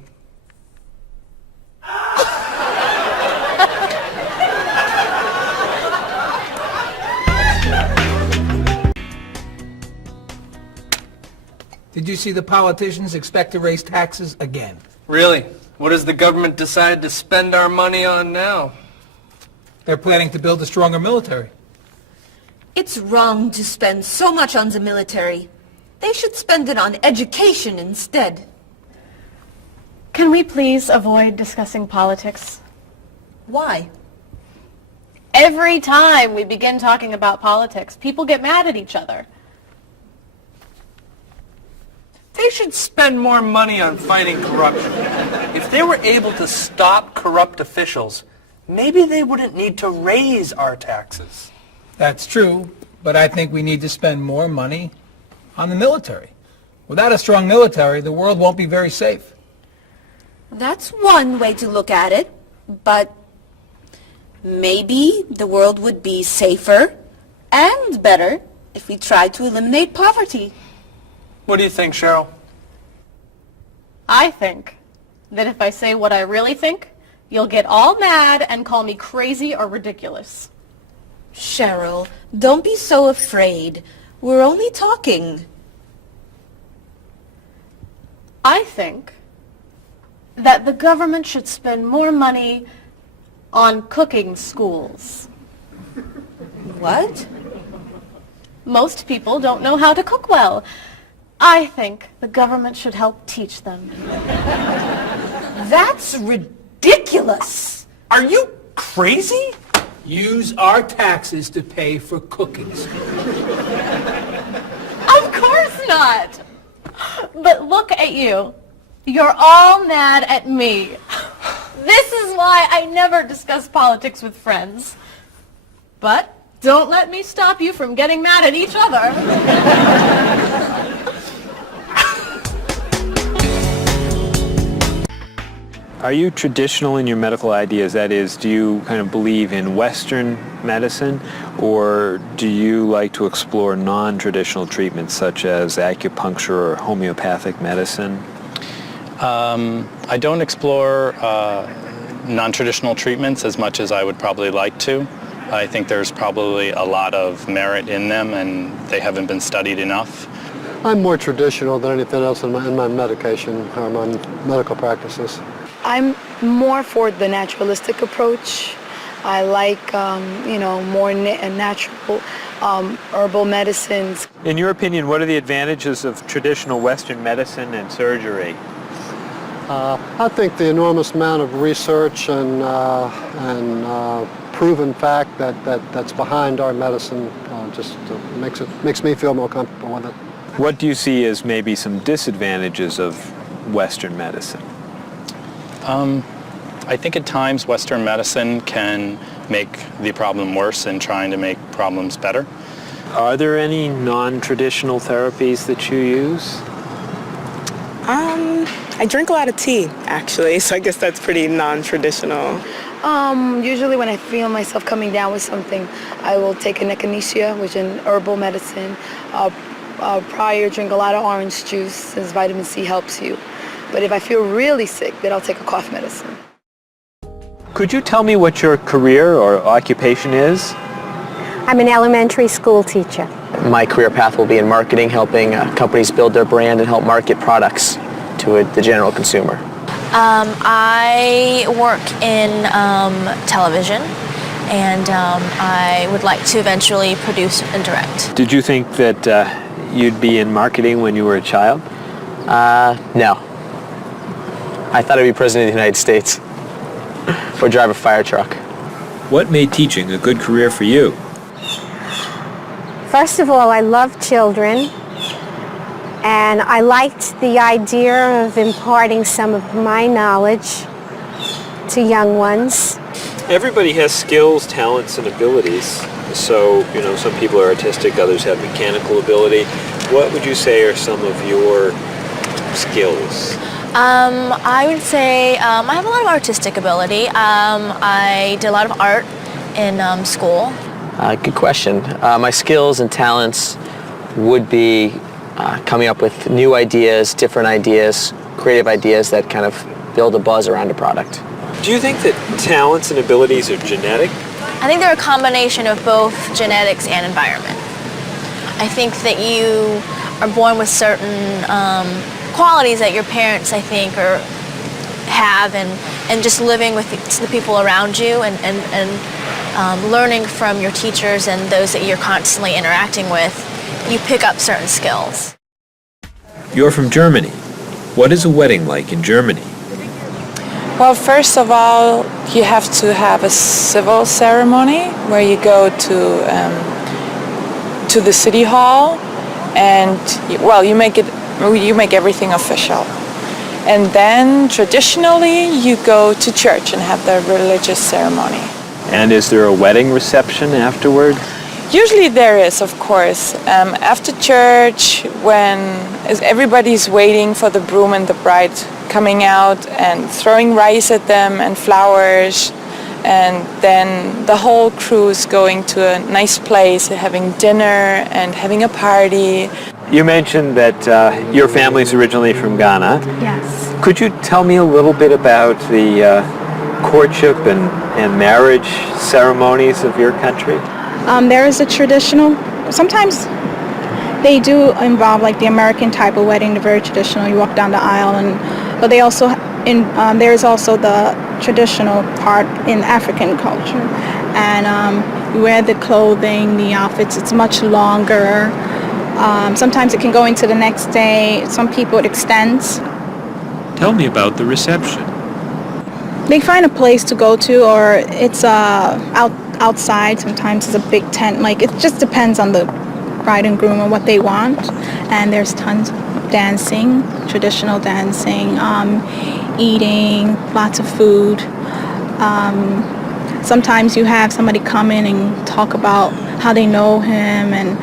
Did you see the politicians expect to raise taxes again? Really? What has the government decided to spend our money on now? They're planning to build a stronger military. It's wrong to spend so much on the military. They should spend it on education instead. Can we please avoid discussing politics? Why? Every time we begin talking about politics, people get mad at each other. They should spend more money on fighting corruption. If they were able to stop corrupt officials, maybe they wouldn't need to raise our taxes. That's true, but I think we need to spend more money on the military. Without a strong military, the world won't be very safe. That's one way to look at it, but maybe the world would be safer and better if we tried to eliminate poverty. What do you think, Cheryl? I think that if I say what I really think, you'll get all mad and call me crazy or ridiculous. Cheryl, don't be so afraid. We're only talking. I think that the government should spend more money on cooking schools. What? Most people don't know how to cook well. I think the government should help teach them. That's ridiculous. Are you crazy? Use our taxes to pay for cooking school. Of course not. But look at you. You're all mad at me. This is why I never discuss politics with friends. But don't let me stop you from getting mad at each other. Are you traditional in your medical ideas? That is, do you kind of believe in Western medicine, or do you like to explore non-traditional treatments such as acupuncture or homeopathic medicine? I don't explore non-traditional treatments as much as I would probably like to. I think there's probably a lot of merit in them, and they haven't been studied enough. I'm more traditional than anything else in my medication or my medical practices. I'm more for the naturalistic approach. I like, more natural herbal medicines. In your opinion, what are the advantages of traditional Western medicine and surgery? I think the enormous amount of research and proven fact that's behind our medicine just makes me feel more comfortable with it. What do you see as maybe some disadvantages of Western medicine? I think at times Western medicine can make the problem worse in trying to make problems better. Are there any non-traditional therapies that you use? I drink a lot of tea, actually, so I guess that's pretty non-traditional. Usually when I feel myself coming down with something, I will take an echinacea, which is an herbal medicine. Prior, drink a lot of orange juice, since vitamin C helps you. But if I feel really sick, then I'll take a cough medicine. Could you tell me what your career or occupation is? I'm an elementary school teacher. My career path will be in marketing, helping companies build their brand and help market products to the general consumer. I work in television, and I would like to eventually produce and direct. Did you think that you'd be in marketing when you were a child? No. I thought I'd be president of the United States or drive a fire truck. What made teaching a good career for you? First of all, I love children, and I liked the idea of imparting some of my knowledge to young ones. Everybody has skills, talents, and abilities. So, some people are artistic, others have mechanical ability. What would you say are some of your skills? I would say I have a lot of artistic ability. I did a lot of art in school. Good question. My skills and talents would be coming up with new ideas, different ideas, creative ideas that kind of build a buzz around a product. Do you think that talents and abilities are genetic? I think they're a combination of both genetics and environment. I think that you are born with certain qualities that your parents, I think, have, and just living with the people around you and learning from your teachers and those that you're constantly interacting with, you pick up certain skills. You're from Germany. What is a wedding like in Germany? Well, first of all, you have to have a civil ceremony where you go to the city hall, and you make everything official. And then traditionally you go to church and have the religious ceremony. And is there a wedding reception afterward? Usually there is, of course. After church, when everybody's waiting for the groom and the bride coming out and throwing rice at them and flowers, and then the whole crew is going to a nice place, having dinner and having a party. You mentioned that your family's originally from Ghana. Yes. Could you tell me a little bit about the courtship and marriage ceremonies of your country? There is a traditional, sometimes they do involve like the American type of wedding, the very traditional, you walk down the aisle, but they also, there is also the traditional part in African culture. And you wear the clothing, the outfits, it's much longer. Sometimes it can go into the next day. Some people it extends. Tell me about the reception. They find a place to go to, or it's outside. Sometimes it's a big tent. Like, it just depends on the bride and groom and what they want. And there's tons of dancing, traditional dancing, eating, lots of food. Sometimes you have somebody come in and talk about how they know him and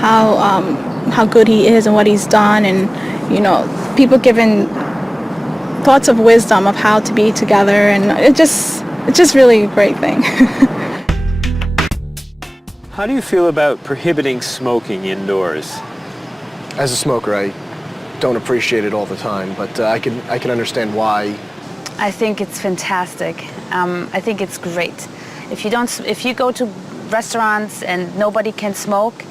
how good he is and what he's done, and people giving thoughts of wisdom of how to be together, and it's just really a great thing. How do you feel about prohibiting smoking indoors? As a smoker, I don't appreciate it all the time, but I can understand why. I think it's fantastic. I think it's great. If you go to restaurants and nobody can smoke,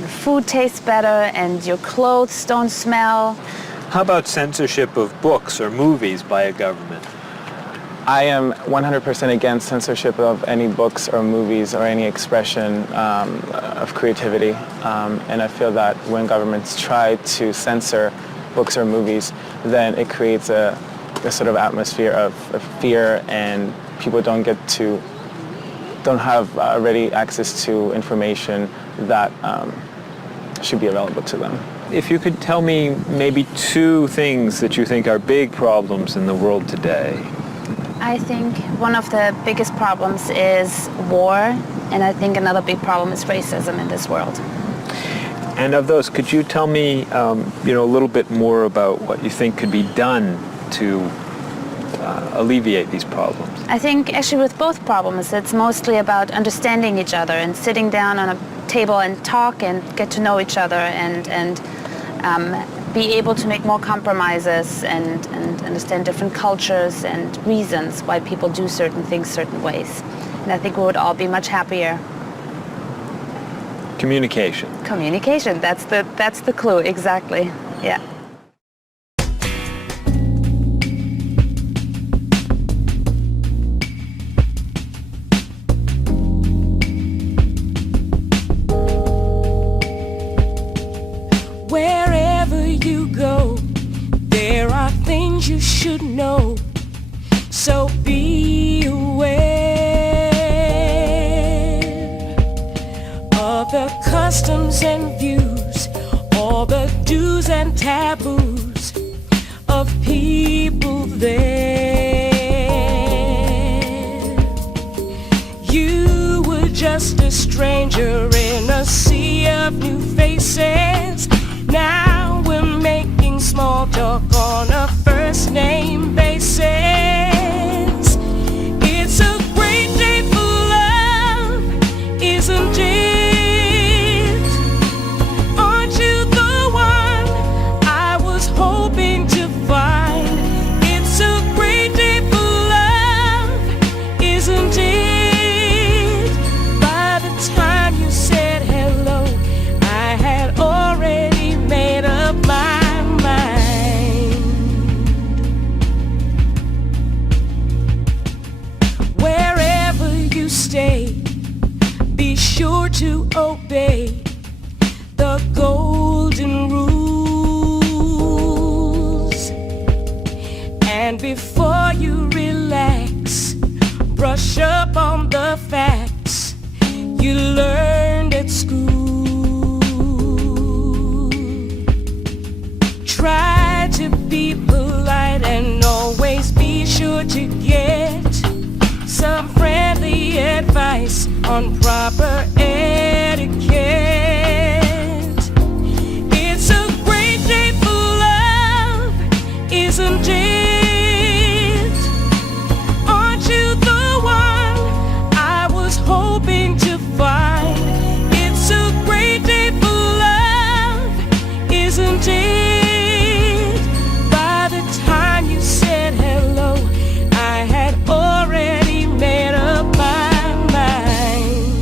the food tastes better and your clothes don't smell. How about censorship of books or movies by a government? I am 100% against censorship of any books or movies or any expression of creativity. And I feel that when governments try to censor books or movies, then it creates a sort of atmosphere of fear, and people don't have ready access to information that should be available to them. If you could tell me maybe two things that you think are big problems in the world today. I think one of the biggest problems is war, and I think another big problem is racism in this world. And of those, could you tell me a little bit more about what you think could be done to alleviate these problems? I think actually with both problems, it's mostly about understanding each other and sitting down on a table and talk and get to know each other and be able to make more compromises and understand different cultures and reasons why people do certain things certain ways. And I think we would all be much happier. Communication. Communication, that's the clue, exactly, yeah. Wherever you go, there are things you should know. So be aware of the customs and views, all the do's and taboos of people there. You were just a stranger in a sea of new faces. Now we're making small talk on a first name basis. It's a great day for love, isn't it? Aren't you the one I was hoping to find? It's a great day for love, isn't it? By the time you said hello, I had already made up my mind. Wherever you stay, be sure to obey the golden rules. And before you relax, brush up on the facts you learned at school. Try to be polite and always be sure to get some friendly advice on proper etiquette. It's a great day for love, isn't it? Aren't you the one I was hoping to find? It's a great day for love, isn't it? By the time you said hello, I had already made up my mind.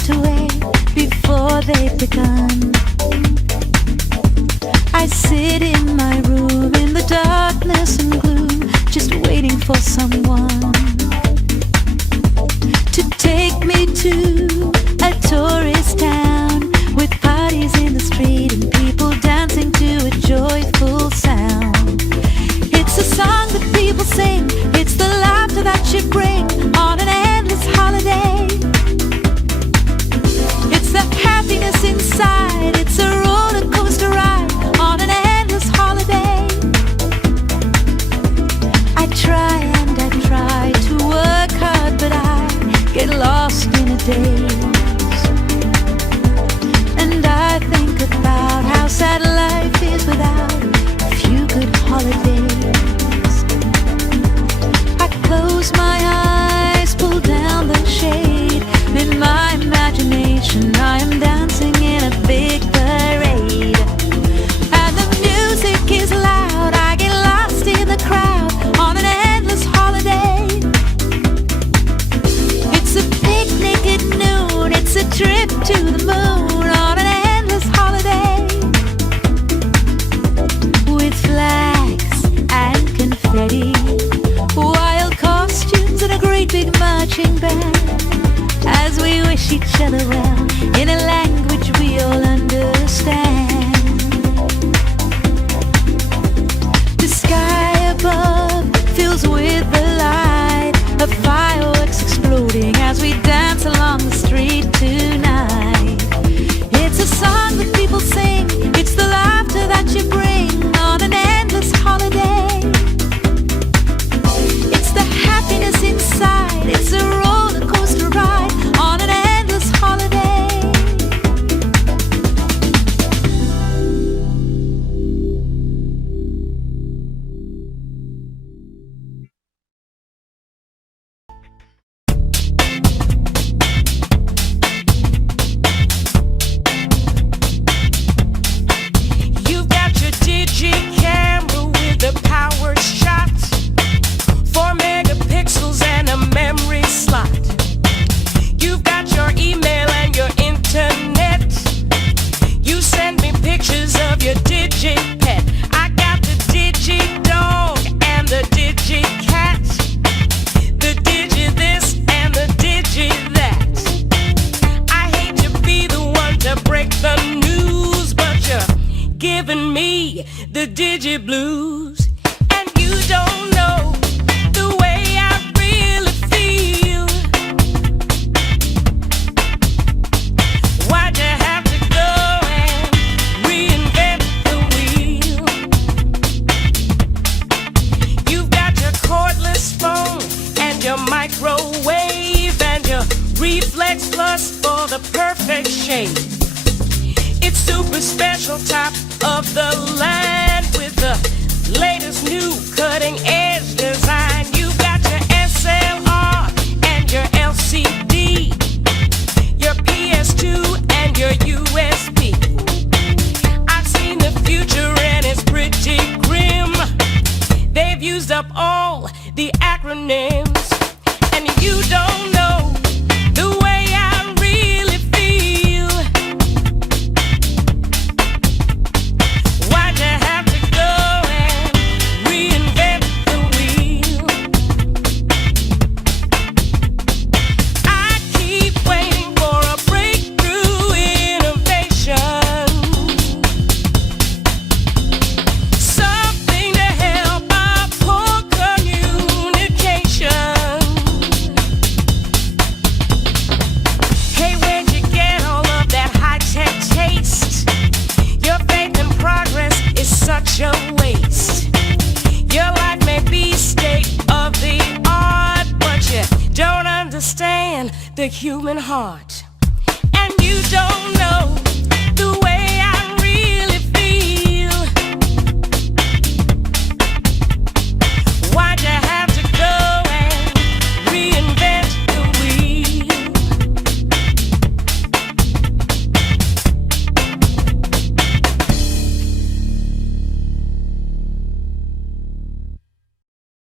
slipped away before they've begun. I sit in my room in the darkness and gloom, just waiting for someone to take me to a tourist town with parties in the street and people dancing to a joyful sound. It's a song that people sing, it's the laughter that you bring on an endless holiday. It's the happiness inside, it's a roller coaster ride on an endless holiday. I try and I try to work hard, but I get lost in a daze. And I think about how sad life is without a few good holidays. I close my eyes, pull down the shade. In my imagination I am dancing in a big parade. And the music is loud, I get lost in the crowd on an endless holiday. It's a picnic at noon, it's a trip to the moon on an endless holiday. With flags and confetti, wild costumes and a great big marching band, as we wish each other well in a language we all understand. The sky above fills with the light of fireworks exploding as we dance along the street tonight. It's a song that people sing, it's the laughter that you bring on an endless holiday. It's the happiness inside, it's a roller coaster ride on an endless holiday. You've got your digi camera with a power shot, 4 megapixels and a memory slot. You've got your email and your internet. You send me pictures of your digi pet. I got the digi dog and the digi cat, the digi this and the digi that. I hate to be the one to break the news, but you're giving me the digi blues. And you don't know the way I really feel. Why'd you have to go and reinvent the wheel? You've got your cordless phone and your microwave and your reflex plus for the perfect shape. It's super special, top of the line with the latest new cutting edge design. You've got your SLR and your LCD, your PS2 and your USB. I've seen the future and it's pretty grim. They've used up all the acronyms, and you don't know the way I really feel. Why'd you have to go and reinvent the wheel? I keep waiting for a breakthrough innovation, something to help our poor communication. Hey, where'd you get all of that high-tech taste? Your faith in progress is such a waste. Your life may be state of the art, but you don't understand the human heart. And you don't know